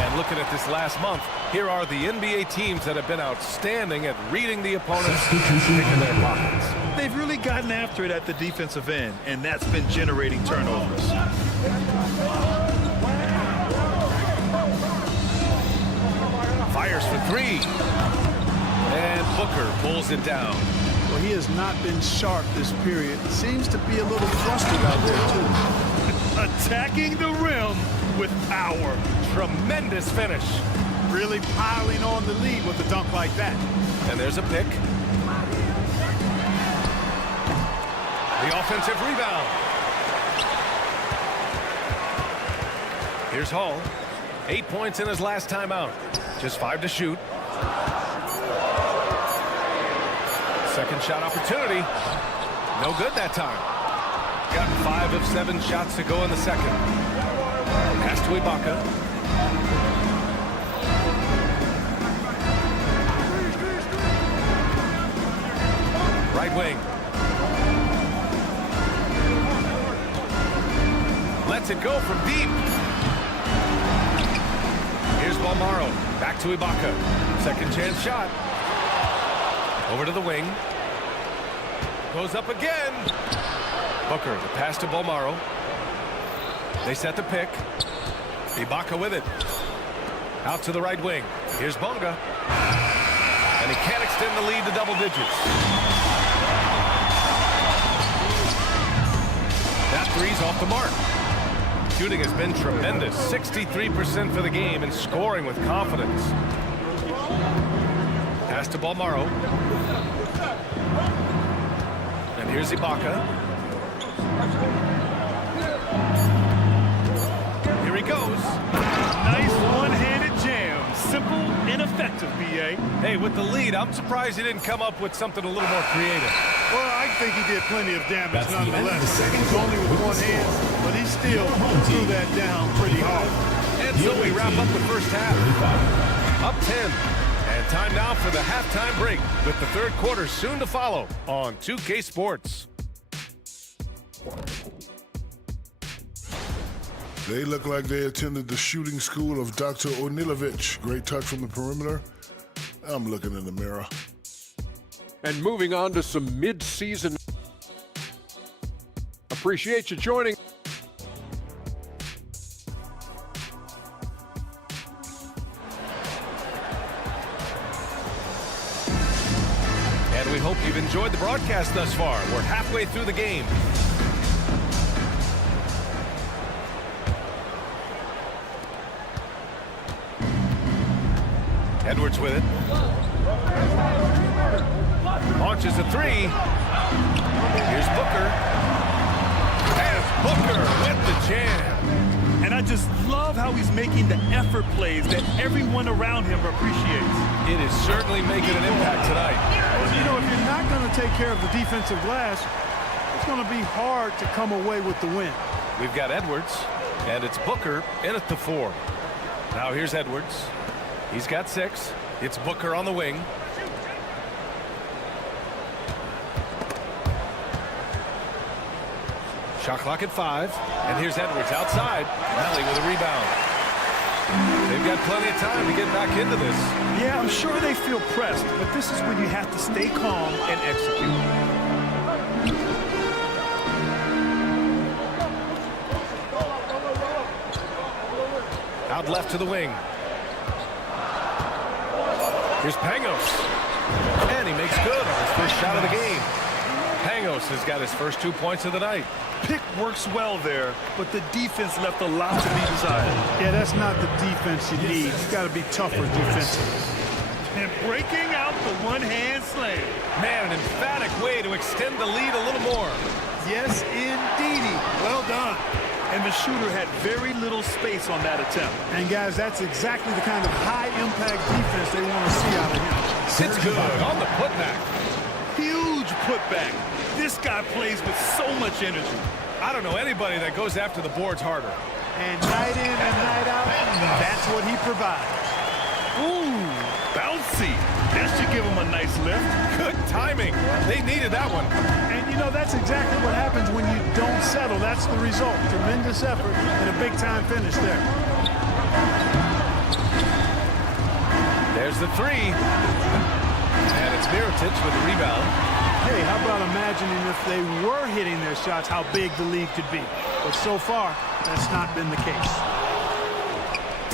And looking at this last month, here are the NBA teams that have been outstanding at reading the opponents, picking their pockets. They've really gotten after it at the defensive end, and that's been generating turnovers. Fires for 3. And Booker pulls it down. Well, he has not been sharp this period. Seems to be a little flustered out there, too. Attacking the rim with power. Tremendous finish. Really piling on the lead with a dunk like that. And there's a pick. The offensive rebound. Here's Hall. 8 points in his last time out. Just 5 to shoot. Second shot opportunity. No good that time. Got 5 of 7 shots to go in the second. Pass to Ibaka. Right wing. Lets it go from deep. Here's Balmaro. Back to Ibaka. Second chance shot. Over to the wing. Goes up again. Booker, the pass to Balmaro. They set the pick. Ibaka with it. Out to the right wing. Here's Bonga. And he can't extend the lead to double digits. That three's off the mark. Shooting has been tremendous. 63% for the game and scoring with confidence. Pass to Balmaro. And here's Ibaka. Here he goes. Nice one-handed jam. Simple and effective, B.A. Hey, with the lead, I'm surprised he didn't come up with something a little more creative. Well, I think he did plenty of damage That's the end of the nonetheless. second He's only with one hand, but he still threw that down pretty hard. And so we wrap up the first half. Up 10. And time now for the halftime break with the third quarter soon to follow on 2K Sports. They look like they attended the shooting school of Dr. Onilovich. Great touch from the perimeter. I'm looking in the mirror. And moving on to some mid-season. Appreciate you joining. And we hope you've enjoyed the broadcast thus far. We're halfway through the game. Edwards with it. Launches a three. Here's Booker. And Booker with the jam. And I just love how he's making the effort plays that everyone around him appreciates. It is certainly making an impact tonight. Well, you know, if you're not going to take care of the defensive glass, it's going to be hard to come away with the win. We've got Edwards, and it's Booker in at the 4. Now here's Edwards. He's got 6. It's Booker on the wing. Shot clock at 5. And here's Edwards outside. Melly with a rebound. They've got plenty of time to get back into this. Yeah, I'm sure they feel pressed, but this is when you have to stay calm and execute. Out left to the wing. Here's Pangos. And he makes good on his first shot of the game. Pangos has got his first 2 points of the night. Pick works well there, but the defense left a lot to be desired. Yeah, that's not the defense you need. You got to be tougher defensively. And breaking out the one-hand slam. Man, an emphatic way to extend the lead a little more. Yes, indeedy. Well done. And the shooter had very little space on that attempt. And guys, that's exactly the kind of high-impact defense they want to see out of him. It's good on the putback. Huge putback. This guy plays with so much energy. I don't know anybody that goes after the boards harder. And night in and night out, that's what he provides. Ooh, bouncy. That should give him a nice lift. Good timing. They needed that one. And, you know, that's exactly what happens when you don't settle. That's the result. Tremendous effort and a big-time finish there. There's the 3. And it's Mirotic with the rebound. Hey, how about imagining if they were hitting their shots, how big the lead could be. But so far, that's not been the case.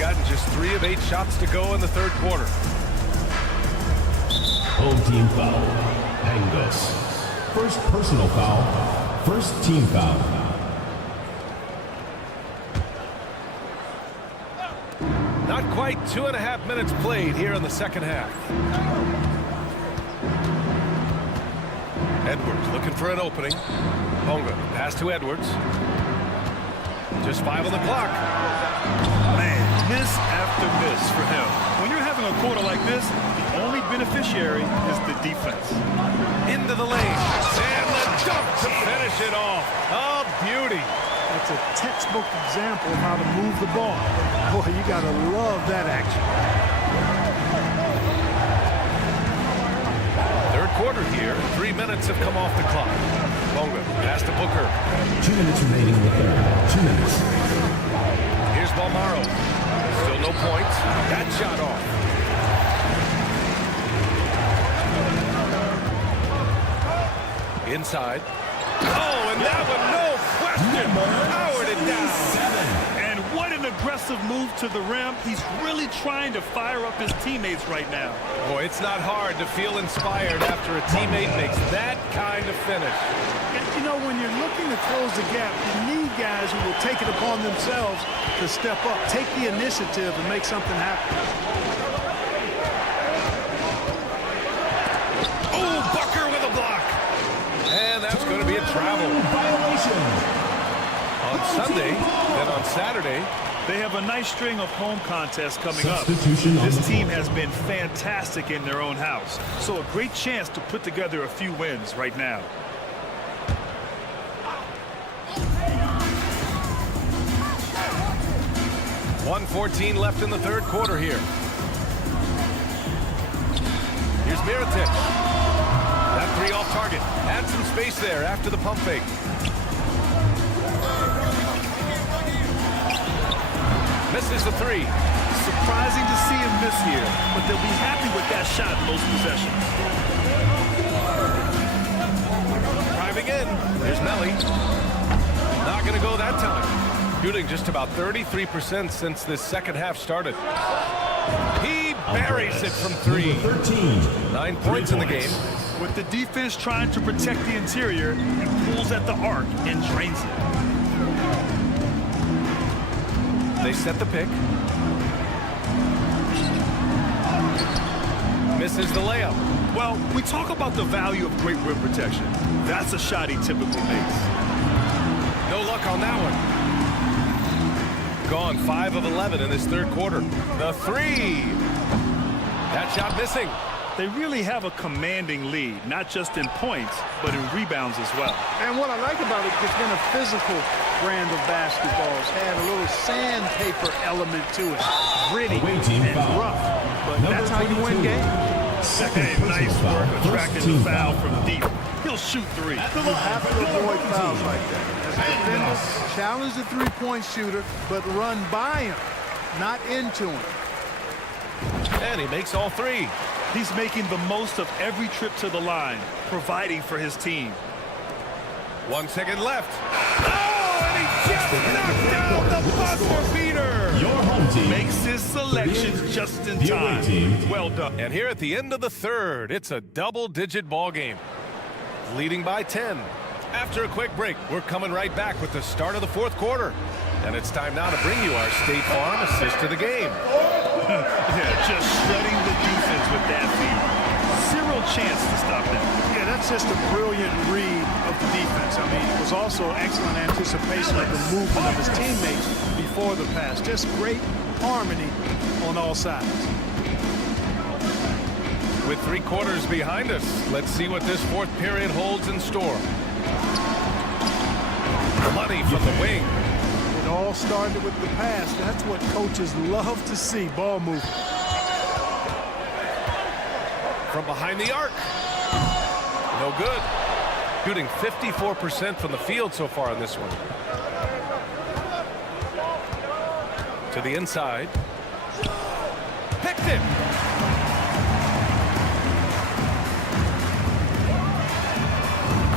Gotten just 3 of 8 shots to go in the third quarter. Home team foul. Pangos. First personal foul. First team foul. Not quite 2.5 minutes played here in the second half. Edwards looking for an opening. Bonga pass to Edwards. Just 5 on the clock. Man, miss after miss for him. When you're having a quarter like this, the only beneficiary is the defense. Into the lane. And the dunk to finish it off. Oh, beauty. That's a textbook example of how to move the ball. Boy, you got to love that action. Third quarter here. 3 minutes have come off the clock. Bonga pass to Booker. 2 minutes remaining in the third. 2 minutes. Here's Balmaro. Still no points. That shot off. Inside. Oh, and that one, no question. Powered it down. And what an aggressive move to the rim. He's really trying to fire up his teammates right now. Boy, it's not hard to feel inspired after a teammate makes that kind of finish. And, you know, when you're looking to close the gap, you need guys who will take it upon themselves to step up, take the initiative, and make something happen. Oh, Booker with a block. And that's going to be a travel. On Sunday, then on Saturday. They have a nice string of home contests coming up. Substitution on This the team floor. has been fantastic in their own house. So a great chance to put together a few wins right now. .114 left in the third quarter here. Here's Mirotic. That three off target. Had some space there after the pump fake. Misses the three. Surprising to see him miss here, but they'll be happy with that shot most possessions. Driving in. There's Melly. Not going to go that time. Shooting just about 33% since this second half started. He buries it from three. 9 points in the game. With the defense trying to protect the interior, he pulls at the arc and drains it. They set the pick. Misses the layup. Well, we talk about the value of great rim protection. That's a shot he typically makes. No luck on that one. Gone 5 of 11 in this third quarter. The three. That shot missing. They really have a commanding lead, not just in points, but in rebounds as well. And what I like about it, it's been a physical brand of basketball. It's had a little sandpaper element to it. Gritty and rough. But that's how you win games. Hey, nice work attracting the foul from deep. He'll shoot three. You have to avoid fouls like that. As a defender, challenge the three-point shooter, but run by him, not into him. And he makes all three. He's making the most of every trip to the line, providing for his team. 1 second left. Oh, and he just knocked down the buzzer beater. Your home team Makes his selections just in The away time. team. Well done. And here at the end of the third, it's a double-digit ball game. Leading by 10. After a quick break, we're coming right back with the start of the fourth quarter. And it's time now to bring you our State Farm assist to the game. Yeah, just shredding the defense with that feed. Zero chance to stop them. Yeah, that's just a brilliant read of the defense. I mean, it was also excellent anticipation of the movement of his teammates before the pass. Just great harmony on all sides. With 3 quarters behind us, let's see what this fourth period holds in store. Money from the wing. It all started with the pass. That's what coaches love to see, ball movement. From behind the arc. No good. Shooting 54% from the field so far on this one. To the inside. Picked it.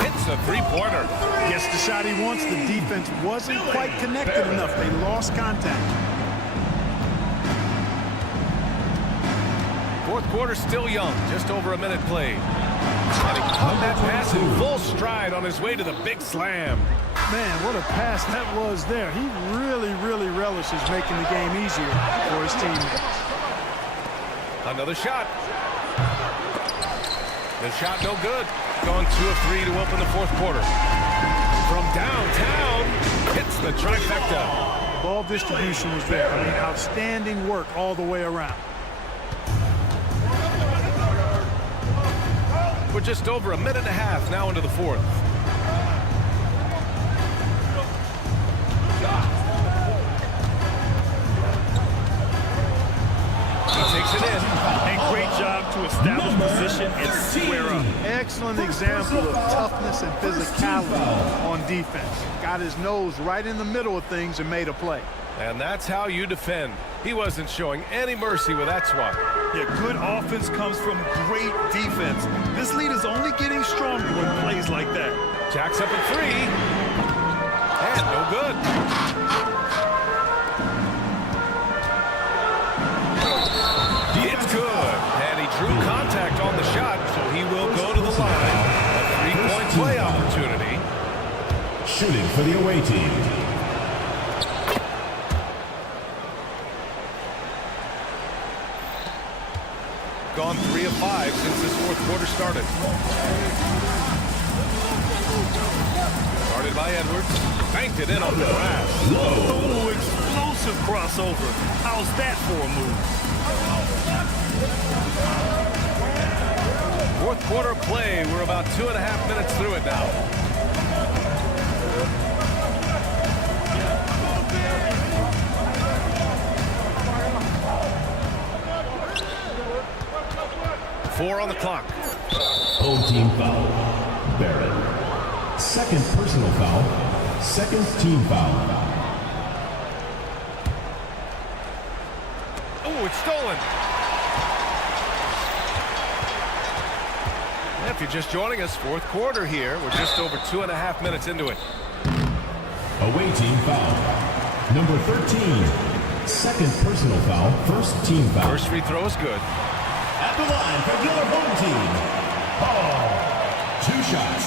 It's a three-pointer. Gets the shot he wants. The defense wasn't quite connected enough. They lost contact. Fourth quarter still young. Just over a minute played. And he caught that pass in full stride on his way to the big slam. Man, what a pass that was there. He really, really relishes making the game easier for his teammates. Another shot. The shot no good. Gone 2 of 3 to open the fourth quarter. From downtown, hits the trifecta. The ball distribution was there. I mean, outstanding work all the way around. We're just over a minute and a half now into the fourth. establish position and square up. Excellent example of toughness and physicality on defense. Got his nose right in the middle of things and made a play. And that's how you defend. He wasn't showing any mercy with that swat. Yeah, good offense comes from great defense. This lead is only getting stronger when plays like that. Jacks up at 3. And no good. It's good. And he drew contact on the shot, so he will go to the line. A 3-point play opportunity. Shooting for the away team. Gone 3 of 5 since this fourth quarter started. Started by Edwards. Banked it in on the glass. Oh, explosive crossover. How's that for a move? Fourth quarter play. We're about 2.5 minutes through it now. Four on the clock. Home team foul. Barron. Second personal foul. Second team foul. Oh, it's stolen. If you're just joining us, fourth quarter here. We're just over 2.5 minutes into it. Away team foul. Number 13. Second personal foul. First team foul. First free throw is good. At the line for your home team. Paul. 2 shots.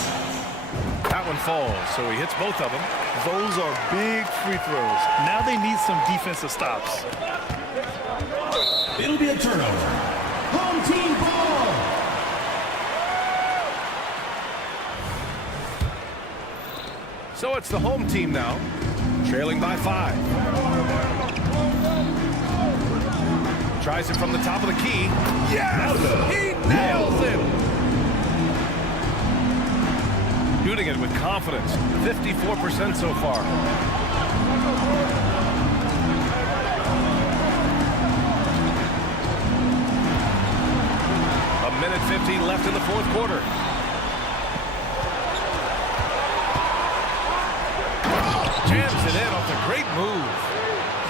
That one falls, so he hits both of them. Those are big free throws. Now they need some defensive stops. It'll be a turnover. Home team ball. So it's the home team now, trailing by 5. Tries it from the top of the key. Yes! He nails it! Shooting it with confidence. 54% so far. A minute 15 left in the fourth quarter. Jams it in off a great move.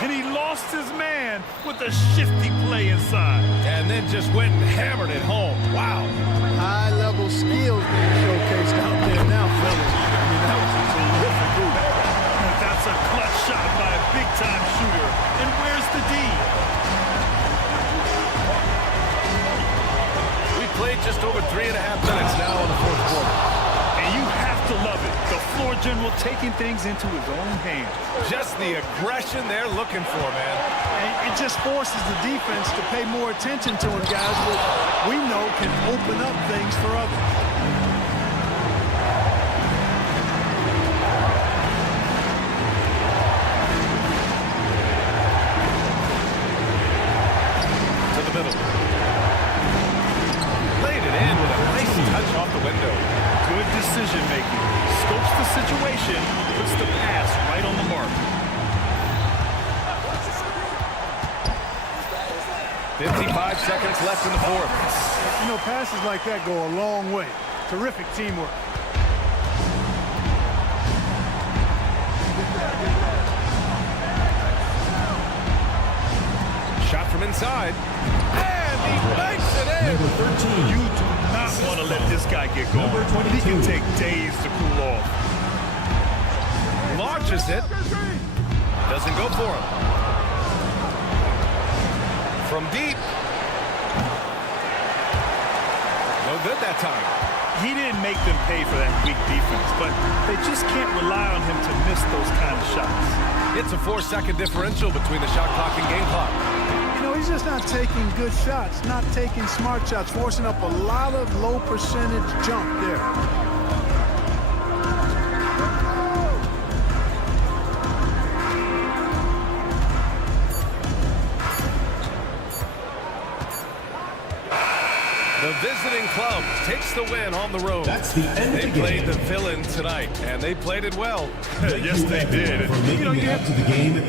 And he lost his man with a shifty play inside. And then just went and hammered it home. Wow. High-level skills being showcased out there now, fellas. I mean, that was a terrific move. That's a clutch shot by a big-time shooter. And where's the D? We played just over 3.5 minutes now in the fourth quarter. And you have to love it. The floor general taking things into his own hands. Just the aggression they're looking for, man. And it just forces the defense to pay more attention to him, guys, which we know can open up things for others. To the middle. Laid it in with a nice touch off the window. Good decision-making. Scopes the situation, puts the pass right on the mark. 55 seconds left in the fourth. You know, passes like that go a long way. Terrific teamwork. Shot from inside. And he banks it in. Number 13. You do not want to let this guy get going. Number 22. He can take days to cool off. Launches it. Doesn't go for him. From deep. No good that time. He didn't make them pay for that weak defense, but they just can't rely on him to miss those kind of shots. It's a 4-second differential between the shot clock and game clock. You know, he's just not taking good shots, not taking smart shots, forcing up a lot of low percentage jump there. The visiting club takes the win on the road. That's the end of the They game. played the villain tonight, and they played it well. Yes, they did. For making it up to the game.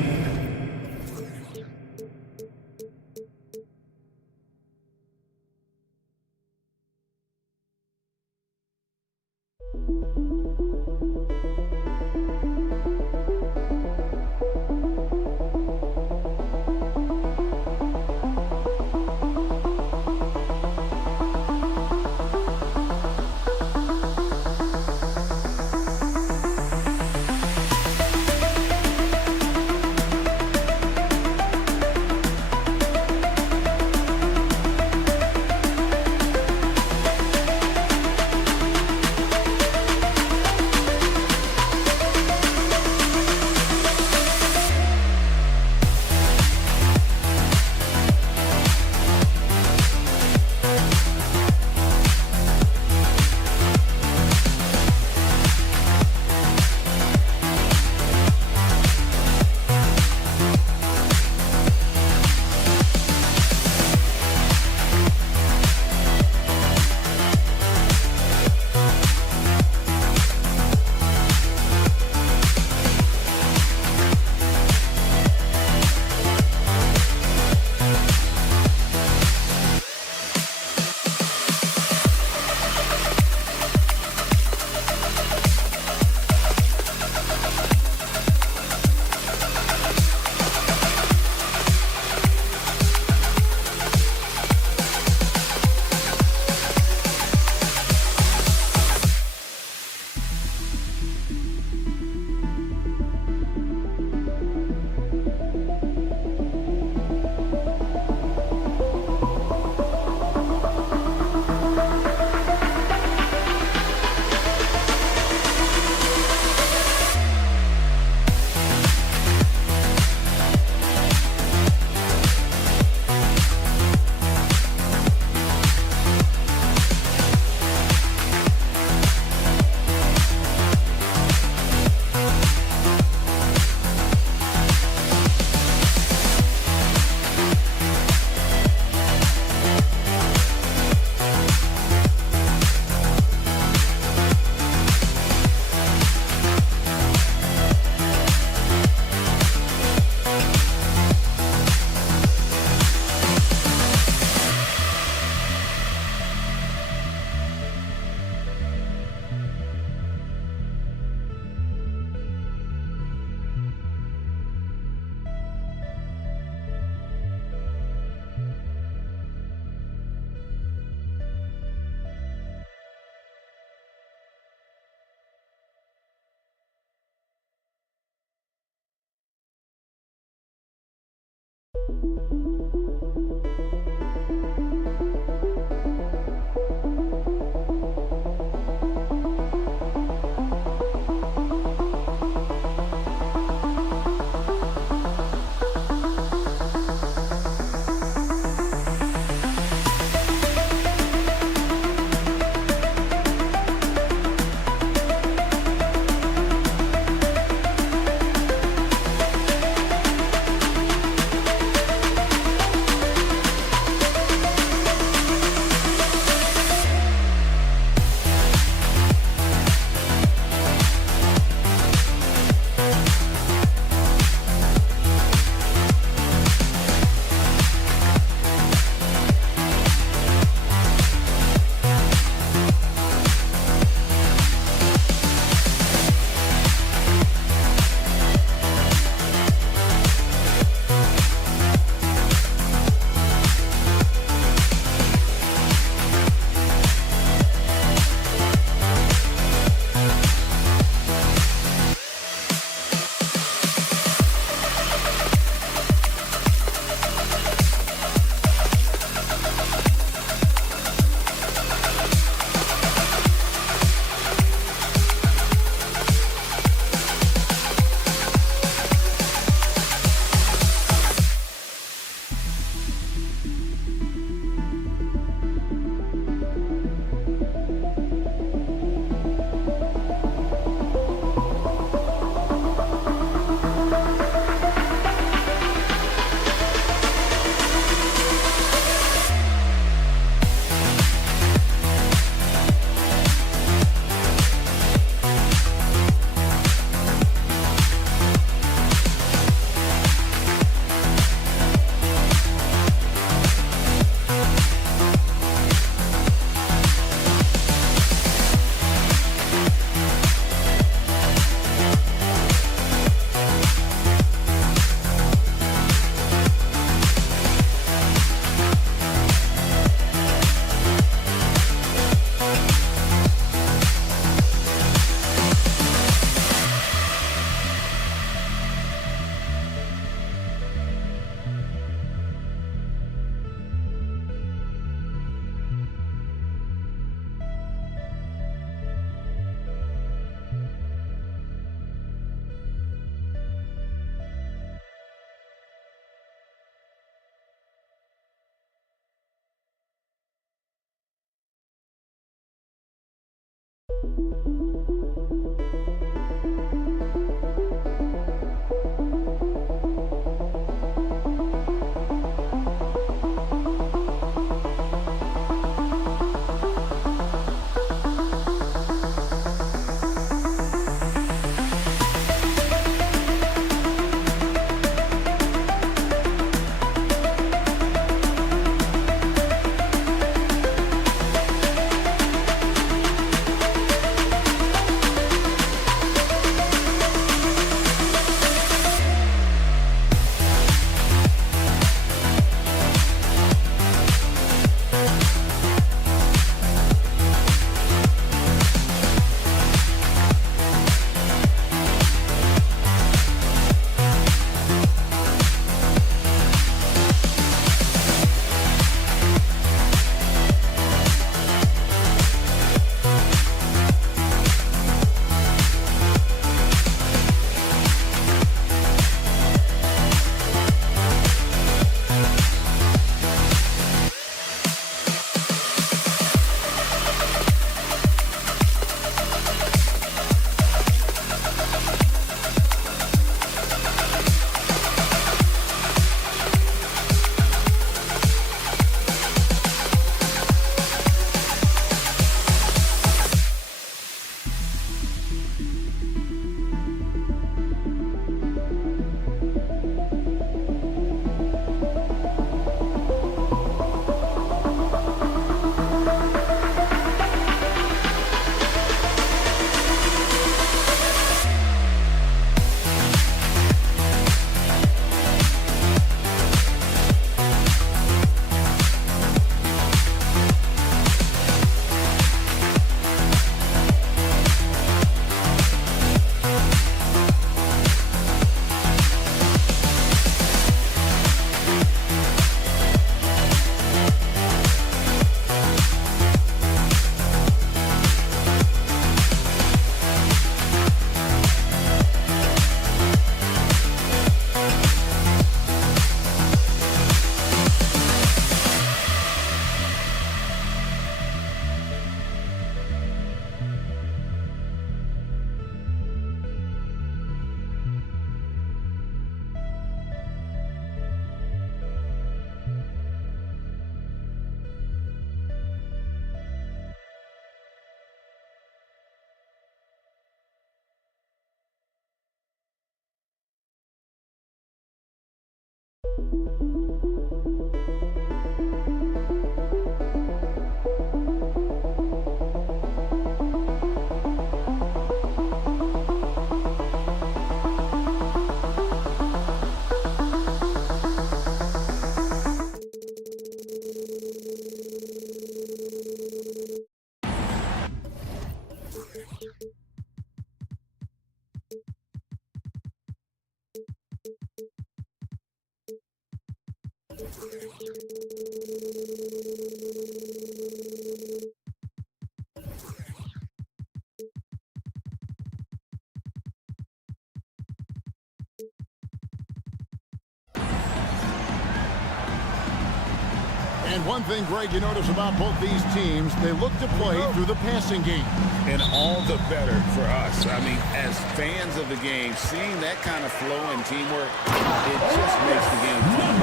And one thing, Greg, you notice about both these teams, they look to play through the passing game. And all the better for us. I mean, as fans of the game, seeing that kind of flow and teamwork, it just makes the game fun.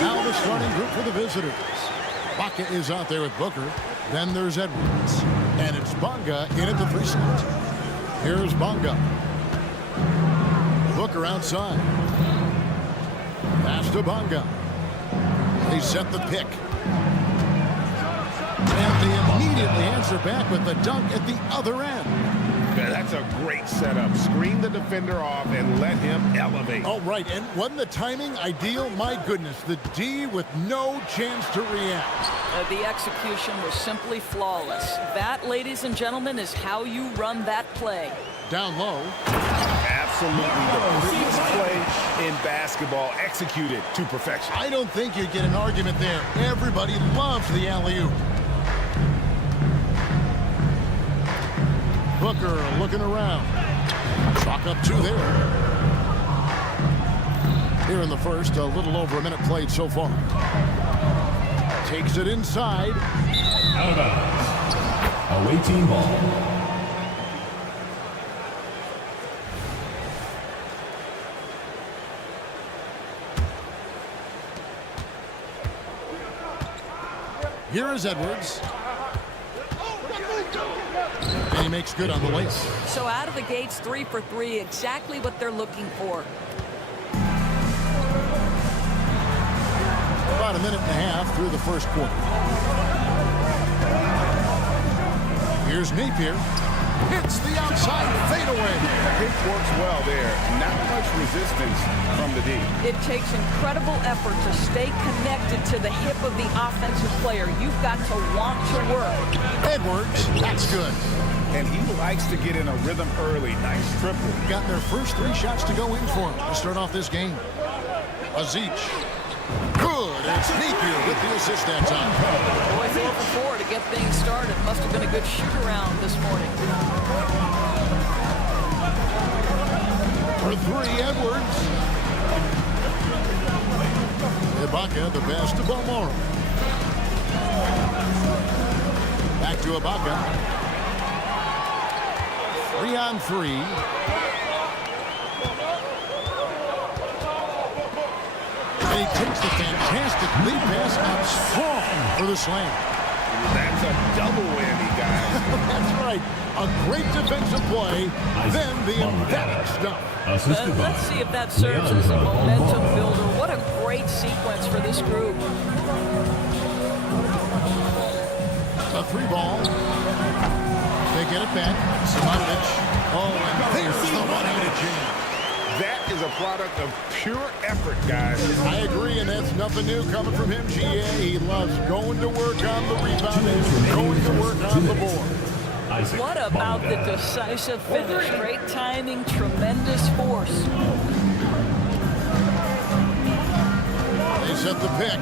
Now the starting group for the visitors. Baca is out there with Booker. Then there's Edwards. And it's Bonga in at the 3 slot. Here's Bonga. Booker outside. Pass to Bonga. They set the pick. And they immediately answer back with the dunk at the other end. Yeah, that's a great setup. Screen the defender off and let him elevate. All right, and wasn't the timing ideal? My goodness, the D with no chance to react. The execution was simply flawless. That, ladies and gentlemen, is how you run that play. Down low. Absolutely the prettiest play in basketball, executed to perfection. I don't think you get an argument there. Everybody loves the alley-oop. Booker looking around. Chalk up 2 there. Here in the first, a little over a minute played so far. Takes it inside. Out of bounds. Away team ball. Here is Edwards. And he makes good on the lace. So out of the gates, 3 for 3, exactly what they're looking for. About a minute and a half through the first quarter. Here's Napier. Hits the outside fadeaway. Pick works well there. Not much resistance from the D. It takes incredible effort to stay connected to the hip of the offensive player. You've got to want to work. Edwards, that's good. And he likes to get in a rhythm early. Nice triple. Got their first 3 shots to go in for him to start off this game. Aziz. Good. It's Napier with the assist that time. Boy, 4 for 4 to get things started. Must have been a good shoot-around this morning. For 3, Edwards. Ibaka, the pass to Balmora. Back to Ibaka. 3 on 3. And he takes the fantastic lead pass out strong for the slam. That's a double whammy, guys. That's right. A great defensive play, then the emphatic stuff. Let's see if that serves as a momentum builder. What a great sequence for this group. A 3 ball. They get it back. Simonovic. Oh, and there's the one-handed jam. That is a product of pure effort, guys. I agree, and that's nothing new coming from him, GA. He loves going to work on the rebound and going to work on the board. What about the decisive finish? Great timing, tremendous force. They set the pick.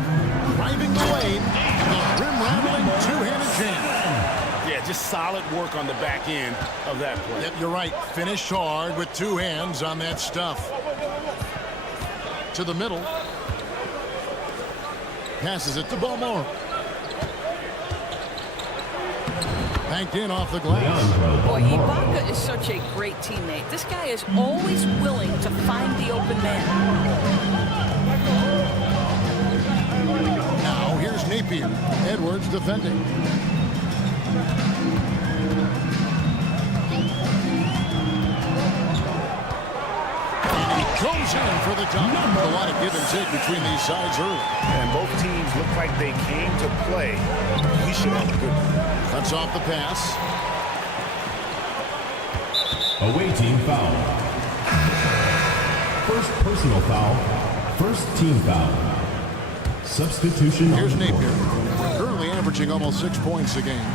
Driving the lane. The rim-rattling two-handed jam. Yeah, just solid work on the back end of that play. Yep, you're right. Finished hard with 2 hands on that stuff. To the middle. Passes it to Balmora. Banked in off the glass. Boy, Ibaka is such a great teammate. This guy is always willing to find the open man. Now here's Napier. Edwards defending. Goes in for the dunk. A lot of give and take between these sides early. And both teams look like they came to play. We should have a good one. Cuts off the pass. Away team foul. First personal foul. First team foul. Substitution. Here's Napier. Currently averaging almost 6 points a game.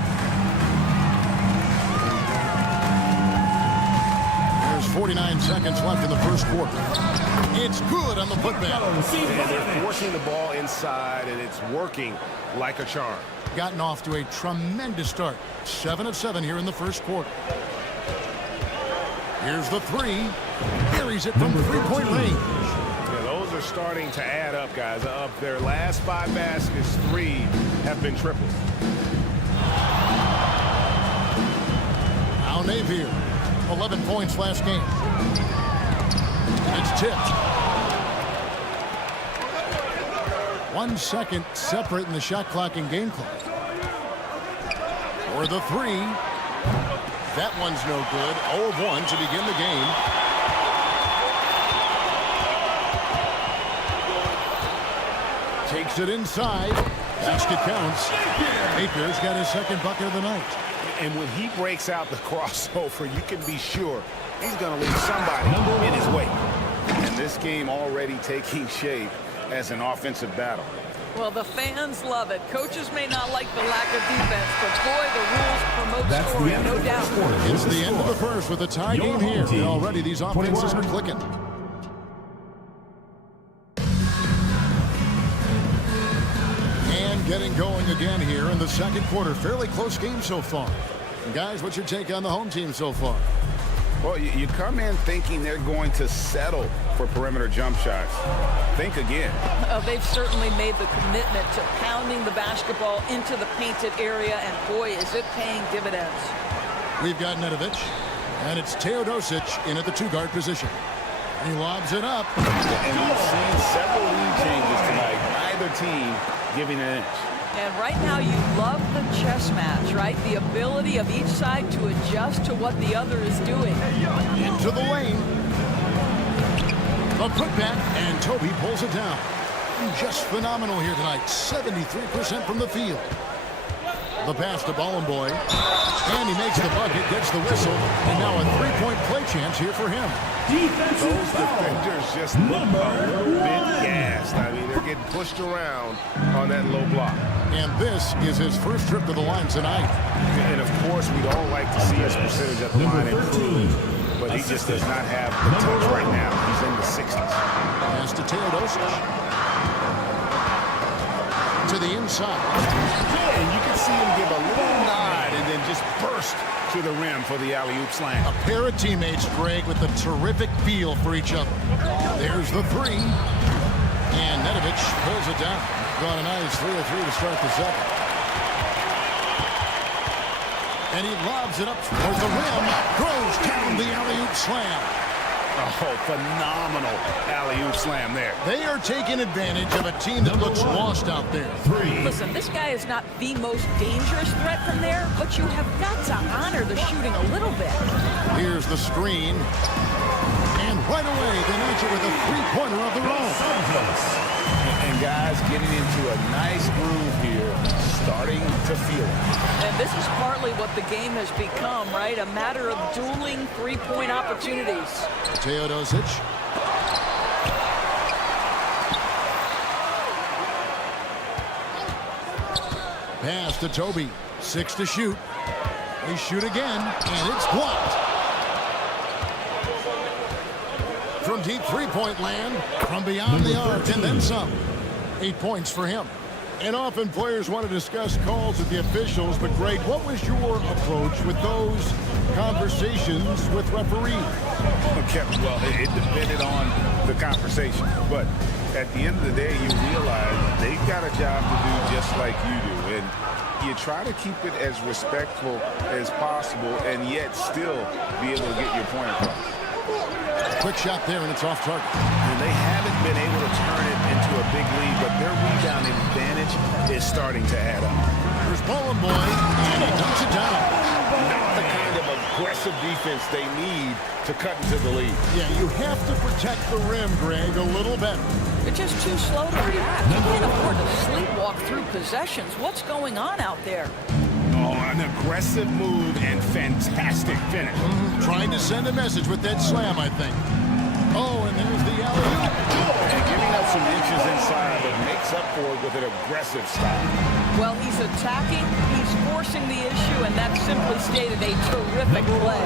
There's 49 seconds left in the first quarter. It's good on the putback. And they're forcing the ball inside, and it's working like a charm. Gotten off to a tremendous start. 7 of 7 here in the first quarter. Here's the three. Carries it from three-point range. Yeah, those are starting to add up, guys. Of their last 5 baskets, 3 have been tripled. Now Napier, 11 points last game. It's tipped. 1 second separating the shot clock and game clock. For the three. That one's no good. 0 of 1 to begin the game. Takes it inside. Basket counts. Napier's got his second bucket of the night. And when he breaks out the crossover, you can be sure he's going to leave somebody in his way. And this game already taking shape as an offensive battle. Well, the fans love it. Coaches may not like the lack of defense, but boy, the rules promote scoring, no doubt. It's the end of the first with a tie game here. And already these offenses are clicking. And getting going again here in the second quarter. Fairly close game so far. And guys, what's your take on the home team so far? Well, you come in thinking they're going to settle for perimeter jump shots. Think again. They've certainly made the commitment to pounding the basketball into the painted area, and boy, is it paying dividends. We've got Nedovic, and it's Teodosic in at the 2-guard position. He lobs it up. And we've seen several lead changes tonight. Neither team giving an inch. And right now you love the chess match, right? The ability of each side to adjust to what the other is doing. Into the lane. The putback, and Toby pulls it down. Just phenomenal here tonight. 73% from the field. The pass to Bollenboy. And he makes the bucket, gets the whistle, and now a 3-point play chance here for him. Those defenders just look a little bit gassed. I mean, they're getting pushed around on that low block. And this is his first trip to the line tonight. And of course, we'd all like to see his percentage at the line improve, but he just does not have the touch right now. He's in the 60s. Pass to Teodosic. To the inside. And you can see him give a little nod and then just burst to the rim for the alley-oop slam. A pair of teammates, Greg, with a terrific feel for each other. There's the three. And Nedovic pulls it down. Got a nice 3 of 3 to start the second. And he lobs it up toward the rim. Throws down the alley-oop slam. Oh, phenomenal alley-oop slam there. They are taking advantage of a team that looks lost out there. Listen, this guy is not the most dangerous threat from there, but you have got to honor the shooting a little bit. Here's the screen. And right away, they answer with a three-pointer of their own. And guys getting into a nice groove here, starting to feel it. And this is partly what the game has become, right? A matter of dueling three-point opportunities. Teodosic. Pass to Toby. 6 to shoot. They shoot again, and it's blocked. From deep three-point land, from beyond the arc, and then some. 8 points for him. And often players want to discuss calls with the officials, but Greg, what was your approach with those conversations with referees? Well, it depended on the conversation, but at the end of the day, you realize they've got a job to do just like you do, and you try to keep it as respectful as possible and yet still be able to get your point across. Quick shot there, and it's off target. And they haven't been able to turn it into a big lead, but their rebounding advantage is starting to add up. There's Bollenboy, and he knocks it down. Not the kind of aggressive defense they need to cut into the lead. Yeah, you have to protect the rim, Greg, a little better. You're just too slow to react. You can't afford to sleepwalk through possessions. What's going on out there? Oh, an aggressive move and fantastic finish. Trying to send a message with that slam, I think. Oh, and there's the alley-oop. And giving up some inches inside, but makes up forward with an aggressive style. Well, he's attacking, he's forcing the issue, and that's simply stated a terrific play.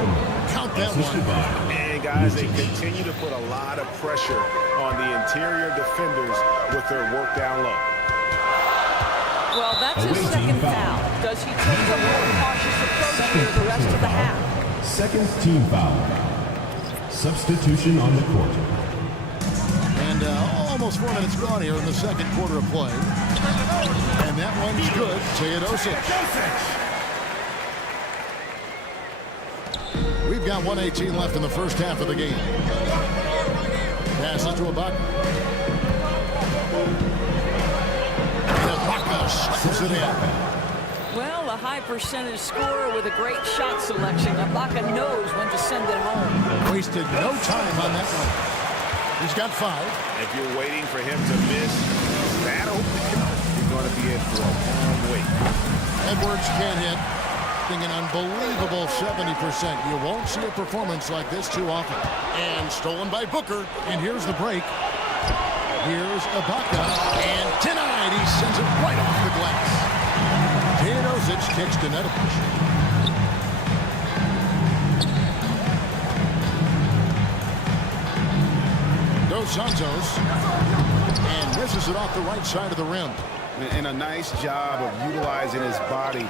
Count that one. And guys, they continue to put a lot of pressure on the interior defenders with their work down low. Well, that's his second foul. Does he take a more cautious approach here the rest of the half? Second team foul. Substitution on the court. And almost 4 minutes gone here in the second quarter of play. And that one's good. Teodosic. We've got 1:18 left in the first half of the game. Passes to Ibaka. And Ibaka slams it in. Well, a high percentage scorer with a great shot selection. Ibaka knows when to send it home. Wasted no time on that one. He's got 5. If you're waiting for him to miss that opening, you're going to be in for a long wait. Edwards can't hit. An unbelievable 70%. You won't see a performance like this too often. And stolen by Booker. And here's the break. Here's Ibaka. And denied. He sends it right off the glass. Teodosic kicks to Nedovic. Dos Santos. And misses it off the right side of the rim. And a nice job of utilizing his body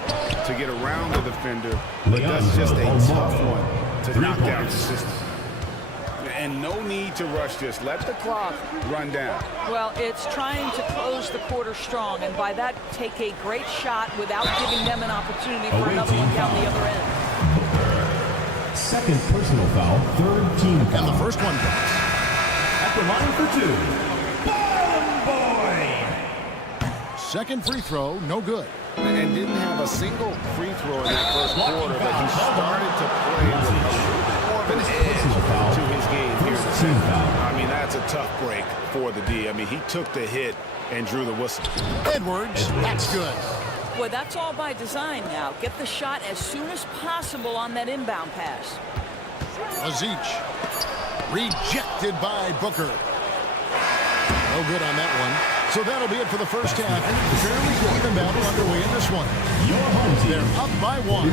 to get around the defender. But that's just a tough one to knock down the system. And no need to rush this. Let the clock run down. Well, it's trying to close the quarter strong, and by that, take a great shot without giving them an opportunity for another one down the other end. Second personal foul, third team foul. And the first one comes. At the line for 2. Second free throw, no good. And didn't have a single free throw in that first quarter, but he started to play with a little bit more of an edge to his game here in the second. I mean, that's a tough break for the D. I mean, he took the hit and drew the whistle. Edwards, that's good. Boy, that's all by design now. Get the shot as soon as possible on that inbound pass. Aziz, rejected by Booker. No good on that one. So that'll be it for the first half. Fairly even battle underway in this one. They're up by 1.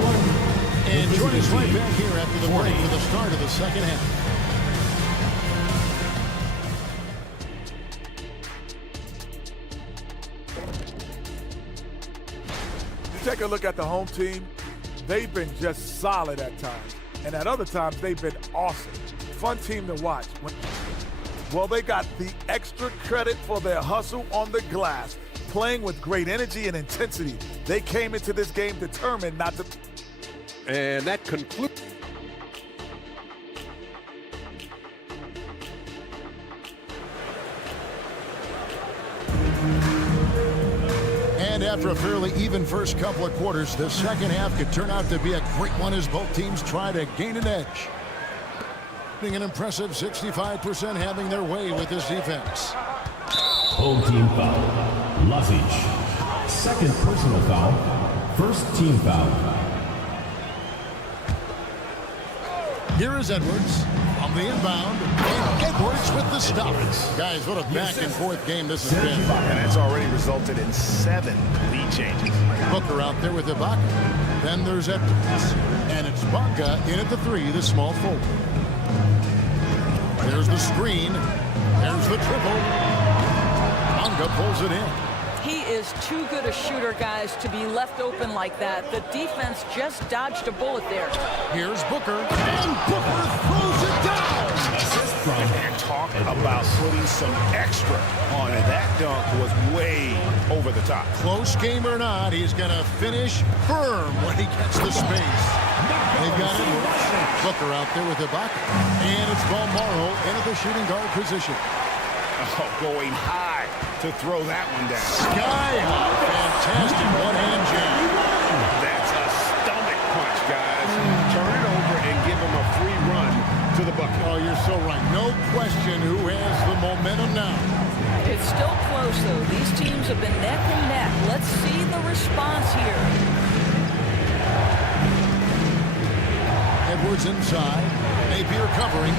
And join us right back here after the break for the start of the second half. You take a look at the home team, they've been just solid at times. And at other times, they've been awesome. Fun team to watch. Well, they got the extra credit for their hustle on the glass, playing with great energy and intensity. They came into this game determined not to. And that concludes. And after a fairly even first couple of quarters, the second half could turn out to be a great one as both teams try to gain an edge. Being an impressive 65% having their way with this defense. Home team foul. Lazic. Second personal foul. First team foul. Here is Edwards on the inbound. And Edwards with the stop. Guys, what a back and forth game this has been. And it's already resulted in 7 lead changes. Booker out there with Ibaka. Then there's Edwards. And it's Ibaka in at the 3, the small forward. There's the screen. There's the triple. Bonga pulls it in. He is too good a shooter, guys, to be left open like that. The defense just dodged a bullet there. Here's Booker. And Booker throws it down. And talk about putting some extra on it. That dunk was way over the top. Close game or not, he's going to finish firm when he gets the space. They've got Edwards. Booker out there with Ibaka. And it's Balmaro into the shooting guard position. Oh, going high to throw that one down. Sky high. Fantastic one-hand jam. That's a stomach punch, guys. Turn it over and give him a free run to the bucket. Oh, you're so right. No question who has the momentum now. It's still close, though. These teams have been neck and neck. Let's see the response here. Edwards inside. Napier covering.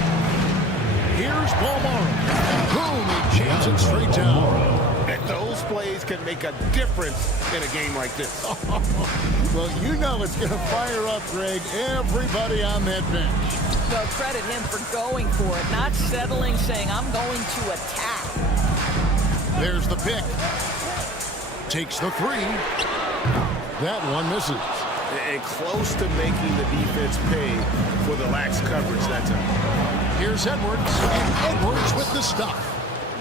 Here's Balmaro. Boom, he jams it straight down. And those plays can make a difference in a game like this. Well, you know it's going to fire up, Greg, everybody on that bench. Well, credit him for going for it, not settling, saying, I'm going to attack. There's the pick. Takes the three. That one misses. And close to making the defense pay for the lax coverage that time. Here's Edwards, and Edwards with the stop.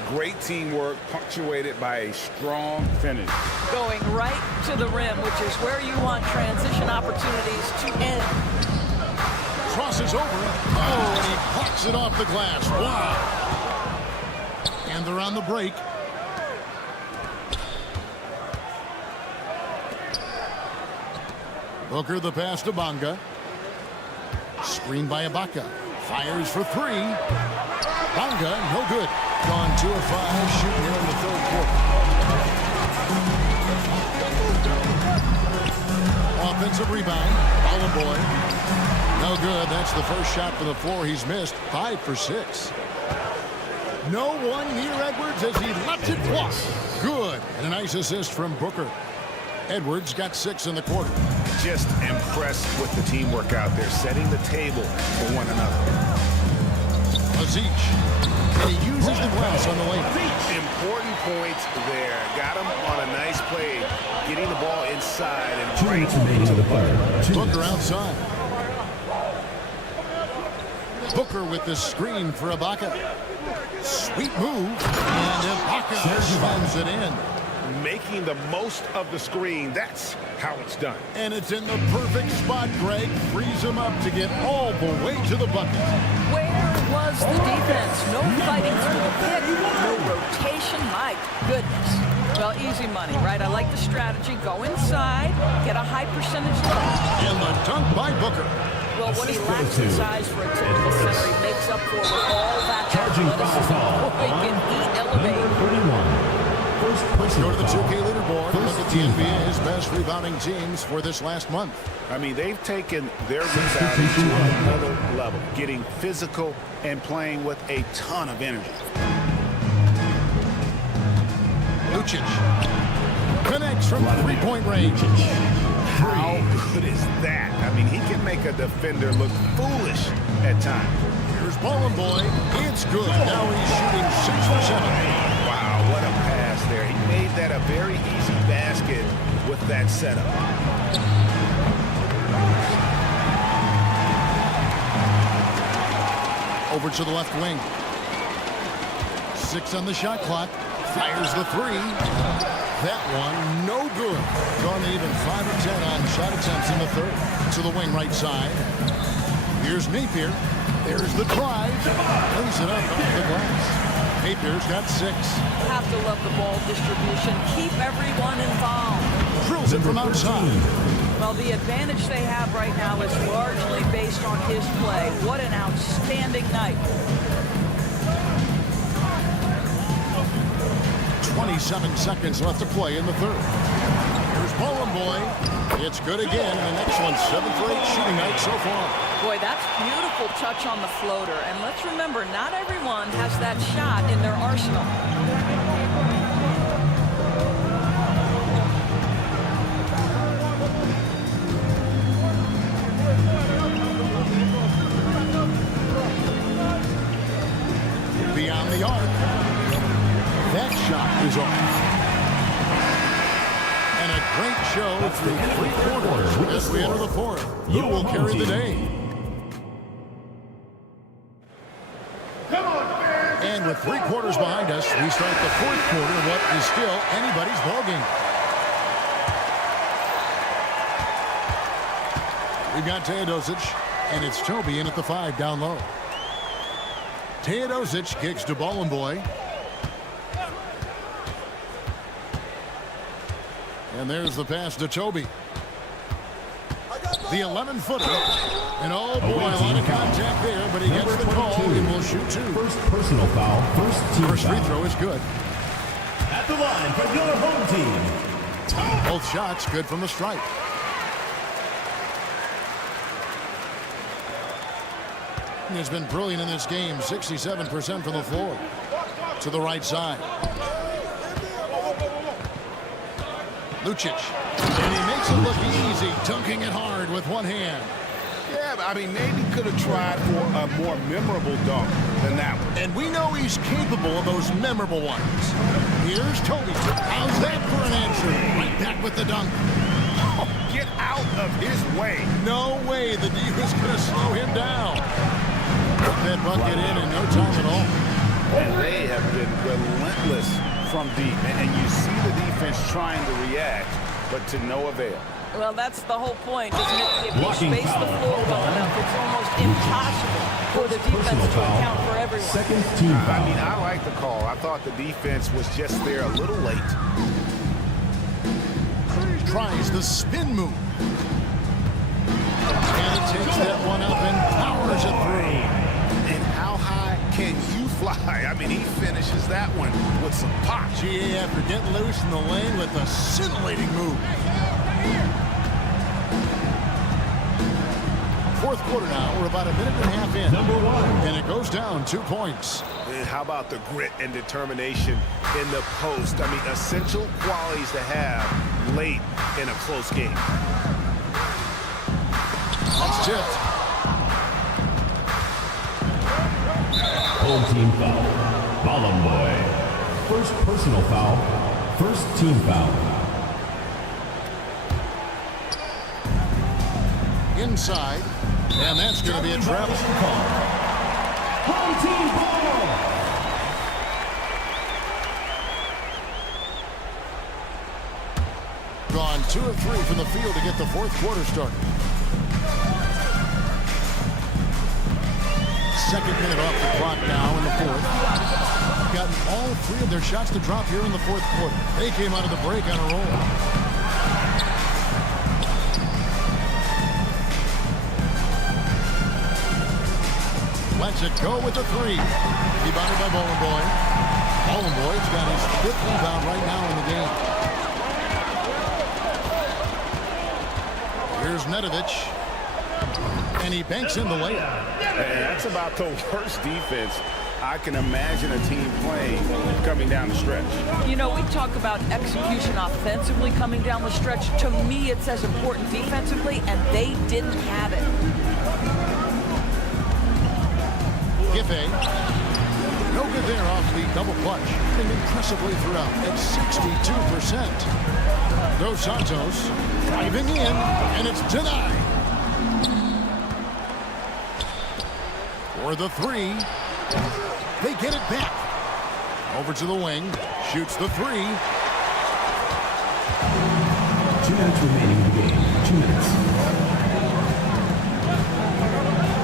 Great teamwork, punctuated by a strong finish. Going right to the rim, which is where you want transition opportunities to end. Crosses over. Oh, and he plucks it off the glass. Wow. And they're on the break. Booker the pass to Bonga. Screened by Ibaka. Fires for three. Bonga, no good. Gone 2 of 5, shooting here in the third quarter. Offensive rebound. Boy. No good. That's the first shot for the floor he's missed. 5 for 6. No one near Edwards as he lets it fly. Good. And a nice assist from Booker. Edwards got 6 in the quarter. Just impressed with the teamwork out there, setting the table for one another. Aziz. And he uses the glass on the lane. Important points there. Got him on a nice play, getting the ball inside and 2 minutes remaining in the third. Booker outside. Booker with the screen for Ibaka. Sweet move. And Ibaka slams it in. Making the most of the screen. That's how it's done. And it's in the perfect spot, Greg. Frees him up to get all the way to the bucket. Where was the defense? No fighting through the pick, no rotation. My goodness. Well, easy money, right? I like the strategy. Go inside, get a high percentage look. And the dunk by Booker. Well, what he lacks in size for a typical center, he makes up for with all that Charging athleticism. foul. Boy, can he elevate. Number 31. Let's go to the 2K leaderboard and look at the NBA's best rebounding teams for this last month. I mean, they've taken their rebounding to another level, getting physical and playing with a ton of energy. Lucic connects from three-point range. How good is that? I mean, he can make a defender look foolish at times. Here's Ballin' Boy. It's good. Now he's shooting 6 for 7. Wow, what a pass there. He made that a very easy basket with that setup. Over to the left wing. 6 on the shot clock. Fires the three. That one, no good. Gone even 5 of 10 on shot attempts in the third. To the wing right side. Here's Napier. There's the drive. Brings it up off the glass. Napier's got 6. Have to love the ball distribution. Keep everyone involved. Drills it from outside. Well, the advantage they have right now is largely based on his play. What an outstanding night. 27 seconds left to play in the third. Here's Ballin' Boy. It's good again, and an excellent 7 for 8 shooting night so far. Boy, that's beautiful touch on the floater. And let's remember, not everyone has that shot in their arsenal. Beyond the arc. That shot is off. And a great show through 3 quarters as we enter the fourth. Who will carry the day? And with 3 quarters behind us, we start the fourth quarter, what is still anybody's ballgame. We've got Teodosic, and it's Toby in at the 5 down low. Teodosic kicks to Ballin' Boy. And there's the pass to Toby. The 11-footer. And oh boy, a lot of contact there, but he gets the call and will shoot 2. First personal foul. First free throw is good. At the line for your home team. Both shots good from the stripe. He has been brilliant in this game. 67% from the floor. To the right side. Lucic. And he makes it look easy, dunking it hard with one hand. Yeah, but I mean, maybe could have tried for a more memorable dunk than that one. And we know he's capable of those memorable ones. Here's Toby. How's that for an answer? Right back with the dunk. Oh, get out of his way. No way the D was going to slow him down. Put that bucket in no time at all. And they have been relentless from deep. And you see the defense trying to react, but to no avail. Well, that's the whole point, isn't it? If you space the floor well enough, it's almost impossible for the defense to account for everyone. Second team I foul. mean, I like the call. I thought the defense was just there a little late. Tries the spin move. And he takes that one up and powers it through. And how high can you fly? I mean, he finishes that one with some pop. GA after getting loose in the lane with a scintillating move. Fourth quarter now. We're about a minute and a half in. Number one. And it goes down 2 points. And how about the grit and determination in the post? I mean, essential qualities to have late in a close game. That's tipped. Home team foul. Ballum boy. First personal foul. First team foul. Inside. And that's going to be a travel call. Home team foul. Gone 2 of 3 from the field to get the fourth quarter started. Second minute off the clock now in the fourth. Gotten all 3 of their shots to drop here in the fourth quarter. They came out of the break on a roll. Lets it go with the 3. Rebounded by Bowling Boy. Bowling Boy's got his 5th rebound right now in the game. Here's Nedovic. And he banks in the layup. And that's about the worst defense I can imagine a team playing coming down the stretch. You know, we talk about execution offensively coming down the stretch. To me, it's as important defensively, and they didn't have it. Giffey. No good there off the double clutch. And impressively throughout at 62%. Dos Santos driving in, and it's denied. For the 3. They get it back. Over to the wing. Shoots the 3. 2 minutes remaining in the game. 2 minutes.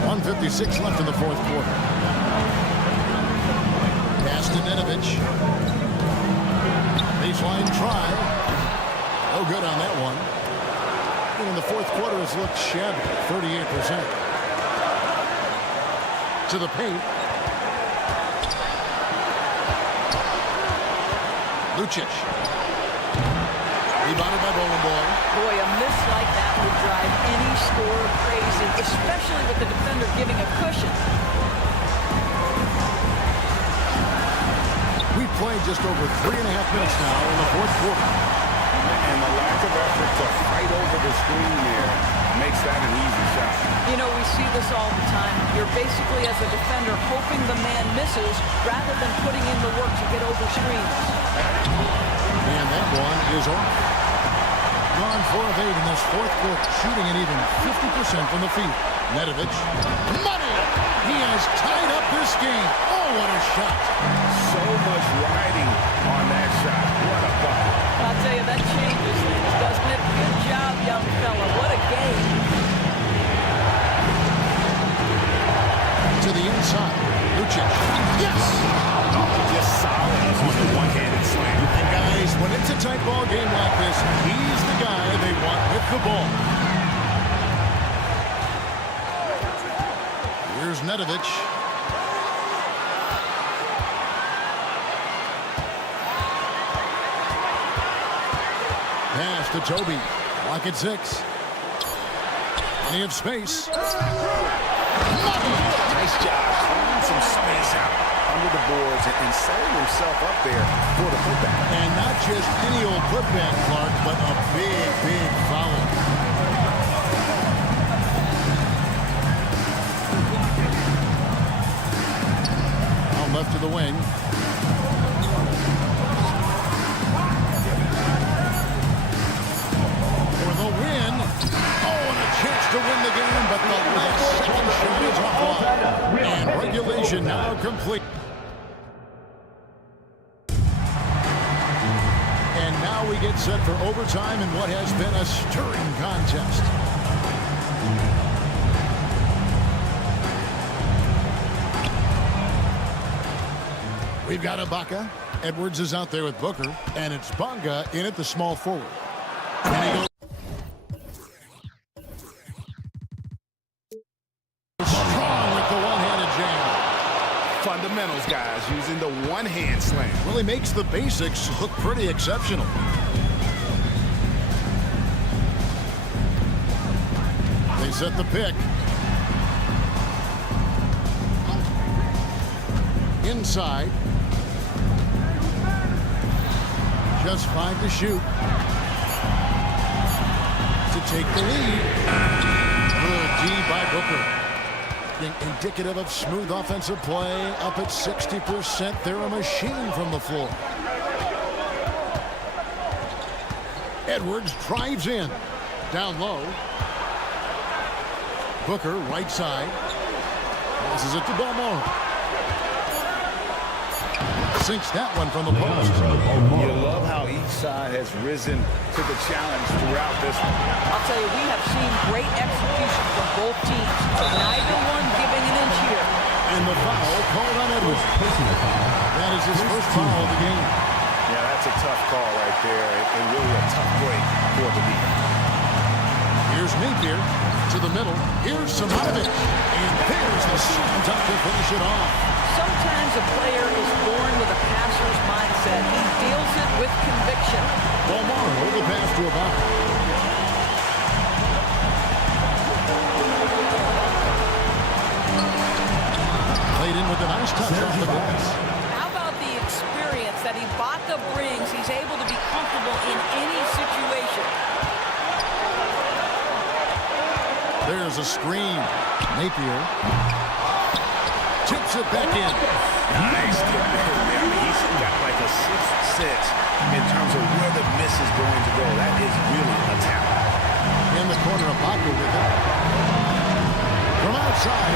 1:56 left in the fourth quarter. Pass to Nedovic. Baseline try. No good on that one. And in the fourth quarter has looked shabby. 38%. To the paint. Lucic. Rebounded by Bowling Boy. Boy, a miss like that would drive any scorer crazy, especially with the defender giving a cushion. We've played just over 3.5 minutes now in the fourth quarter. And the lack of effort to fight over the screen there makes that an easy shot. You know, we see this all the time. You're basically, as a defender, hoping the man misses rather than putting in the work to get over screens. And that one is off. Gone 4 of 8 in this fourth quarter, shooting an even 50% from the field. Nedovic. Money! He has tied up this game. Oh, what a shot. So much riding on that shot. What a bucket. I'll tell you, that changes things, doesn't it? Good job, young fella. What a game. To the inside. Lucic. Yes! Just solid with the one-handed slam. And guys, when it's a tight ball game like this, he's the guy they want with the ball. Here's Nedovic. Pass to Toby. Lock at 6. Plenty of space. Nice job clearing some space out under the boards and setting himself up there for the putback. And not just any old putback, Clark, but a big foul. Now left to the wing. For the win. Oh, and a chance to win the game, but the last second shot is off. And regulation now complete. And now we get set for overtime in what has been a stirring contest. We've got Ibaka. Edwards is out there with Booker. And it's Bonga in at the small forward. And he goes strong with the one-handed jam. Fundamentals, guys, using the one-hand slam. Well, he makes the basics look pretty exceptional. They set the pick. Inside. Just 5 to shoot. To take the lead. Good D by Booker. Indicative of smooth offensive play. Up at 60%. They're a machine from the floor. Edwards drives in. Down low. Booker, right side. Passes it to Belmont. Sinks that one from the post. You love how each side has risen to the challenge throughout this one. I'll tell you, we have seen great execution from both teams. Neither one giving an inch here. And the foul called on Edwards. That is his first foul of the game. Yeah, that's a tough call right there, and really a tough break for the lead. Here's Napier to the middle. Here's Samonovic. And there's the second time to finish it off. Sometimes a player is born with a passer's mindset. He deals it with conviction. Belmont the pass to Ibaka. Played in with a nice touch off the glass. How about the experience that Ibaka brings? He's able to be comfortable in any situation. There's a screen. Napier tips it back in. Nice. I mean, he's got like a sixth sense in terms of where the miss is going to go. That is really a talent. In the corner of Baca with it. From outside,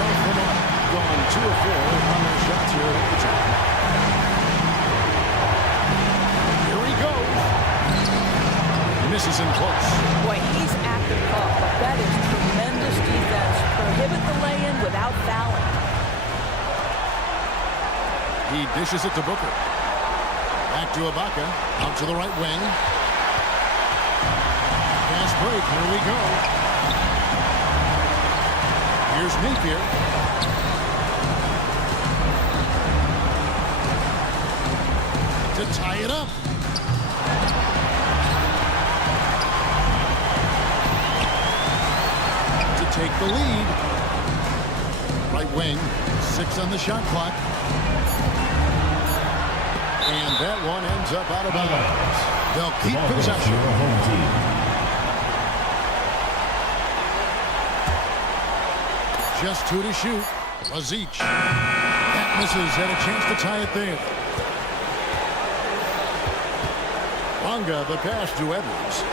gone 2 of 4 on their shots here at the top. Here he goes. Misses in close. Boy, he's at the cup, but that is tremendous defense. Prohibit the lay-in without fouling. He dishes it to Booker. Back to Ibaka. Out to the right wing. Fast break. Here we go. Here's Napier. To tie it up. To take the lead. Right wing. 6 on the shot clock. And that one ends up out of bounds. They'll keep possession. Just 2 to shoot. Lazic. That misses. Had a chance to tie it there. Bonga, the pass to Edwards.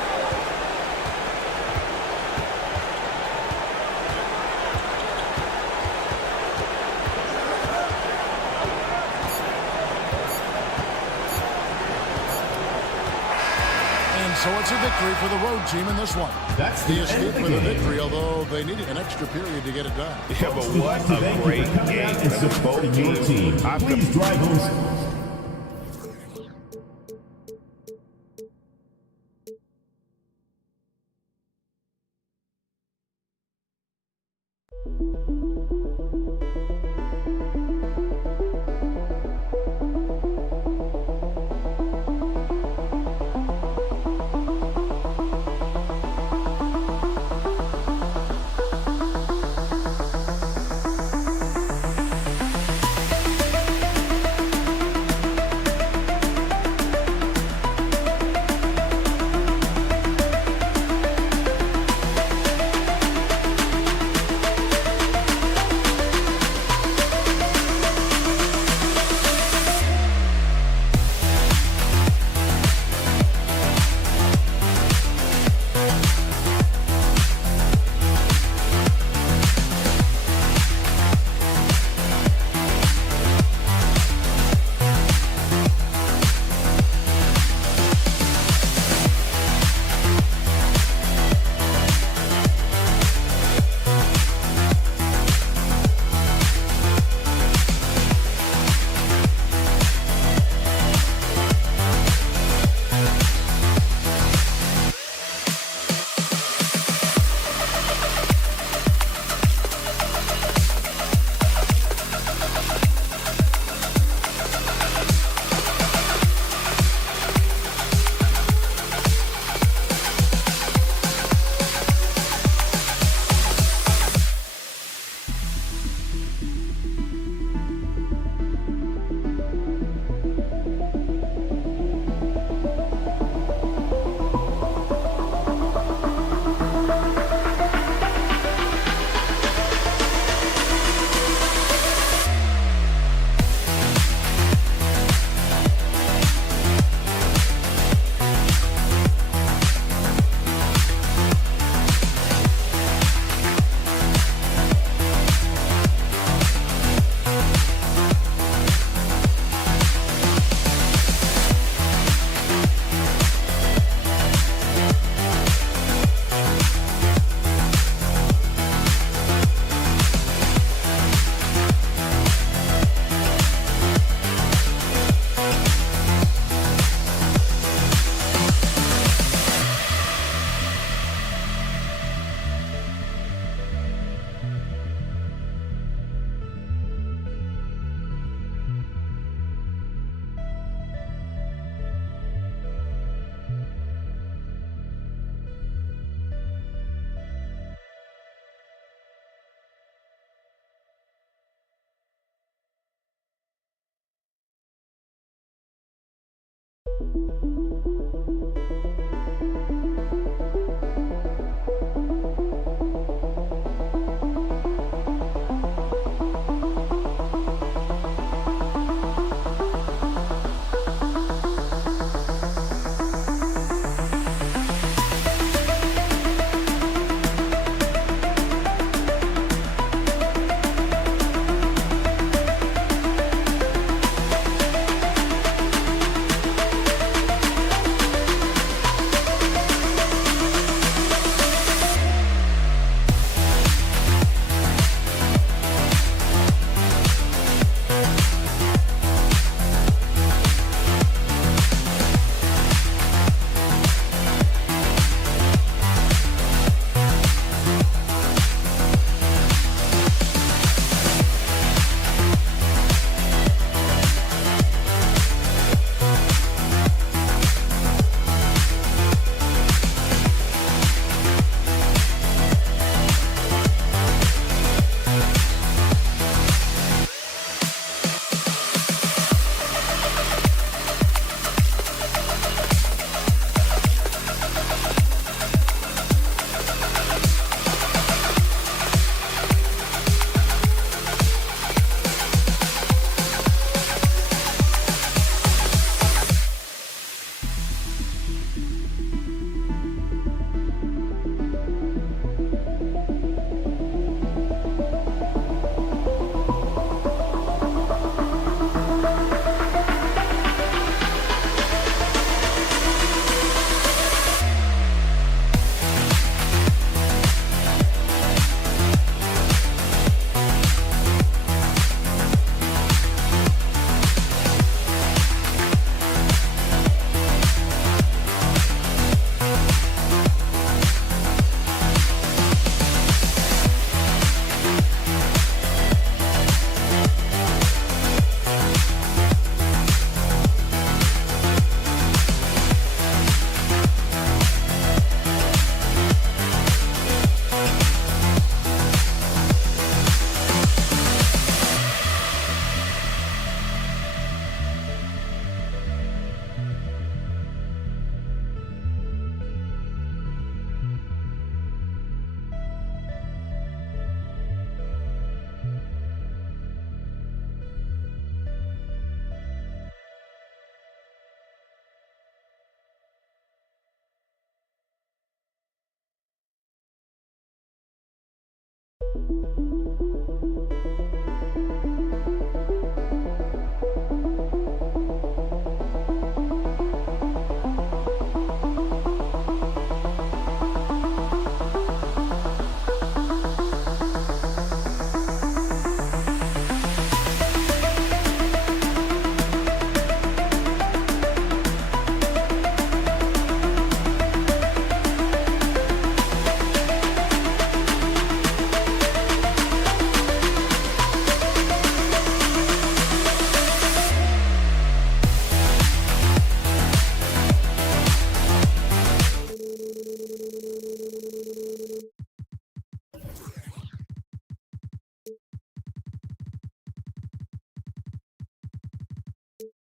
So it's a victory for the road team in this one. That's the escape with a victory, although they needed an extra period to get it done. Yeah, but what a great game. And supporting your team. Please drive home.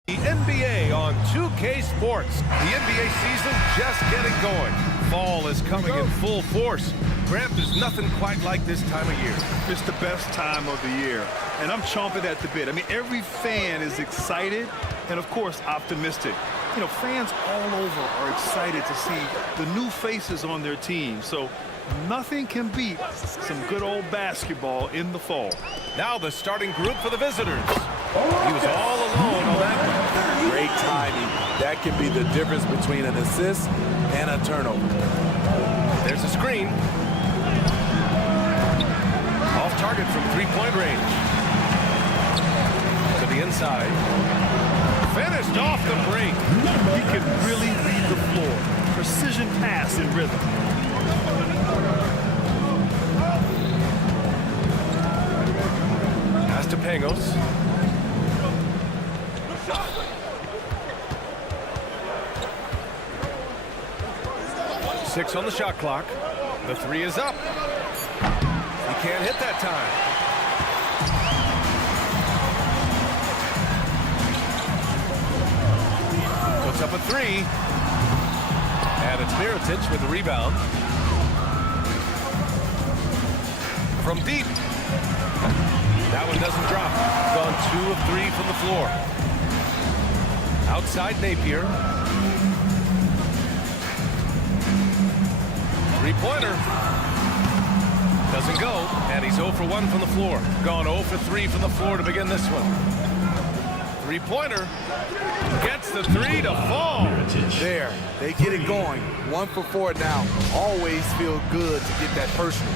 The NBA on 2K Sports. The NBA season just getting going. Fall is coming in full force. Grant, there's nothing quite like this time of year. It's the best time of the year, and I'm chomping at the bit. I mean, every fan is excited and, of course, optimistic. You know, fans all over are excited to see the new faces on their team. So nothing can beat some good old basketball in the fall. Now the starting group for the visitors. He was all alone on that one. Great timing. That can be the difference between an assist and a turnover. There's a screen. Off target from three-point range. To the inside. Finished off the break. He can really read the floor. Precision pass in rhythm. Pass to Pangos. Six on the shot clock. The three is up. He can't hit that time. Puts up a three. And it's Mirotic with the rebound. From deep. That one doesn't drop. Gone 2 of 3 from the floor. Outside Napier. Three-pointer. Doesn't go. And he's 0 for 1 from the floor. Gone 0 for 3 from the floor to begin this one. Three-pointer. Gets the 3 to fall. There, they get it going. 1 for 4 now. Always feel good to get that personal.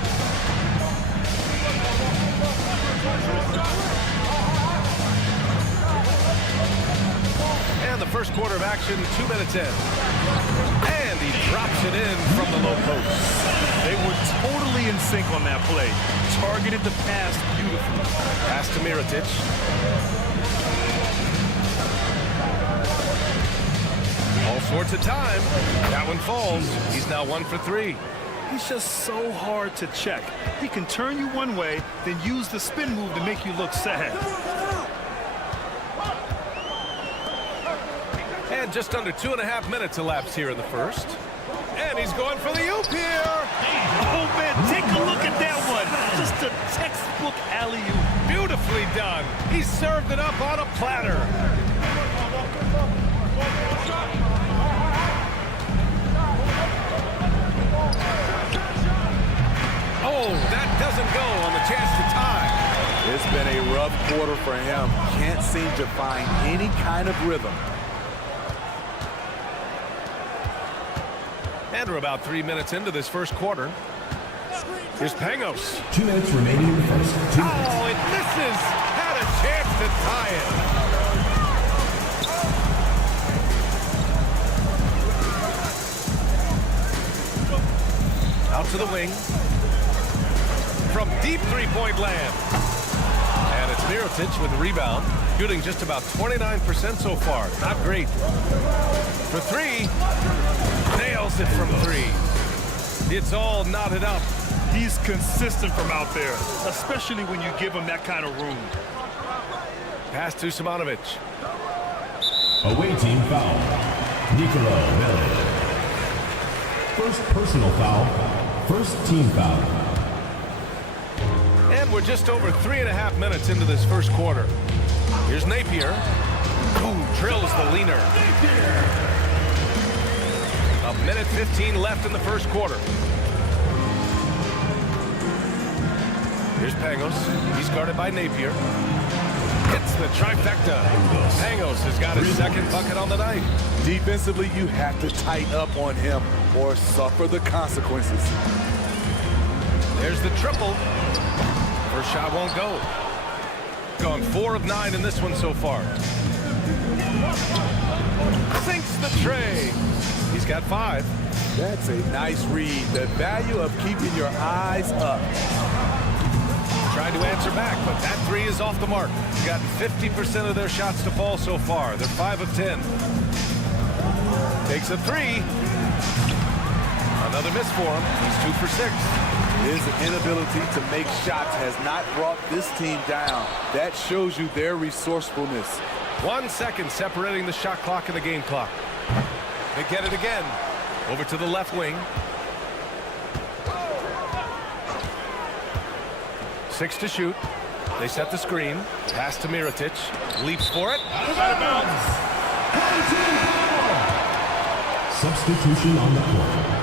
And the first quarter of action, 2 minutes in. And he drops it in from the low post. They were totally in sync on that play. Targeted the pass beautifully. Pass to Mirotic. All sorts of time. That one falls. He's now 1 for 3. He's just so hard to check. He can turn you one way, then use the spin move to make you look sad. And just under 2.5 minutes elapsed here in the first. And he's going for the oop here. Oh, man, take a look at that one. Just a textbook alley-oop. Beautifully done. He served it up on a platter. Oh, that doesn't go on the chance to tie. It's been a rough quarter for him. Can't seem to find any kind of rhythm. And we're about 3 minutes into this first quarter. Here's Pangos. 2 minutes remaining in the first. 2 minutes. Oh, it misses. Had a chance to tie it. Out to the wing. From deep three-point land. And it's Mirotic with the rebound. Shooting just about 29% so far. Not great. For 3. Nails it from 3. It's all knotted up. He's consistent from out there, especially when you give him that kind of room. Pass to Simanovic. Away team foul. Nicolo Melli. First personal foul. First team foul. And we're just over 3.5 minutes into this first quarter. Here's Napier. Who drills the leaner. A minute 15 left in the first quarter. Here's Pangos. He's guarded by Napier. Hits the trifecta. Pangos has got his second bucket on the night. Defensively, you have to tighten up on him or suffer the consequences. There's the triple. First shot won't go. Gone 4 of 9 in this one so far. Sinks the tray. He's got 5. That's a nice read. The value of keeping your eyes up. Tried to answer back, but that 3 is off the mark. He's gotten 50% of their shots to fall so far. They're 5 of 10. Takes a 3. Another miss for him. He's 2 for 6. His inability to make shots has not brought this team down. That shows you their resourcefulness. 1 second separating the shot clock and the game clock. They get it again. Over to the left wing. 6 to shoot. They set the screen. Pass to Mirotic. Leaps for it. Out of bounds. Substitution on the court.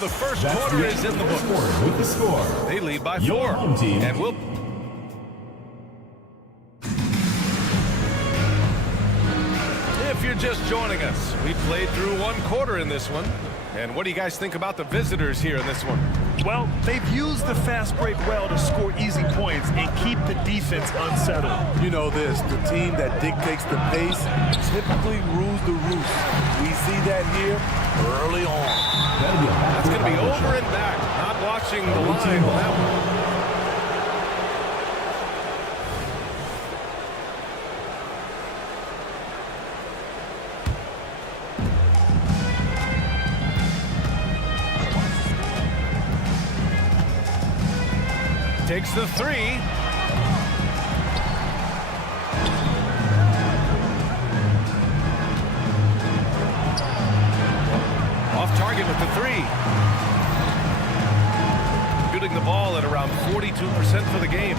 The first quarter is in the books. With the score. They lead by 4. Your home team. And we'll... If you're just joining us, we played through 1 quarter in this one. And what do you guys think about the visitors here in this one? Well, they've used the fast break well to score easy points and keep the defense unsettled. You know this, the team that dictates the pace typically rules the roost. We see that here early on. That's going to be over and back. Not watching the line on that one. Takes the three. Off target with the three. Shooting the ball at around 42% for the game.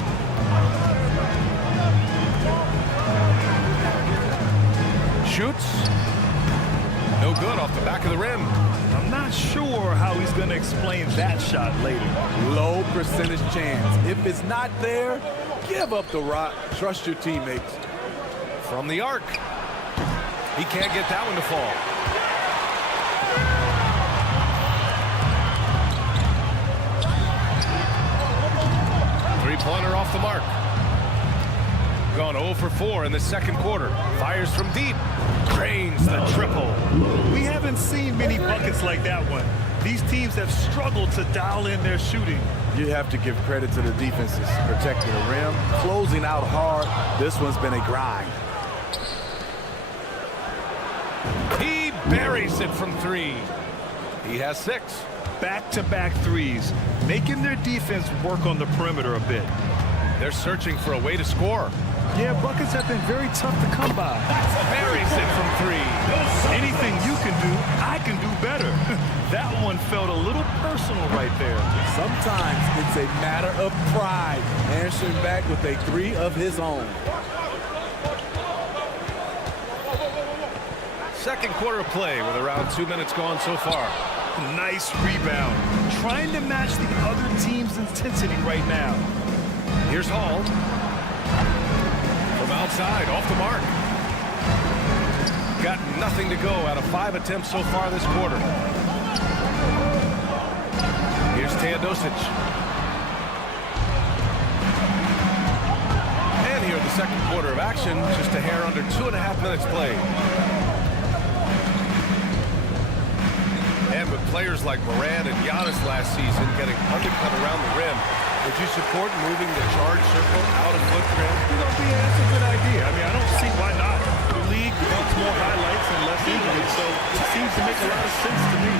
Shoots. No good off the back of the rim. I'm not sure how he's going to explain that shot later. Low percentage chance. If it's not there, give up the rock. Trust your teammates. From the arc. He can't get that one to fall. Three-pointer off the mark. Gone 0 for 4 in the second quarter. Fires from deep. Drains the triple. We haven't seen many buckets like that one. These teams have struggled to dial in their shooting. You have to give credit to the defenses. Protecting the rim, closing out hard. This one's been a grind. He buries it from 3. He has 6. Back-to-back threes, making their defense work on the perimeter a bit. They're searching for a way to score. Yeah, buckets have been very tough to come by. Buries it from 3. Anything you can do, I can do better. That one felt a little personal right there. Sometimes it's a matter of pride, answering back with a 3 of his own. Second quarter play with around 2 minutes gone so far. Nice rebound. Trying to match the other team's intensity right now. Here's Hall. From outside, off the mark. Got nothing to go out of 5 attempts so far this quarter. Here's Teodosic. And here in the second quarter of action, just a hair under 2.5 minutes played. And with players like Moran and Giannis last season getting undercut around the rim, would you support moving the charge circle out of footprint? That's a good idea. I mean, I don't see why not. The league wants more highlights and less injuries, so it seems to make a lot of sense to me.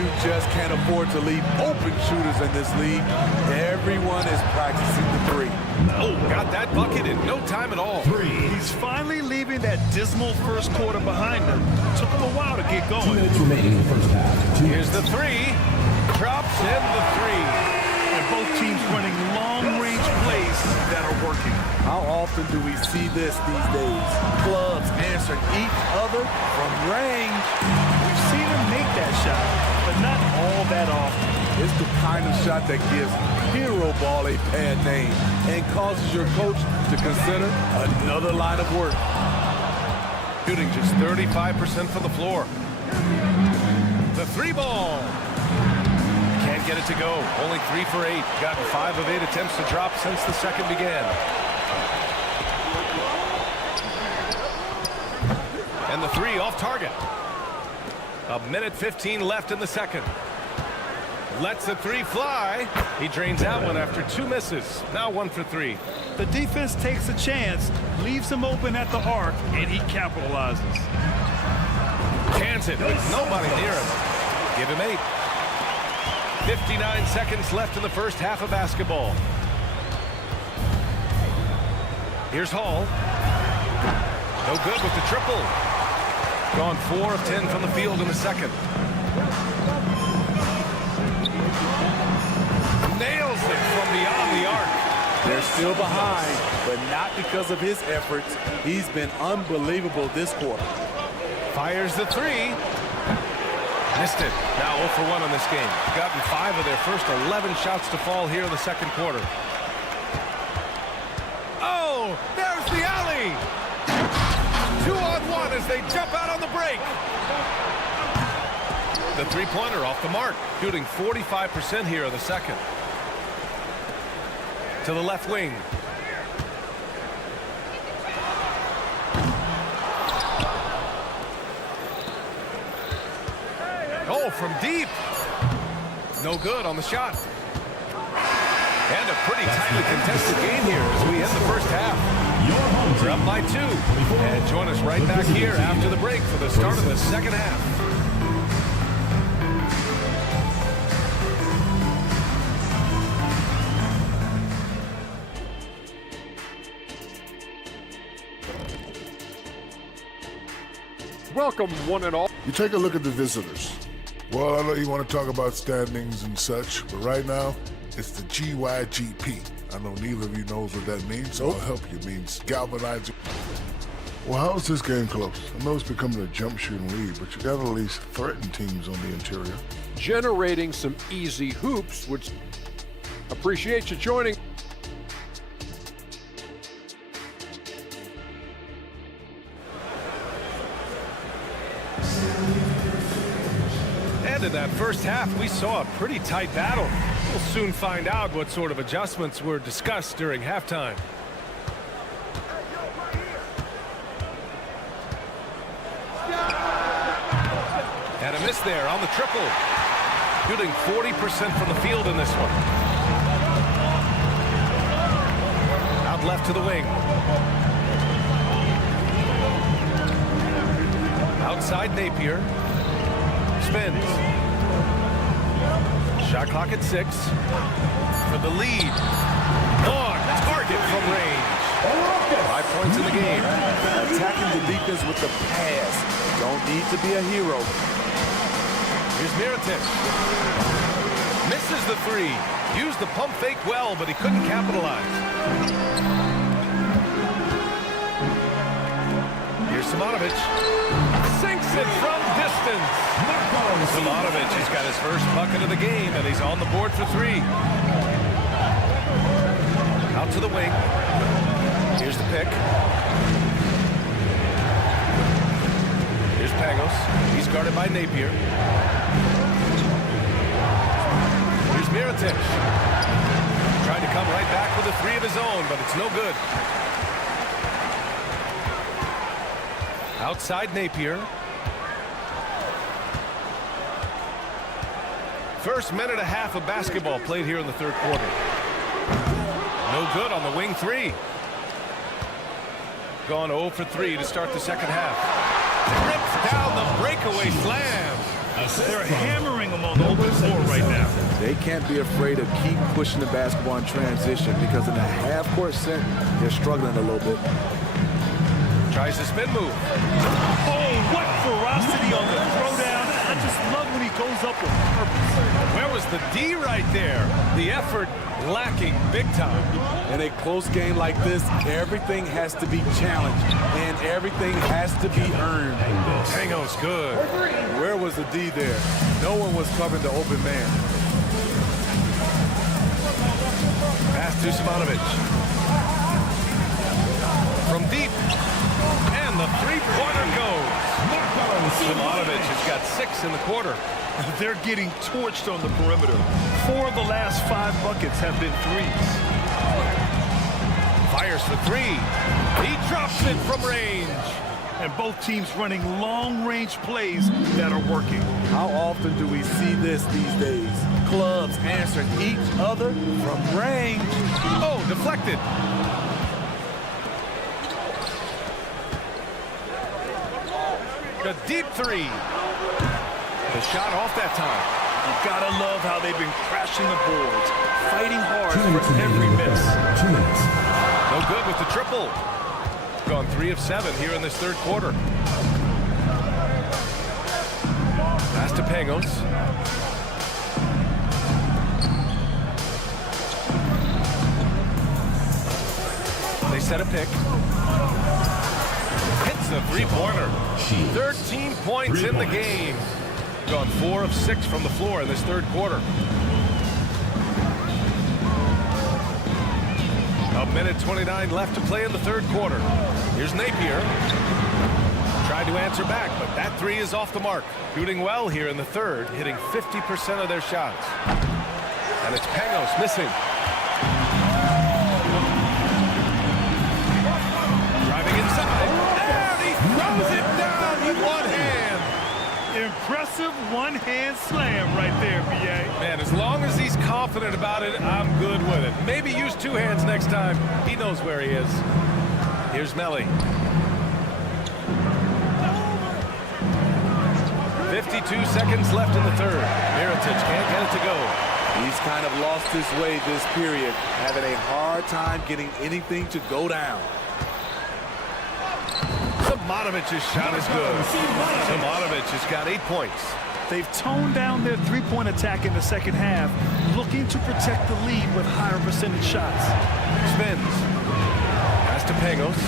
You just can't afford to leave open shooters in this league. Everyone is practicing the 3. Oh, got that bucket in no time at all. He's finally leaving that dismal first quarter behind him. Took him a while to get 2 going. minutes remaining in the first half. Here's the 3. Drops in the 3. And both teams running long-range plays that are working. How often do we see this these days? Clubs answering each other from range. We've seen him make that shot, but not all that often. It's the kind of shot that gives hero ball a bad name and causes your coach to consider another line of work. Shooting just 35% from the floor. The 3 ball. Can't get it to go. Only 3 for 8. Gotten 5 of 8 attempts to drop since the second began. And the 3 off target. 1:15 left in the second. Lets the 3 fly. He drains that one after 2 misses. Now 1 for 3. The defense takes a chance, leaves him open at the arc, and he capitalizes. Cans it with nobody near him. Give him 8. 59 seconds left in the first half of basketball. Here's Hall. No good with the triple. Gone 4 of 10 from the field in the second. Nails it from beyond the arc. They're still behind, but not because of his efforts. He's been unbelievable this quarter. Fires the 3. Missed it. Now 0 for 1 in this game. Gotten 5 of their first 11 shots to fall here in the second quarter. Oh, there's the alley. 2-on-1 as they jump out on the break. The 3-pointer off the mark. Shooting 45% here in the second. To the left wing. Oh, from deep. No good on the shot. And a pretty tightly contested game here as we end the first half. We're up by 2. And join us right back here after the break for the start of the second half. welcome one and all. You take a look at the visitors. Well, I know you want to talk about standings and such, but right now, it's the GYGP. I know neither of you knows what that means, so I'll help you. It means galvanizing. Well, how is this game close? I know it's becoming a jump shooting lead, but you got to at least threaten teams on the interior. Generating some easy hoops, which appreciate you joining. And in that first half, we saw a pretty tight battle. We'll soon find out what sort of adjustments were discussed during halftime. And a miss there on the triple. Shooting 40% from the field in this one. Out left to the wing. Outside Napier. Spins. Shot clock at 6. For the lead. On target from range. 5 points in the game. Attacking the defense with the pass. Don't need to be a hero. Here's Mirotic. Misses the 3. Used the pump fake well, but he couldn't capitalize. Here's Simonovic. Sinks it from distance. Simonovic has got his first bucket of the game, and he's on the board for 3. Out to the wing. Here's the pick. Here's Pagos. He's guarded by Napier. Here's Mirotic. Trying to come right back with a 3 of his own, but it's no good. Outside Napier. First minute and a half of basketball played here in the third quarter. No good on the wing 3. Gone 0 for 3 to start the second half. Rips down the breakaway slam. They're hammering them on the open floor right now. They can't be afraid to keep pushing the basketball in transition because in the half-court set, they're struggling a little bit. Tries the spin move. Oh, what ferocity on the throwdown. I just love when he goes up with purpose. Where was the D right there? The effort lacking big time. In a close game like this, everything has to be challenged and everything has to be earned. Pagos good. Where was the D there? No one was covering the open man. Pass to Simonovic. From deep. And the three-pointer goes. Simonovic has got 6 in the quarter. They're getting torched on the perimeter. 4 of the last 5 buckets have been 3s. Fires for 3. He drops it from range. And both teams running long-range plays that are working. How often do we see this these days? Clubs answering each other from range. Oh, deflected. The deep 3. The shot off that time. You gotta love how they've been crashing the boards, fighting hard for every miss. No good with the triple. Gone 3 of 7 here in this third quarter. Pass to Pagos. They set a pick. Hits the three-pointer. 13 points in the game. Gone 4 of 6 from the floor in this third quarter. A minute 29 left to play in the third quarter. Here's Napier. Tried to answer back, but that 3 is off the mark. Shooting well here in the third, hitting 50% of their shots. And it's Pagos missing. Driving inside. And he throws it down with one hand. Impressive one-hand slam right there, B.A. Man, as long as he's confident about it, I'm good with it. Maybe use 2 hands next time. He knows where he is. Here's Melly. 52 seconds left in the third. Mirotic can't get it to go. He's kind of lost his way this period, having a hard time getting anything to go down. Simonovic's shot is good. Simonovic has got 8 points. They've toned down their three-point attack in the second half, looking to protect the lead with higher percentage shots. Spins. Pass to Pangos.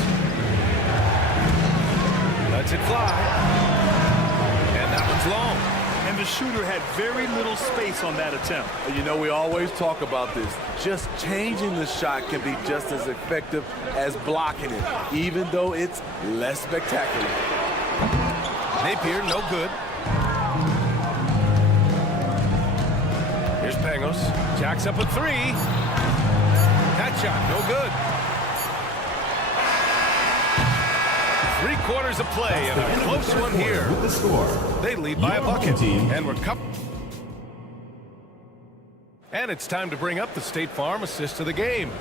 Lets it fly. And that one's long. And the shooter had very little space on that attempt. You know, we always talk about this. Just changing the shot can be just as effective as blocking it, even though it's less spectacular. Napier, no good. Here's Pangos. Jacks up a 3. That shot, no good. 3 quarters of play and a close one here. With the score. They lead by a bucket. Team. And we're And it's time to bring up the State Farm assist of the game.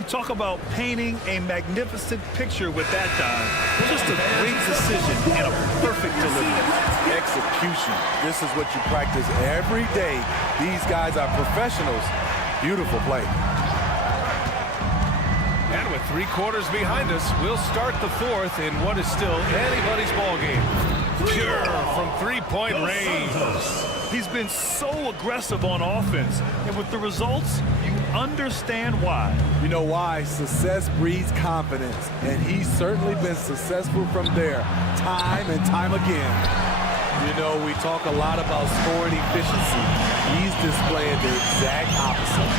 You talk about painting a magnificent picture with that dime. Just a great decision and a perfect delivery. Execution. This is what you practice every day. These guys are professionals. Beautiful play. And with 3 quarters behind us, we'll start the 4th in what is still anybody's ball game. Pure from 3-point range. He's been so aggressive on offense, and with the results, you understand why. You know why? Success breeds confidence, and he's certainly been successful from there, time and time again. You know, we talk a lot about scoring efficiency. He's displaying the exact opposite.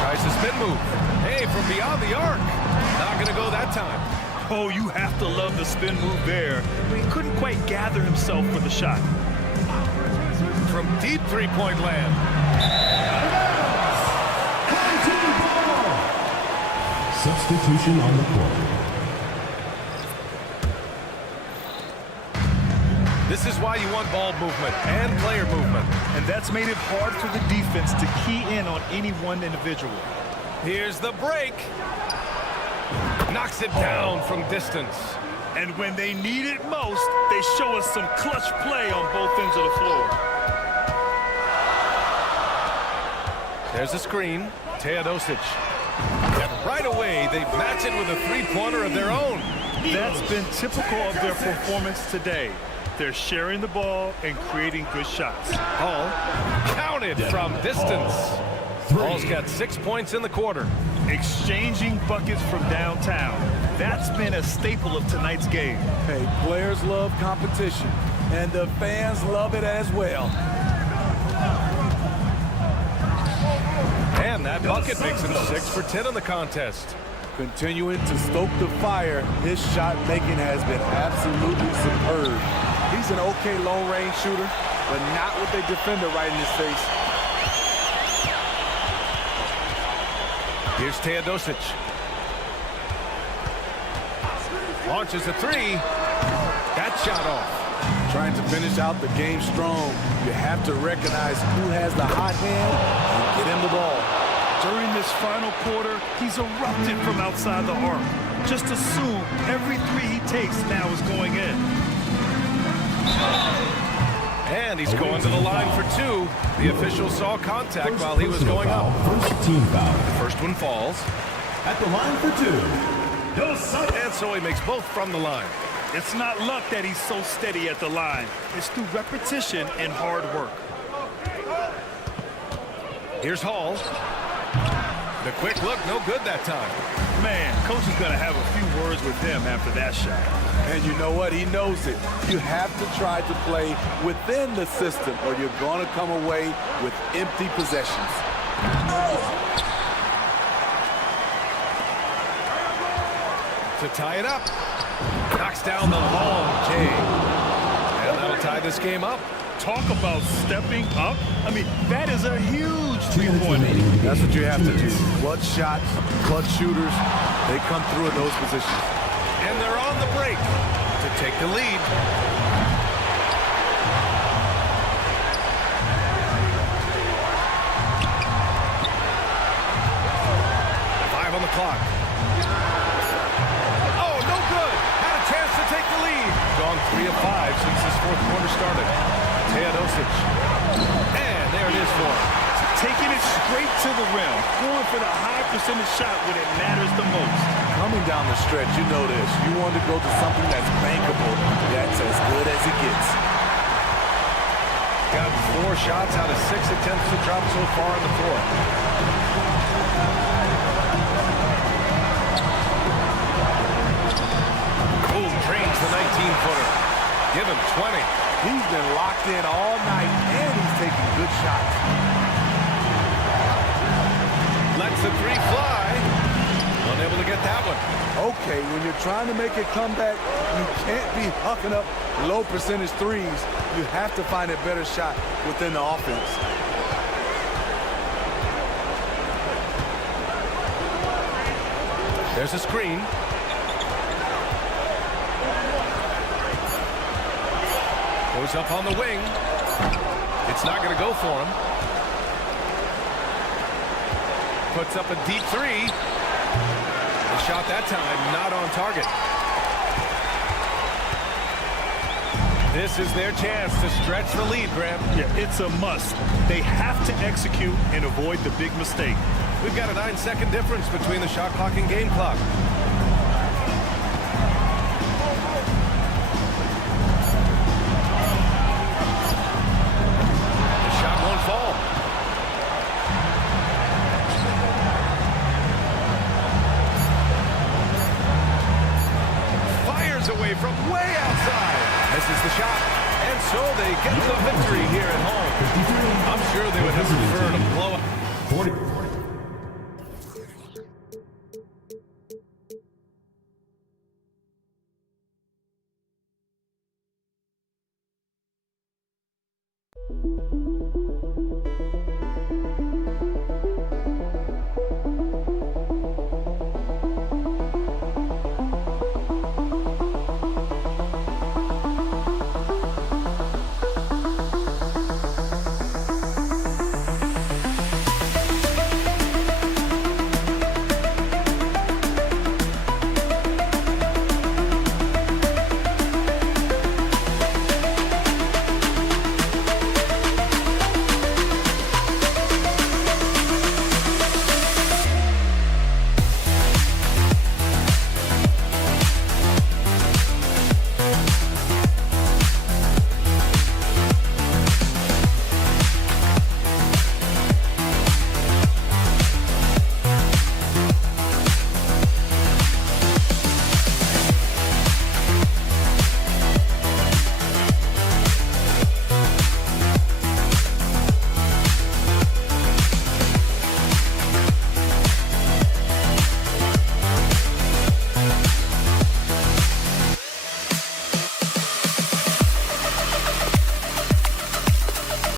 Tries the spin move. Hey, from beyond the arc. Not going to go that time. Oh, you have to love the spin move there. But he couldn't quite gather himself for the shot. From deep 3-point land. Substitution on the court. This is why you want ball movement and player movement. And that's made it hard for the defense to key in on any one individual. Here's the break. Knocks it down from distance. And when they need it most, they show us some clutch play on both ends of the floor. There's a screen. Teodosic. And right away, they match it with a 3-pointer of their own. That's been typical of their performance today. They're sharing the ball and creating good shots. Hall counted from distance. Hall's got 6 points in the quarter. Exchanging buckets from downtown. That's been a staple of tonight's game. Hey, players love competition, and the fans love it as well. And that bucket makes him 6 for 10 in the contest. Continuing to stoke the fire, his shot making has been absolutely superb. He's an okay long-range shooter, but not with a defender right in his face. Here's Teodosic. Launches a 3. That shot off. Trying to finish out the game strong. You have to recognize who has the hot hand and get him the ball. During this final quarter, he's erupted from outside the arc. Just assume every 3 he takes now is going in. And he's going to the line for 2. The official saw contact while he was going up. First team foul. The first one falls. At the line for 2. And so he makes both from the line. It's not luck that he's so steady at the line. It's through repetition and hard work. Here's Hall. The quick look, no good that time. Man, coach is going to have a few words with him after that shot. And you know what? He knows it. You have to try to play within the system or you're going to come away with empty possessions. To tie it up. Knocks down the long J. And that'll tie this game up. Talk about stepping up. I mean, that is a huge three-point. That's what you have to do. Clutch shots, clutch shooters, they come through in those positions. And they're on the break to take the lead. Five on the clock. Oh, no good. Had a chance to take the lead. Gone 3 of 5 since this 4th quarter started. Teodosic. And there it is for him. taking it straight to the rim, going for the high percentage shot when it matters the most. Coming down the stretch, you know this. You want to go to something that's bankable. That's as good as it gets. Got 4 shots out of 6 attempts to drop so far on the floor. Boom, drains the 19-footer. Give him 20. He's been locked in all night, and he's taking good shots. Lets the 3 fly. Unable to get that one. Okay, when you're trying to make a comeback, you can't be hucking up low percentage threes. You have to find a better shot within the offense. There's a screen. Goes up on the wing. It's not going to go for him. Puts up a deep 3. The shot that time not on target. This is their chance to stretch the lead, Graham. Yeah, it's a must. They have to execute and avoid the big mistake. We've got a 9-second difference between the shot clock and game clock. The shot won't fall. Fires away from way outside. Misses the shot. And so they get the victory here at home. I'm sure they would have preferred a blowout. 40.